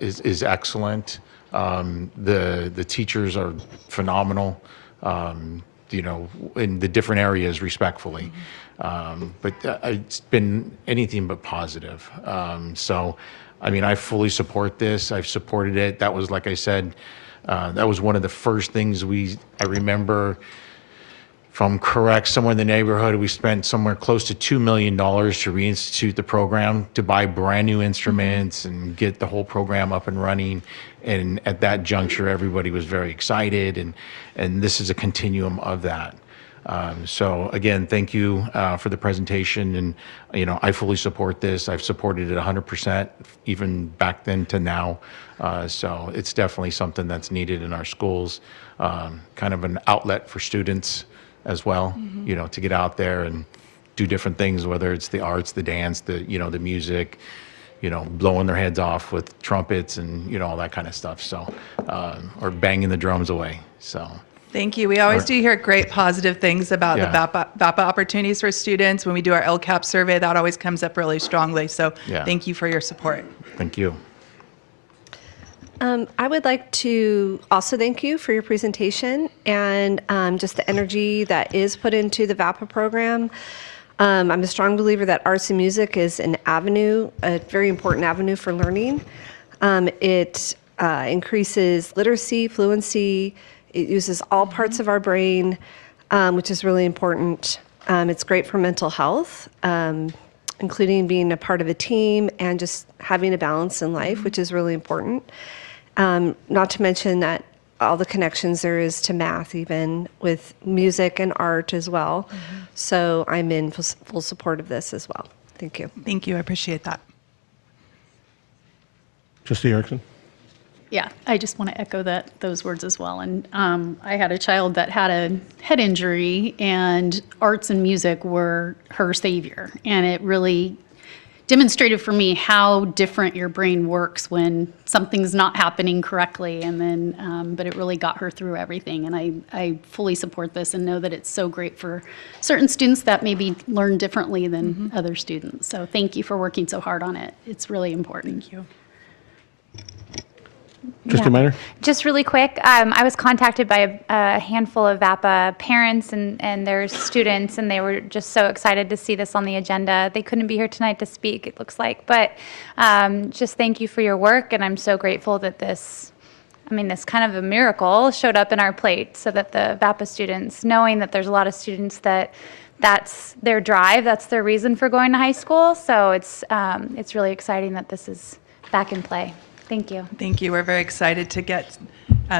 is excellent. The teachers are phenomenal, in the different areas, respectfully. But it's been anything but positive. So, I fully support this. I've supported it. That was, like I said, that was one of the first things I remember, if I'm correct, somewhere in the neighborhood, we spent somewhere close to $2 million to reinstitute the program, to buy brand new instruments and get the whole program up and running. And at that juncture, everybody was very excited, and this is a continuum of that. So again, thank you for the presentation, and I fully support this. I've supported it 100%, even back then to now. So it's definitely something that's needed in our schools, kind of an outlet for students as well, to get out there and do different things, whether it's the arts, the dance, the music, blowing their heads off with trumpets and, all that kind of stuff. So, or banging the drums away. So. Thank you. We always do hear great positive things about Yeah. the VAPA opportunities for students. When we do our LCAP survey, that always comes up really strongly. So Yeah. thank you for your support. Thank you. I would like to also thank you for your presentation and just the energy that is put into the VAPA program. I'm a strong believer that arts and music is an avenue, a very important avenue for learning. It increases literacy, fluency. It uses all parts of our brain, which is really important. It's great for mental health, including being a part of a team and just having a balance in life, which is really important. Not to mention that all the connections there is to math, even with music and art as well. So I'm in full support of this as well. Thank you. Thank you. I appreciate that. Trustee Erickson? Yeah, I just want to echo those words as well. And I had a child that had a head injury, and arts and music were her savior. And it really demonstrated for me how different your brain works when something's not happening correctly. And then, but it really got her through everything. And I fully support this and know that it's so great for certain students that maybe learn differently than other students. So thank you for working so hard on it. It's really important. Thank you. Trustee Minor? Just really quick, I was contacted by a handful of VAPA parents and their students, and they were just so excited to see this on the agenda. They couldn't be here tonight to speak, it looks like, but just thank you for your work, and I'm so grateful that this kind of a miracle showed up in our plate, so that the VAPA students, knowing that there's a lot of students that's their drive, that's their reason for going to high school, so it's really exciting that this is back in play. Thank you. Thank you. We're very excited to get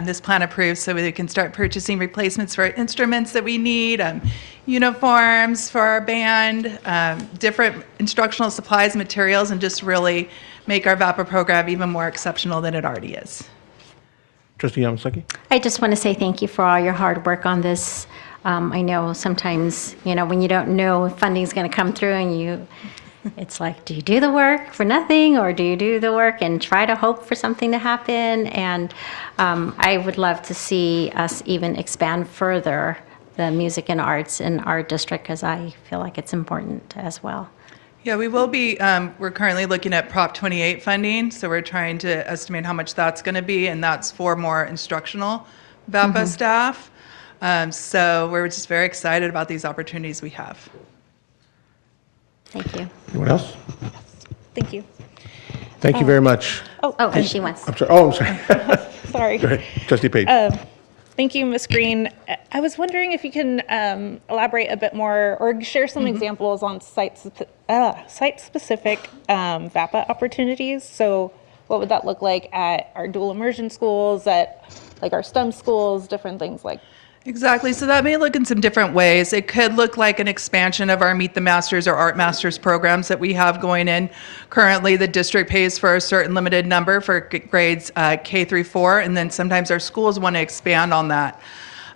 this plan approved so we can start purchasing replacements for instruments that we need, uniforms for our band, different instructional supplies, materials, and just really make our VAPA program even more exceptional than it already is. Trustee Yamasaki? I just want to say thank you for all your hard work on this. I know sometimes, when you don't know if funding's going to come through and it's like, do you do the work for nothing, or do you do the work and try to hope for something to happen? And I would love to see us even expand further the music and arts in our district, because I feel like it's important as well. Yeah, we will be, we're currently looking at Prop 28 funding, so we're trying to estimate how much that's going to be, and that's for more instructional VAPA staff. So we're just very excited about these opportunities we have. Thank you. Anyone else? Thank you. Thank you very much. Oh, she wants. I'm sorry. Oh, I'm sorry. Sorry. Go ahead. Trustee Page. Thank you, Ms. Green. I was wondering if you can elaborate a bit more or share some examples on site-specific VAPA opportunities. So what would that look like at our dual immersion schools, at like our STEM schools, different things like? Exactly. So that may look in some different ways. It could look like an expansion of our Meet the Masters or Art Masters programs that we have going in. Currently, the district pays for a certain limited number for grades K through 4, and then sometimes our schools want to expand on that.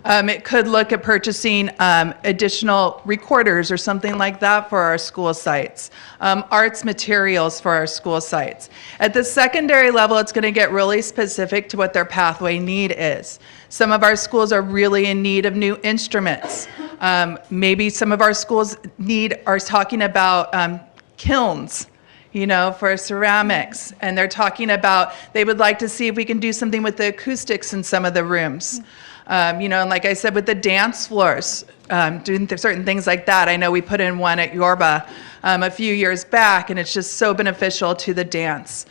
It could look at purchasing additional recorders or something like that for our school sites, arts materials for our school sites. At the secondary level, it's going to get really specific to what their pathway need is. Some of our schools are really in need of new instruments. Maybe some of our schools are talking about kilns, for ceramics, and they're talking about they would like to see if we can do something with the acoustics in some of the rooms. And like I said, with the dance floors, doing certain things like that. I know we put in one at Yorba a few years back, and it's just so beneficial to the dance.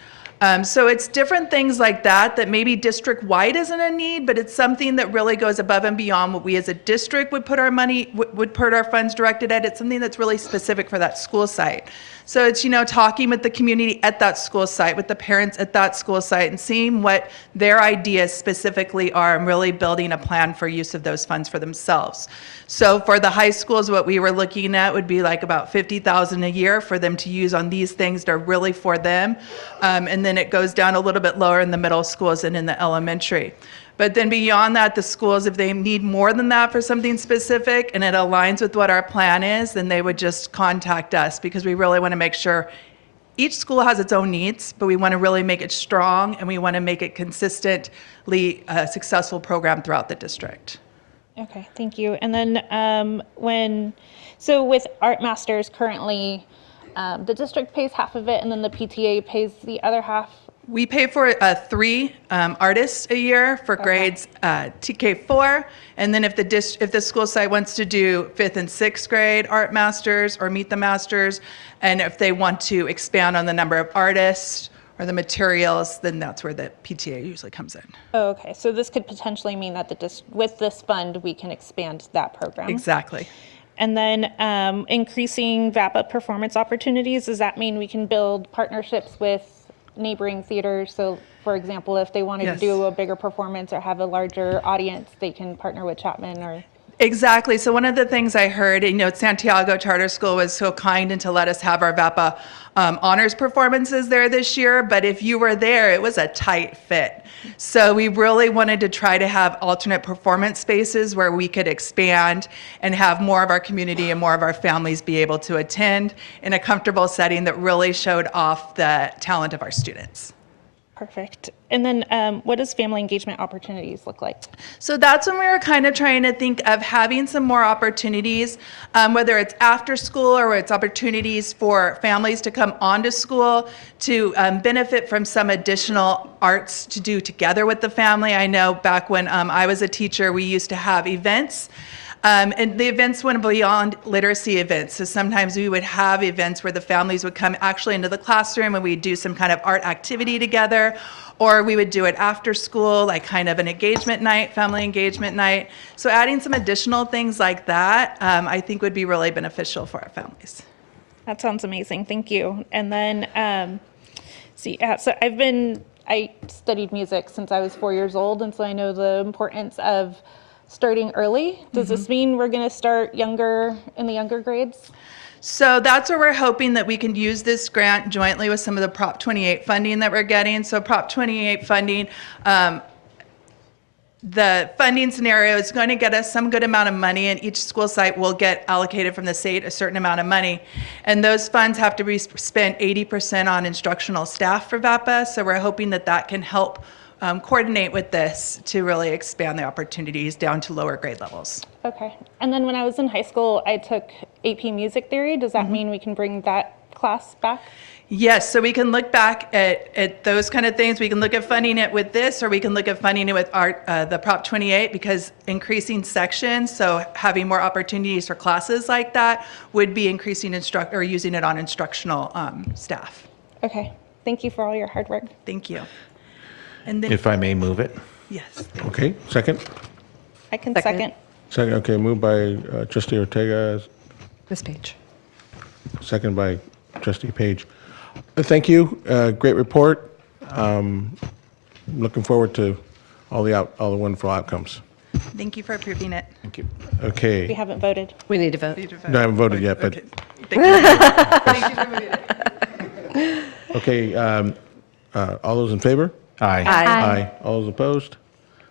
So it's different things like that maybe district-wide isn't a need, but it's something that really goes above and beyond what we as a district would put our funds directed at. It's something that's really specific for that school site. So it's, talking with the community at that school site, with the parents at that school site, and seeing what their ideas specifically are and really building a plan for use of those funds for themselves. So for the high schools, what we were looking at would be like about $50,000 a year for them to use on these things that are really for them. And then it goes down a little bit lower in the middle schools and in the elementary. But then beyond that, the schools, if they need more than that for something specific and it aligns with what our plan is, then they would just contact us, because we really want to make sure each school has its own needs, but we want to really make it strong and we want to make it consistently a successful program throughout the district. Okay, thank you. And then with Art Masters currently, the district pays half of it and then the PTA pays the other half. We pay for 3 artists a year for grades TK4, and then if the school site wants to do 5th and 6th grade Art Masters or Meet the Masters, and if they want to expand on the number of artists or the materials, then that's where the PTA usually comes in. Oh, okay, so this could potentially mean that with this fund, we can expand that program. Exactly. And then increasing VAPA performance opportunities, does that mean we can build partnerships with neighboring theaters? So for example, if they wanted to do a bigger performance or have a larger audience, they can partner with Chapman or... Exactly. So one of the things I heard, Santiago Charter School was so kind and to let us have our VAPA honors performances there this year. But if you were there, it was a tight fit. So we really wanted to try to have alternate performance spaces where we could expand and have more of our community and more of our families be able to attend in a comfortable setting that really showed off the talent of our students. Perfect. And then what does family engagement opportunities look like? So that's when we were kind of trying to think of having some more opportunities, whether it's after school or it's opportunities for families to come onto school to benefit from some additional arts to do together with the family. I know back when I was a teacher, we used to have events. And the events went beyond literacy events. So sometimes we would have events where the families would come actually into the classroom and we'd do some kind of art activity together, or we would do it after school, like kind of an engagement night, family engagement night. So adding some additional things like that, I think would be really beneficial for our families. That sounds amazing. Thank you. And then, so I've been I studied music since I was 4 years old, and so I know the importance of starting early. Does this mean we're going to start younger in the younger grades? So that's where we're hoping that we can use this grant jointly with some of the Prop 28 funding that we're getting. So Prop 28 funding, the funding scenario is going to get us some good amount of money, and each school site will get allocated from the state a certain amount of money. And those funds have to be spent 80% on instructional staff for VAPA. So we're hoping that that can help coordinate with this to really expand the opportunities down to lower grade levels. Okay. And then when I was in high school, I took AP Music Theory. Does that mean we can bring that class back? Yes, so we can look back at those kind of things. We can look at funding it with this, or we can look at funding it with the Prop 28, because increasing sections, so having more opportunities for classes like that, would be increasing or using it on instructional staff. Okay. Thank you for all your hard work. Thank you. And then, If I may move it. yes. Okay, second? I can second. Second, okay, moved by trustee Ortega, Ms. Page. second by trustee Page. Thank you, great report. Looking forward to all the wonderful outcomes. Thank you for approving it. Thank you. We Okay, haven't voted. We need to vote. no, I haven't voted yet, but, Thank you. Thank you for moving it. okay, all those in favor? Aye. Aye. All those opposed?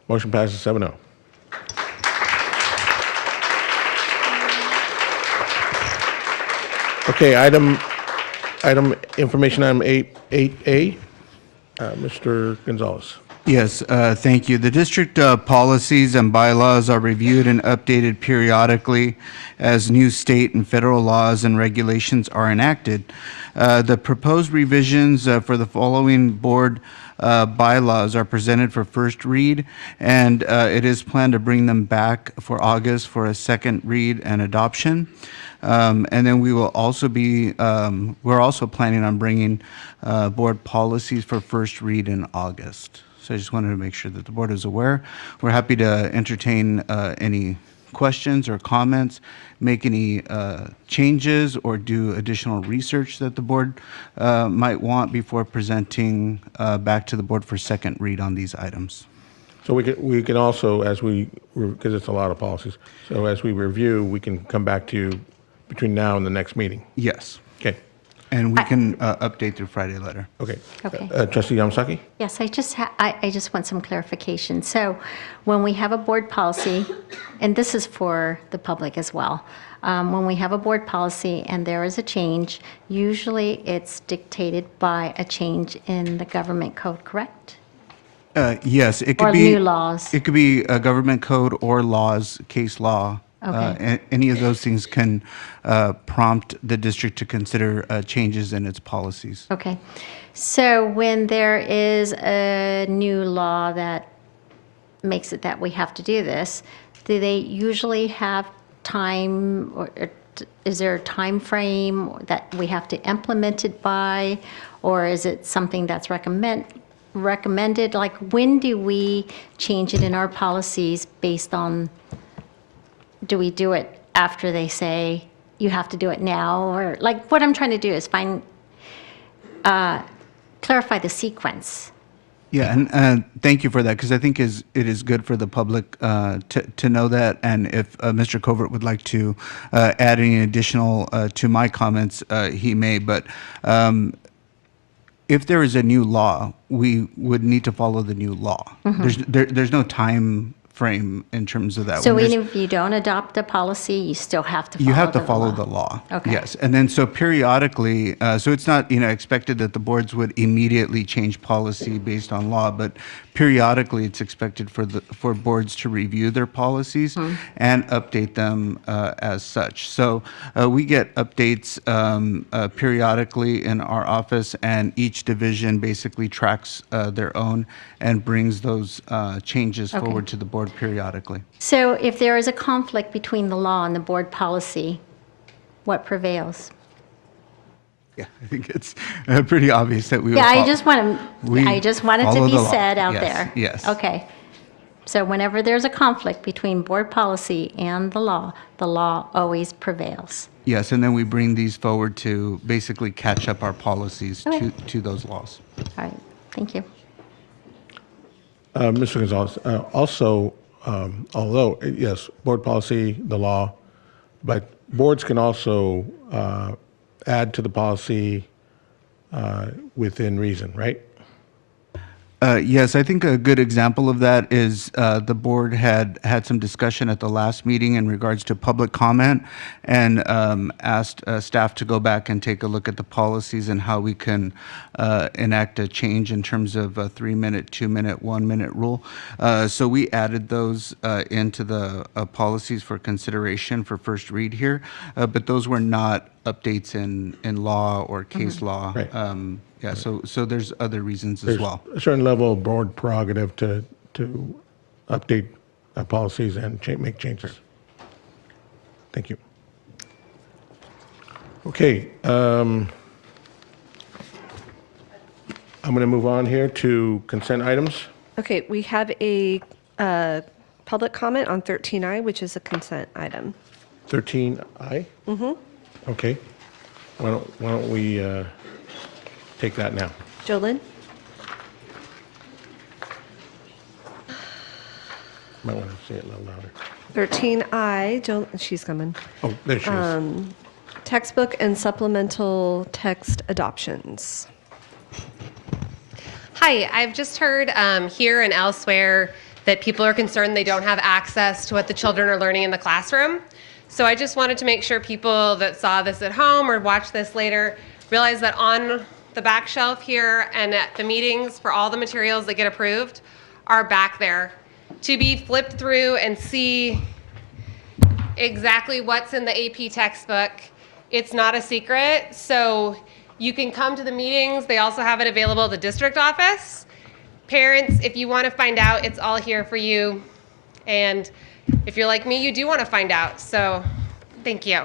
Motion passes 7-0. Okay, information item 8A, Mr. Gonzalez. Yes, thank you. The district policies and bylaws are reviewed and updated periodically as new state and federal laws and regulations are enacted. The proposed revisions for the following board bylaws are presented for first read, and it is planned to bring them back for August for a second read and adoption. And then we will also be, we're also planning on bringing board policies for first read in August. So I just wanted to make sure that the board is aware. We're happy to entertain any questions or comments, make any changes, or do additional research that the board might want before presenting back to the board for second read on these items. So we can also, because it's a lot of policies, so as we review, we can come back to you between now and the next meeting. Yes. Okay, And we can update through Friday letter. okay. Okay. Trustee Yamasaki? Yes, I just want some clarification. So when we have a board policy, and this is for the public as well, when we have a board policy and there is a change, usually it's dictated by a change in the government code, correct? Yes, it could Or be. new laws. It could be a government code or laws, case law. Okay. Any of those things can prompt the district to consider changes in its policies. Okay. So when there is a new law that makes it that we have to do this, do they usually have time, or is there a time frame that we have to implement it by? Or is it something that's recommended? Like, when do we change it in our policies based on, do we do it after they say, you have to do it now? Or, like, what I'm trying to do is clarify the sequence. Yeah, and thank you for that, because I think it is good for the public to know that. And if Mr. Covert would like to add any additional to my comments, he may. But if there is a new law, we would need to follow the new law. There's no time frame in terms of that. So When even there's- if you don't adopt a policy, you still have to follow You have to the follow law. the law. Okay. Yes, and then so periodically, so it's not, expected that the boards would immediately change policy based on law, but periodically it's expected for boards to review their policies and update them as such. So we get updates periodically in our office, and each division basically tracks their own and brings those changes Okay. forward to the board periodically. So if there is a conflict between the law and the board policy, what prevails? Yeah, I think it's pretty obvious that we would Yeah, I fol- just want we to, I just want it to follow be the law. said out Yes, there. yes. Okay. So whenever there's a conflict between board policy and the law always prevails. Yes, and then we bring these forward to basically catch up our policies Okay. to those laws. All right, thank you. Mr. Gonzalez, also, although, yes, board policy, the law, but boards can also add to the policy within reason, right? Yes, I think a good example of that is the board had some discussion at the last meeting in regards to public comment and asked staff to go back and take a look at the policies and how we can enact a change in terms of a 3-minute, 2-minute, 1-minute rule. So we added those into the policies for consideration for first read here, but those were not updates in law or case law. Right. Yeah, so there's other reasons as There's well. a certain level of board prerogative to update policies and make changes. Thank you. Okay. I'm going to move on here to consent items. Okay, we have a public comment on 13I, which is a consent item. 13I? Mm-hmm. Okay. Why don't we take that now? Jolyn? Might want to say it a little louder. 13I, she's coming. Oh, there she is. Textbook and supplemental text adoptions. Hi, I've just heard here and elsewhere that people are concerned they don't have access to what the children are learning in the classroom. So I just wanted to make sure people that saw this at home or watch this later realize that on the back shelf here and at the meetings for all the materials that get approved are back there to be flipped through and see exactly what's in the AP textbook. It's not a secret, so you can come to the meetings. They also have it available at the district office. Parents, if you want to find out, it's all here for you. And if you're like me, you do want to find out. So thank you.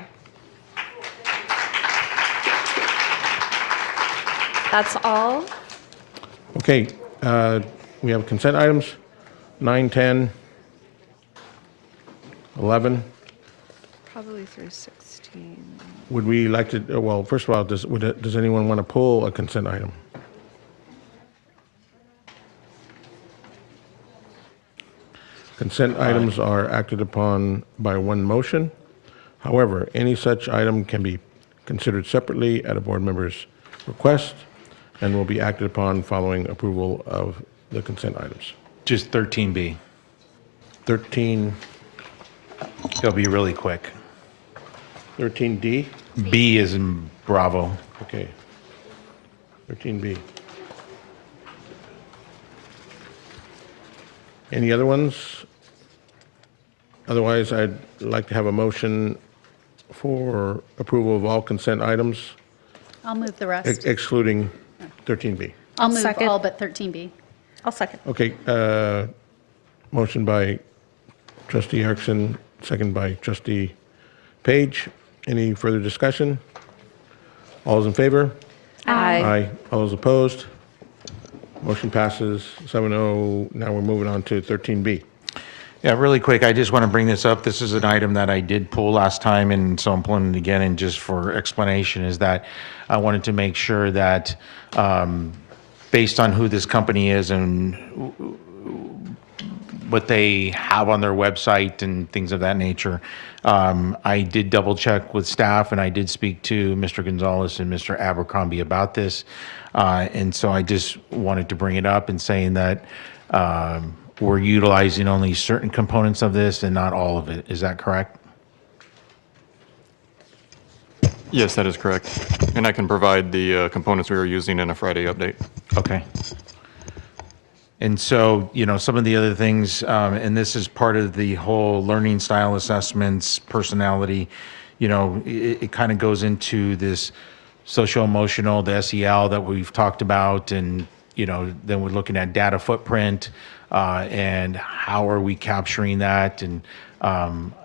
That's all. Okay, we have consent items, 9, 10, 11. Probably through 16. Would we like to, well, first of all, does anyone want to pull a consent item? Consent items are acted upon by one motion. However, any such item can be considered separately at a board member's request and will be acted upon following approval of the consent items. Just 13B. 13, It'll be really quick. 13D? B is in Bravo. Okay. 13B. Any other ones? Otherwise, I'd like to have a motion for approval of all consent items, I'll move the rest. excluding 13B. I'll move Second. all but 13B. I'll second. Okay, motion by trustee Erickson, second by trustee Page. Any further discussion? All those in favor? Aye. Aye. All those opposed? Motion passes 7-0. Now we're moving on to 13B. Yeah, really quick, I just want to bring this up. This is an item that I did pull last time, and so I'm pulling it again, and just for explanation, is that I wanted to make sure that based on who this company is and what they have on their website and things of that nature, I did double check with staff, and I did speak to Mr. Gonzalez and Mr. Abercrombie about this. And so I just wanted to bring it up and saying that we're utilizing only certain components of this and not all of it. Is that correct? Yes, that is correct. And I can provide the components we are using in a Friday update. Okay. And so, you know, some of the other things, and this is part of the whole learning style assessments, personality, you know, it kind of goes into this social emotional, the SEL that we've talked about, and, you know, then we're looking at data footprint and how are we capturing that. And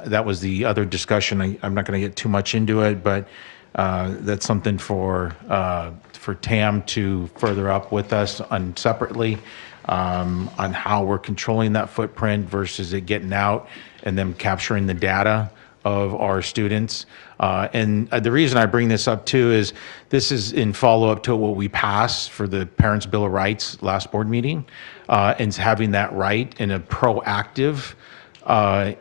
that was the other discussion. I'm not going to get too much into it, but that's something for TAM to further up with us on separately. On how we're controlling that footprint versus it getting out and them capturing the data of our students. And the reason I bring this up too is this is in follow-up to what we passed for the Parents' Bill of Rights last board meeting. and having that right and a proactive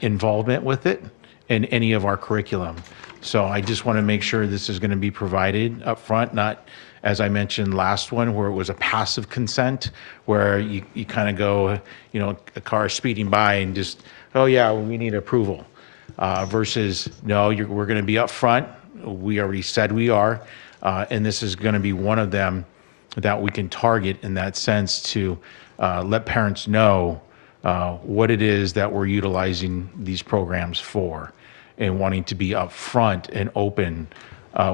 involvement with it in any of our curriculum. So I just want to make sure this is going to be provided up front, not, as I mentioned last one, where it was a passive consent, where you kind of go, you know, a car speeding by and just, oh yeah, we need approval. Versus, no, we're going to be up front. We already said we are. And this is going to be one of them that we can target in that sense to let parents know what it is that we're utilizing these programs for and wanting to be upfront and open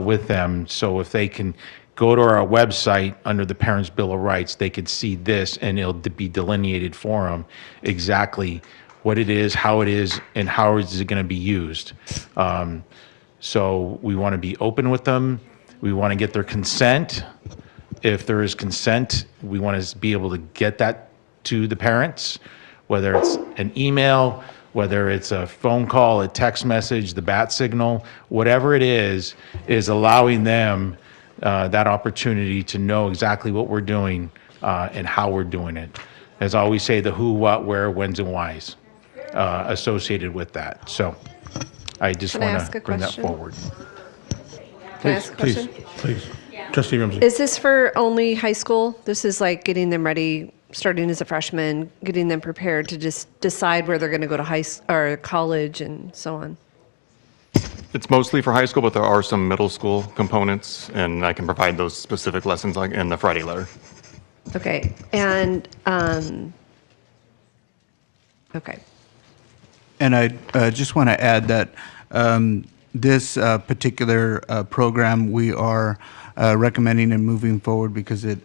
with them. So if they can go to our website under the Parents' Bill of Rights, they could see this and it'll be delineated for them exactly what it is, how it is, and how is it going to be used. So we want to be open with them. We want to get their consent. If there is consent, we want to be able to get that to the parents, whether it's an email, whether it's a phone call, a text message, the bat signal, whatever it is allowing them that opportunity to know exactly what we're doing and how we're doing it. As I always say, the who, what, where, whens, and whys associated with that. So I just Can I want ask to a bring that question? forward. Can I ask a question? Please. Trustee Ramsey. Is this for only high school? This is like getting them ready, starting as a freshman, getting them prepared to just decide where they're going to go to or college and so on. It's mostly for high school, but there are some middle school components, and I can provide those specific lessons like in the Friday letter. Okay. And okay. And I just want to add that this particular program we are recommending and moving forward because it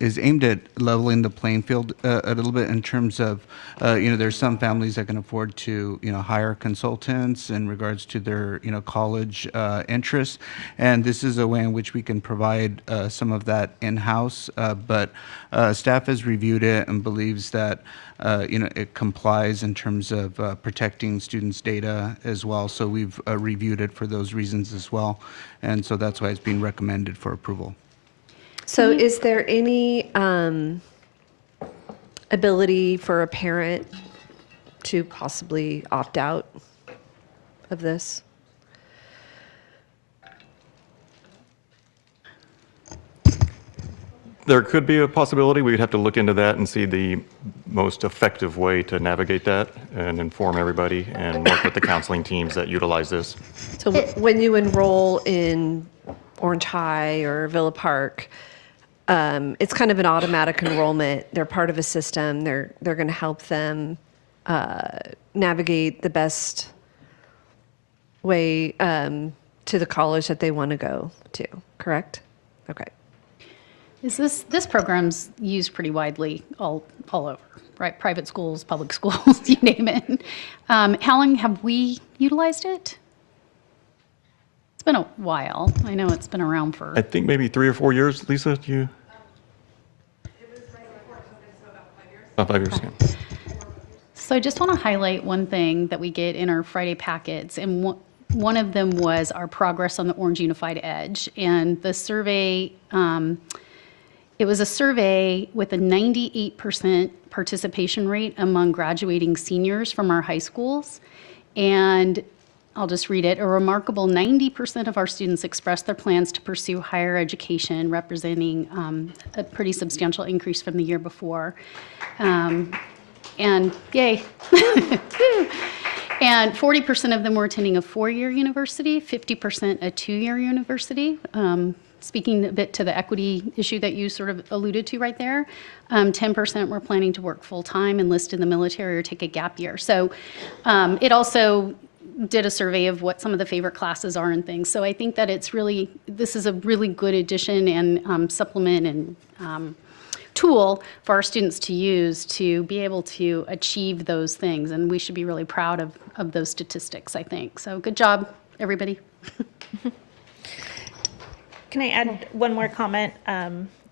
is aimed at leveling the playing field a little bit in terms of, there's some families that can afford to, hire consultants in regards to their, college interests. And this is a way in which we can provide some of that in-house. But staff has reviewed it and believes that it complies in terms of protecting students' data as well. So we've reviewed it for those reasons as well. And so that's why it's being recommended for approval. So is there any ability for a parent to possibly opt out of this? There could be a possibility. We'd have to look into that and see the most effective way to navigate that and inform everybody and work with the counseling teams that utilize this. So when you enroll in Orange High or Villa Park, it's kind of an automatic enrollment. They're part of a system. They're going to help them navigate the best way to the college that they want to go to, correct? Okay. Is this program's used pretty widely all over, right? Private schools, public schools, you name it. How long have we utilized it? It's been a while. I know it's been around for. I think maybe 3 or 4 years, Lisa, you? About 5 years, yeah. So I just want to highlight one thing that we get in our Friday packets, and one of them was our progress on the Orange Unified Edge. And the survey, it was a survey with a 98% participation rate among graduating seniors from our high schools. And I'll just read it. A remarkable 90% of our students expressed their plans to pursue higher education, representing a pretty substantial increase from the year before. And yay. And 40% of them were attending a 4-year university, 50% a 2-year university. Speaking a bit to the equity issue that you sort of alluded to right there, 10% were planning to work full-time, enlist in the military, or take a gap year. So it also did a survey of what some of the favorite classes are and things. So I think that this is a really good addition and supplement and tool for our students to use to be able to achieve those things. And we should be really proud of those statistics, I think. So good job, everybody. Can I add one more comment?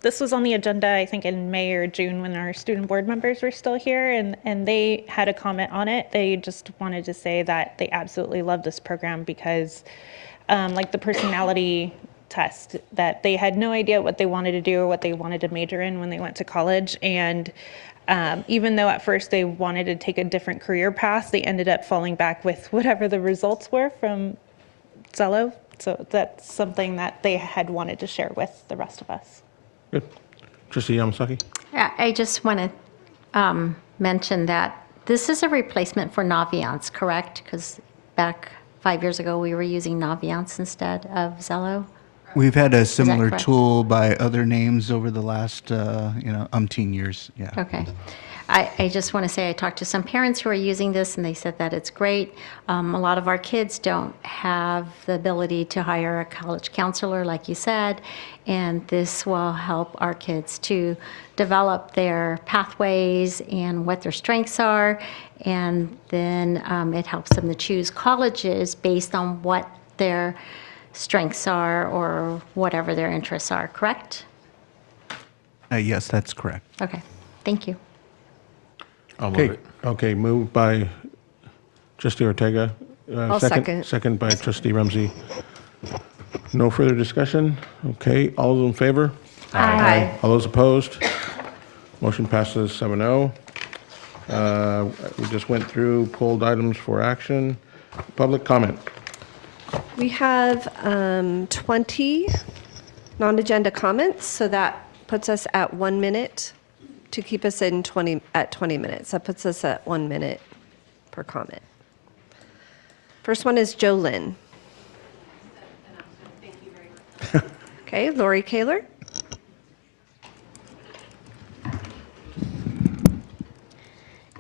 This was on the agenda, I think, in May or June when our student board members were still here, and they had a comment on it. They just wanted to say that they absolutely love this program because, like the personality test, that they had no idea what they wanted to do or what they wanted to major in when they went to college. And Even though at first they wanted to take a different career path, they ended up falling back with whatever the results were from Zello. So that's something that they had wanted to share with the rest of us. Good. Trustee Yamasaki? Yeah, I just want to mention that this is a replacement for Naviance, correct? Because back 5 years ago, we were using Naviance instead of Zello. We've had a that similar correct? tool by other names over the last, umpteen years. Yeah. Okay. I just want to say I talked to some parents who are using this, and they said that it's great. A lot of our kids don't have the ability to hire a college counselor, like you said, and this will help our kids to develop their pathways and what their strengths are, and then it helps them to choose colleges based on what their strengths are or whatever their interests are, correct? Yes, that's correct. Okay, thank you. I'll move Okay, it. okay, moved by Trustee Ortega. I'll second. Second by Trustee Rumsey. No further discussion? Okay, all those in favor? Aye. All those opposed? Motion passes 7-0. We just went through pulled items for action. Public comment. We have 20 non-agenda comments, so that puts us at 1 minute to keep us at 20 minutes. That puts us at 1 minute per comment. First one is Jo Lynn. Okay, Lori Kaler.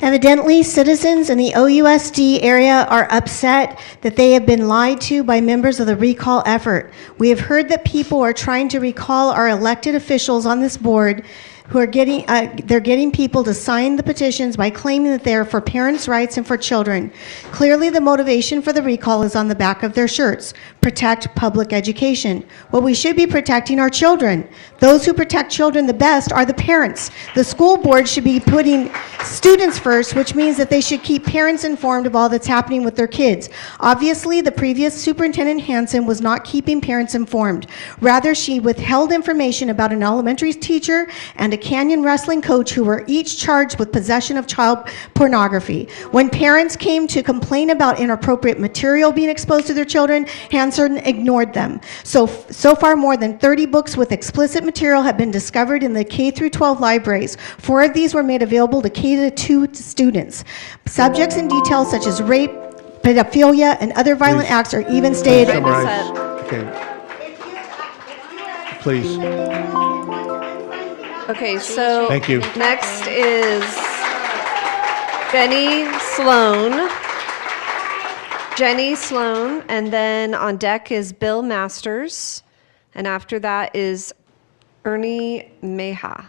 Evidently, citizens in the OUSD area are upset that they have been lied to by members of the recall effort. We have heard that people are trying to recall our elected officials on this board who are they're getting people to sign the petitions by claiming that they are for parents' rights and for children. Clearly, the motivation for the recall is on the back of their shirts: protect public education. Well, we should be protecting our children. Those who protect children the best are the parents. The school board should be putting students first, which means that they should keep parents informed of all that's happening with their kids. Obviously, the previous Superintendent Hansen was not keeping parents informed. Rather, she withheld information about an elementary teacher and a Canyon wrestling coach who were each charged with possession of child pornography. When parents came to complain about inappropriate material being exposed to their children, Hansen ignored them. So far, more than 30 books with explicit material have been discovered in the K-12 libraries. 4 of these were made available to K-2 students. Subjects and details such as rape, pedophilia, and other violent acts are even stated. Summarize. Okay. Please. Okay, so Thank you. next is Jenny Sloan. Jenny Sloan, and then on deck is Bill Masters, and after that is Ernie Meha.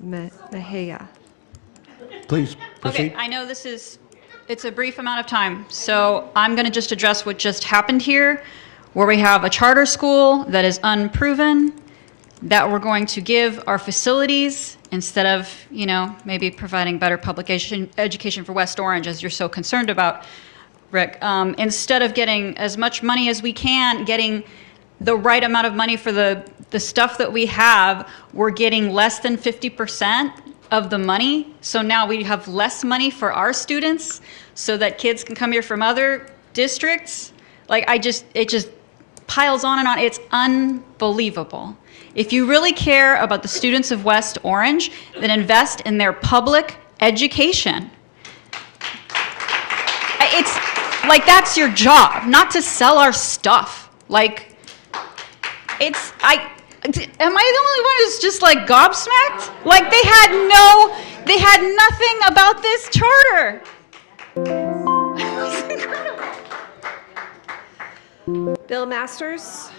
Mejia. Please proceed. Okay, I know it's a brief amount of time, so I'm going to just address what just happened here, where we have a charter school that is unproven, that we're going to give our facilities instead of, maybe providing better public education for West Orange, as you're so concerned about, Rick. Instead of getting as much money as we can, getting the right amount of money for the stuff that we have, we're getting less than 50% of the money. So now we have less money for our students so that kids can come here from other districts. It just piles on and on. It's unbelievable. If you really care about the students of West Orange, then invest in their public education. It's like, that's your job, not to sell our stuff. Am I the only one who's just gobsmacked? They had nothing about this charter. It's incredible. Bill Masters.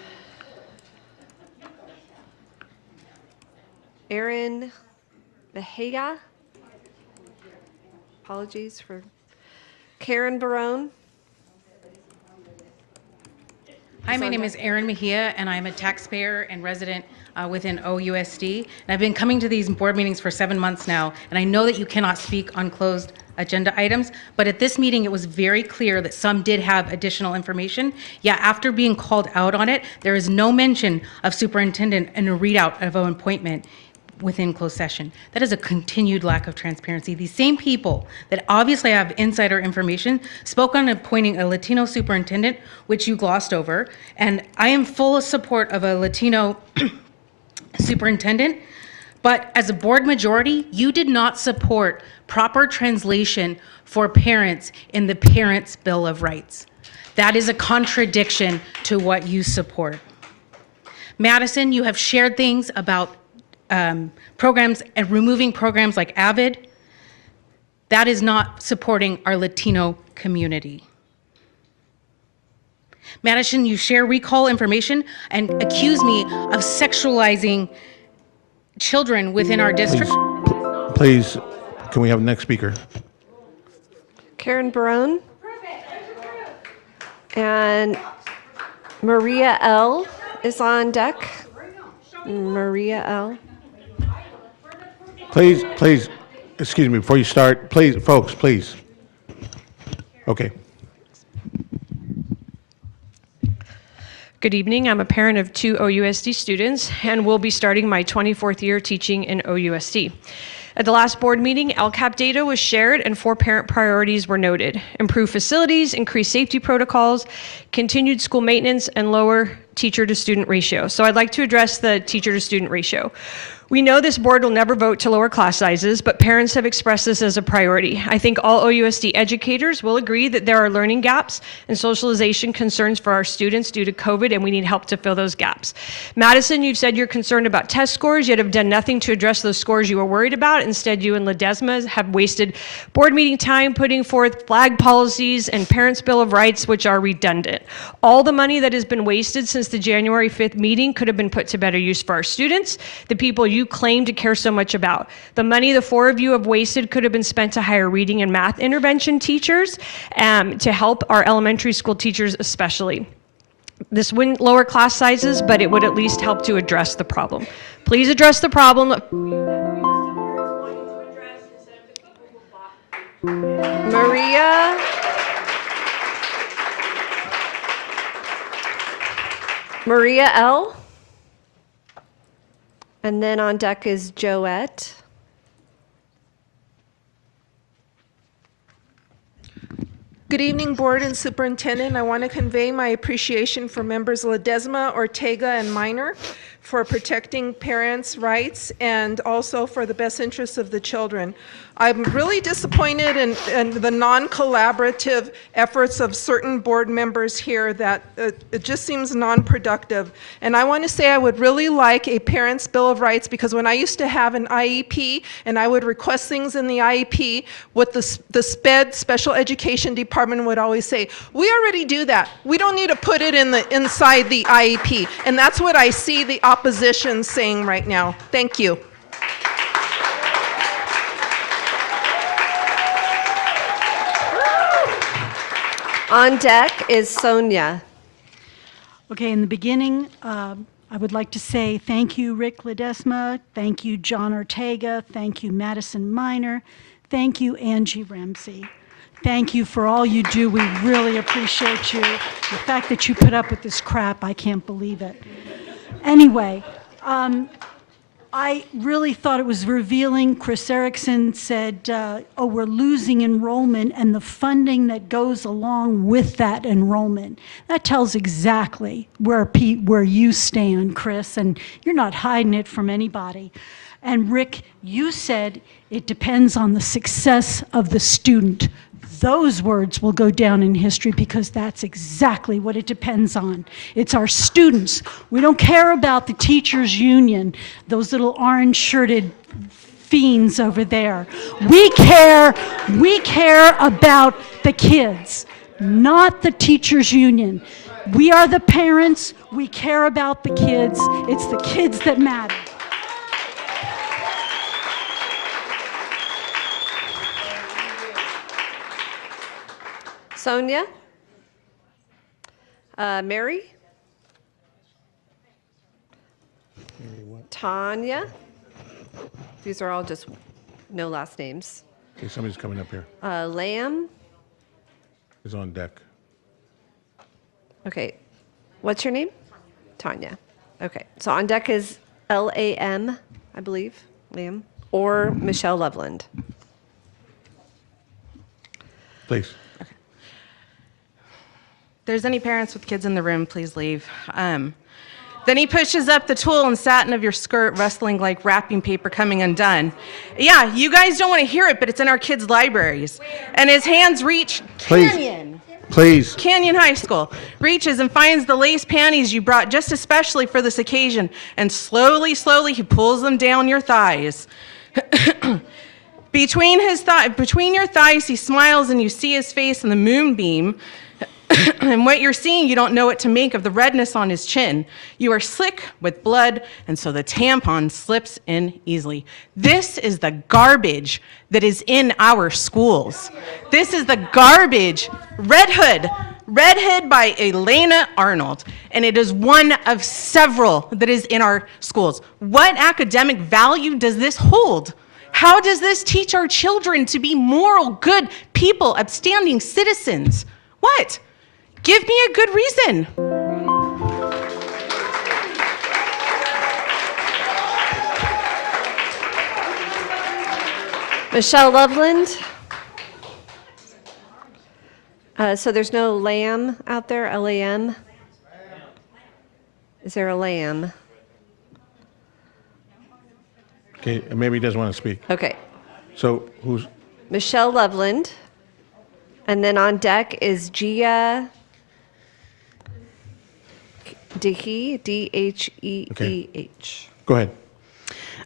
Aaron Mejia. Apologies for Karen Barone. Hi, my name is Erin Mejia, and I'm a taxpayer and resident within OUSD. And I've been coming to these board meetings for 7 months now, and I know that you cannot speak on closed agenda items, but at this meeting, it was very clear that some did have additional information. Yeah, after being called out on it, there is no mention of superintendent and a readout of an appointment within closed session. That is a continued lack of transparency. These same people that obviously have insider information spoke on appointing a Latino superintendent, which you glossed over, and I am full support of a Latino superintendent, but as a board majority, you did not support proper translation for parents in the Parents' Bill of Rights. That is a contradiction to what you support. Madison, you have shared things about programs and removing programs like AVID. That is not supporting our Latino community. Madison, you share recall information and accuse me of sexualizing children within our district. Please, can we have the next speaker? Karen Barone. And Maria L. is on deck. Maria L. Please, excuse me, before you start, please, folks, please. Okay. Good evening. I'm a parent of 2 OUSD students and will be starting my 24th year teaching in OUSD. At the last board meeting, LCAP data was shared and 4 parent priorities were noted: improve facilities, increase safety protocols, continued school maintenance, and lower teacher to student ratio. So I'd like to address the teacher to student ratio. We know this board will never vote to lower class sizes, but parents have expressed this as a priority. I think all OUSD educators will agree that there are learning gaps and socialization concerns for our students due to COVID, and we need help to fill those gaps. Madison, you've said you're concerned about test scores, yet have done nothing to address those scores you were worried about. Instead, you and Ledesma have wasted board meeting time putting forth flag policies and Parents' Bill of Rights, which are redundant. All the money that has been wasted since the January 5th meeting could have been put to better use for our students, the people you claim to care so much about. The money the 4 of you have wasted could have been spent to hire reading and math intervention teachers to help our elementary school teachers especially. This wouldn't lower class sizes, but it would at least help to address the problem. Please address the problem. Maria. Maria L. And then on deck is Joette. Good evening, Board and Superintendent. I want to convey my appreciation for members Ledesma, Ortega, and Minor for protecting parents' rights and also for the best interests of the children. I'm really disappointed in the non-collaborative efforts of certain board members here that it just seems non-productive. And I want to say I would really like a Parents' Bill of Rights, because when I used to have an IEP and I would request things in the IEP, what the SPED, Special Education Department, would always say, we already do that. We don't need to put it inside the IEP. And that's what I see the opposition saying right now. Thank you. On deck is Sonia. Okay, in the beginning, I would like to say thank you, Rick Ledesma. Thank you, John Ortega. Thank you, Madison Minor. Thank you, Angie Ramsey. Thank you for all you do. We really appreciate you. The fact that you put up with this crap, I can't believe it. Anyway, I really thought it was revealing. Chris Erickson said, oh, we're losing enrollment and the funding that goes along with that enrollment. That tells exactly where you stand, Chris, and you're not hiding it from anybody. And Rick, you said it depends on the success of the student. Those words will go down in history because that's exactly what it depends on. It's our students. We don't care about the teachers' union, those little orange-shirted fiends over there. We care about the kids, not the teachers' union. We are the parents. We care about the kids. It's the kids that matter. Sonia? Mary? Tanya? These are all just no last names. Okay, somebody's coming up here. Lamb. Is on deck. Okay. What's your name? Tanya. Okay. So on deck is Lam, I believe, Lamb, or Michelle Loveland. Please. If there's any parents with kids in the room, please leave. Then he pushes up the tulle and satin of your skirt, rustling like wrapping paper coming undone. Yeah, you guys don't want to hear it, but it's in our kids' libraries. And his hands reach Please. Canyon. Please. Canyon High School reaches and finds the lace panties you brought just especially for this occasion, and slowly, slowly he pulls them down your thighs. Between your thighs, he smiles and you see his face in the moonbeam. And what you're seeing, you don't know what to make of the redness on his chin. You are slick with blood, and so the tampon slips in easily. This is the garbage that is in our schools. This is the garbage. Red Hood by Elena Arnold, and it is one of several that is in our schools. What academic value does this hold? How does this teach our children to be moral, good people, upstanding citizens? What? Give me a good reason. Michelle Loveland. So there's no lamb out there, Lam? Is there a lamb? Okay, maybe he doesn't want to speak. Okay. So who's? Michelle Loveland. And then on deck is Gia Dheeh, Dheeh. Okay. Go ahead.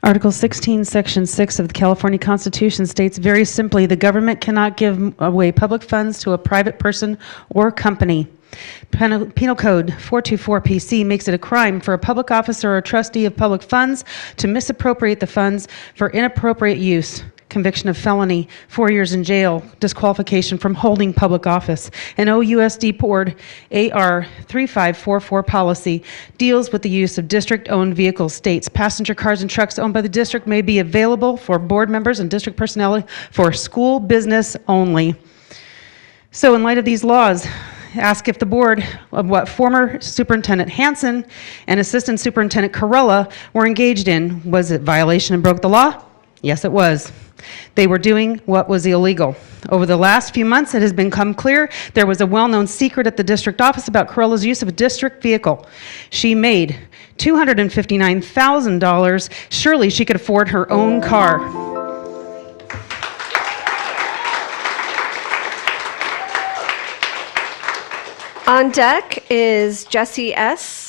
Article 16, Section 6 of the California Constitution states very simply, the government cannot give away public funds to a private person or company. Penal Code 424 PC makes it a crime for a public officer or trustee of public funds to misappropriate the funds for inappropriate use. Conviction of felony, 4 years in jail, disqualification from holding public office. An OUSD Board AR 3544 policy deals with the use of district-owned vehicles. States passenger cars and trucks owned by the district may be available for board members and district personnel for school business only. So in light of these laws, ask if the board of what former Superintendent Hansen and Assistant Superintendent Corella were engaged in. Was it violation and broke the law? Yes, it was. They were doing what was illegal. Over the last few months, it has become clear there was a well-known secret at the district office about Corella's use of a district vehicle. She made $259,000. Surely she could afford her own car. On deck is Jessie S.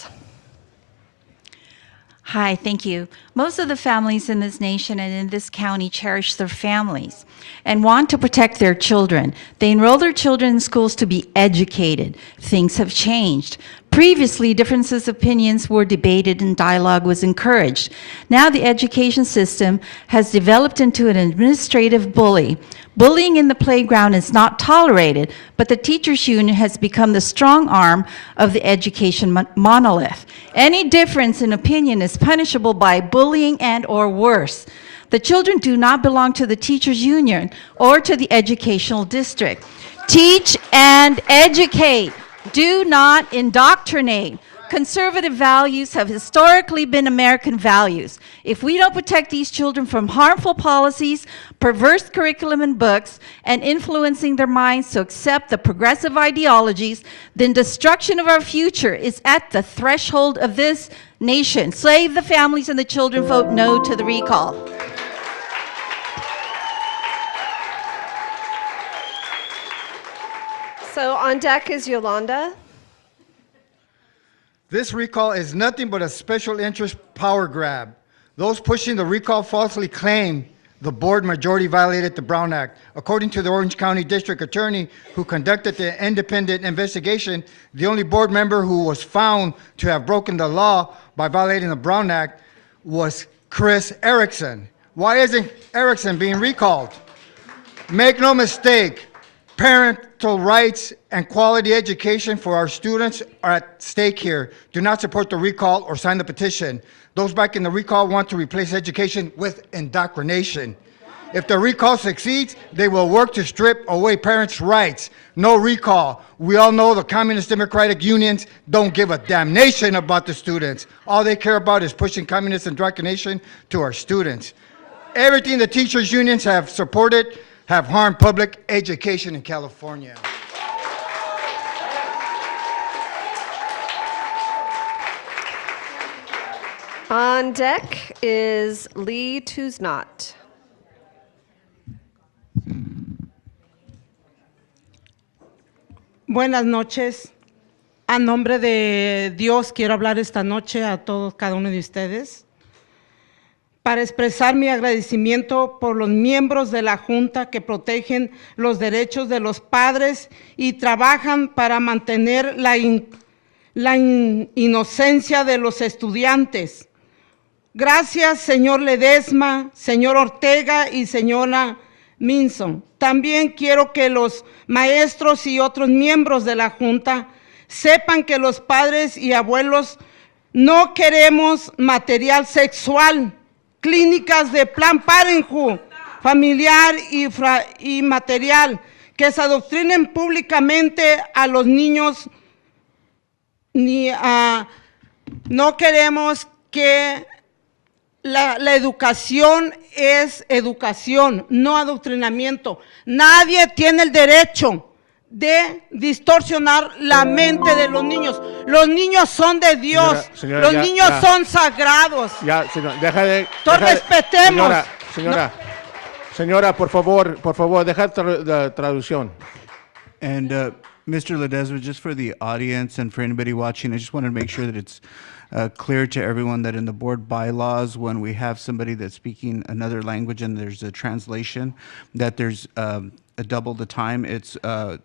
Hi, thank you. Most of the families in this nation and in this county cherish their families and want to protect their children. They enroll their children in schools to be educated. Things have changed. Previously, differences of opinions were debated and dialogue was encouraged. Now the education system has developed into an administrative bully. Bullying in the playground is not tolerated, but the teachers' union has become the strong arm of the education monolith. Any difference in opinion is punishable by bullying and/or worse. The children do not belong to the teachers' union or to the educational district. Teach and educate. Do not indoctrinate. Conservative values have historically been American values. If we don't protect these children from harmful policies, perverse curriculum and books, and influencing their minds to accept the progressive ideologies, then destruction of our future is at the threshold of this nation. Save the families and the children. Vote no to the recall. So on deck is Yolanda. This recall is nothing but a special interest power grab. Those pushing the recall falsely claim the board majority violated the Brown Act. According to the Orange County District Attorney who conducted the independent investigation, the only board member who was found to have broken the law by violating the Brown Act was Chris Erickson. Why isn't Erickson being recalled? Make no mistake, parental rights and quality education for our students are at stake here. Do not support the recall or sign the petition. Those backing the recall want to replace education with indoctrination. If the recall succeeds, they will work to strip away parents' rights. No recall. We all know the Communist Democratic Unions don't give a damnation about the students. All they care about is pushing communist indoctrination to our students. Everything the teachers' unions have supported have harmed public education in California. On deck is Lee Tuesnot. Buenas noches. A nombre de Dios quiero hablar esta noche a todos, cada uno de ustedes, para expresar mi agradecimiento por los miembros de la Junta que protegen los derechos de los padres y trabajan para mantener la inocencia de los estudiantes. Gracias, señor Ledesma, señor Ortega y señora Minson. También quiero que los maestros y otros miembros de la Junta sepan que los padres y abuelos no queremos material sexual, clínicas de Planned Parenthood, familiar y material, que se adoctrinen públicamente a los niños, no queremos que la educación es educación, no adoctrinamiento. Nadie tiene el derecho de distorsionar la mente de los niños. Los niños son de Dios. Señora, los niños son sagrados. Ya, señor, deja de... Respetemos. Señora, por favor, deja la traducción. And Mr. Ledesma, just for the audience and for anybody watching, I just wanted to make sure that it's clear to everyone that in the board bylaws, when we have somebody that's speaking another language and there's a translation, that there's double the time. It's the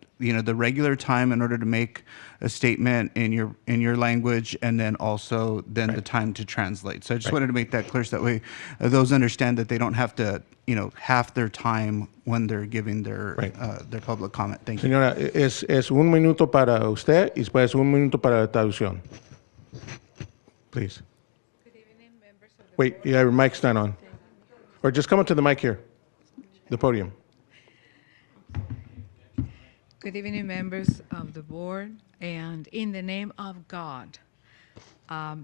regular time in order to make a statement in your language, and then also the time to translate. So I just wanted to make that clear, so that way those understand that they don't have to half their time when they're giving their public comment. Thank you. Señora, es un minuto para usted y después un minuto para la traducción. Please. Wait, yeah, your mic's not on. Or just come up to the mic here, the podium. Good evening, members of the board, and in the name of God, A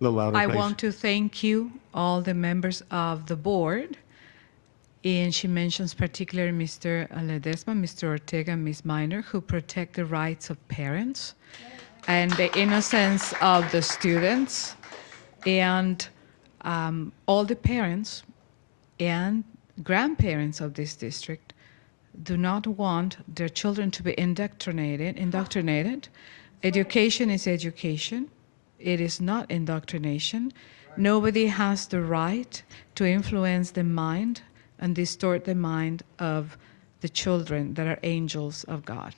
little louder, I please. want to thank you, all the members of the board, and she mentions particularly Mr. Ledesma, Mr. Ortega, and Ms. Minor, who protect the rights of parents and the innocence of the students, and all the parents and grandparents of this district do not want their children to be indoctrinated. Education is education. It is not indoctrination. Nobody has the right to influence the mind and distort the mind of the children that are angels of God.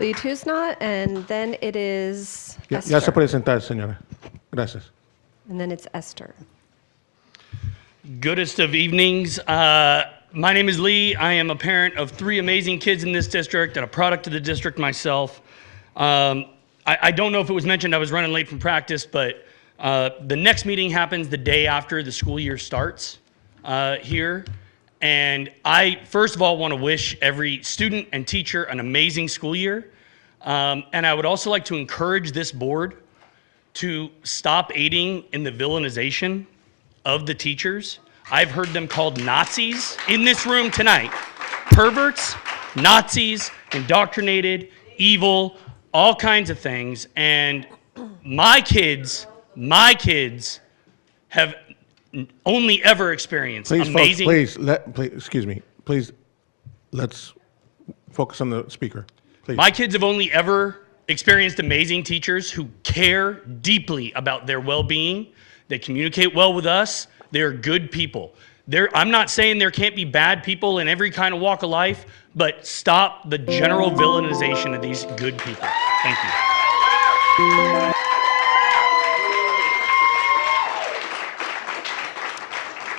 Lee Tuesnot, and then it is Ya Esther. se puede sentar, señora. Gracias. And then it's Esther. Goodest of evenings. My name is Lee. I am a parent of 3 amazing kids in this district and a product of the district myself. I don't know if it was mentioned, I was running late from practice, but the next meeting happens the day after the school year starts here. And I, first of all, want to wish every student and teacher an amazing school year. And I would also like to encourage this board to stop aiding in the villainization of the teachers. I've heard them called Nazis in this room tonight. Perverts, Nazis, indoctrinated, evil, all kinds of things. And my kids have only ever experienced amazing. Please, excuse me. Please, let's focus on the speaker. Please. My kids have only ever experienced amazing teachers who care deeply about their well-being. They communicate well with us. They're good people. I'm not saying there can't be bad people in every kind of walk of life, but stop the general villainization of these good people. Thank you.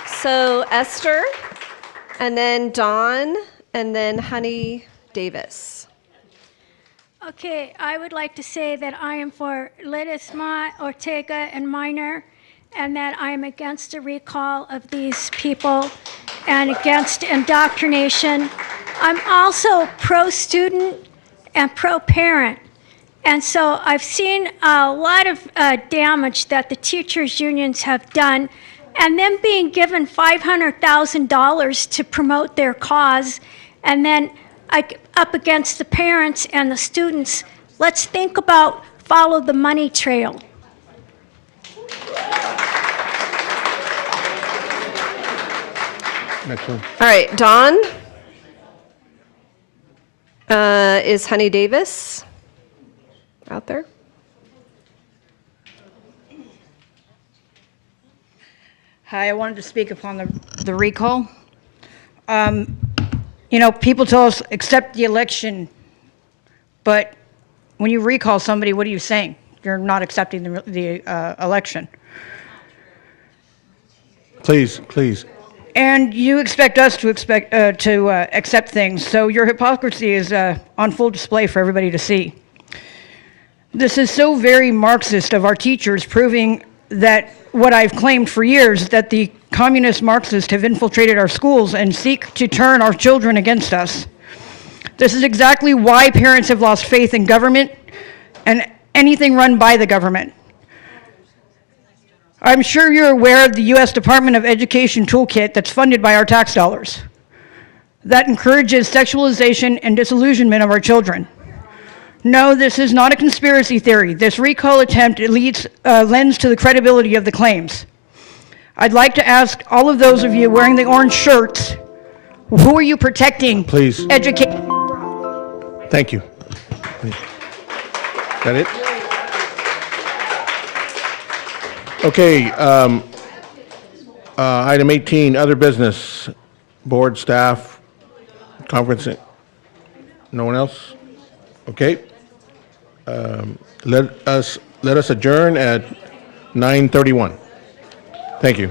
So Esther, and then Dawn, and then Honey Davis. Okay, I would like to say that I am for Ledesma, Ortega, and Minor, and that I am against a recall of these people and against indoctrination. I'm also pro-student and pro-parent. And so I've seen a lot of damage that the teachers' unions have done, and them being given $500,000 to promote their cause, and then up against the parents and the students. Let's think about follow the money trail. Next one. All right, Dawn. Is Honey Davis out there? Hi, I wanted to speak upon the recall. You know, people tell us accept the election, but when you recall somebody, what are you saying? You're not accepting the election. Please, please. And you expect us to accept things, so your hypocrisy is on full display for everybody to see. This is so very Marxist of our teachers, proving that what I've claimed for years, that the communist Marxists have infiltrated our schools and seek to turn our children against us. This is exactly why parents have lost faith in government and anything run by the government. I'm sure you're aware of the U.S. Department of Education toolkit that's funded by our tax dollars that encourages sexualization and disillusionment of our children. No, this is not a conspiracy theory. This recall attempt lends to the credibility of the claims. I'd like to ask all of those of you wearing the orange shirts, who are you protecting? Please. Educate. Thank you. That it? Okay, item 18, other business, board, staff, conference. No one else? Okay. Let us adjourn at 9:31. Thank you.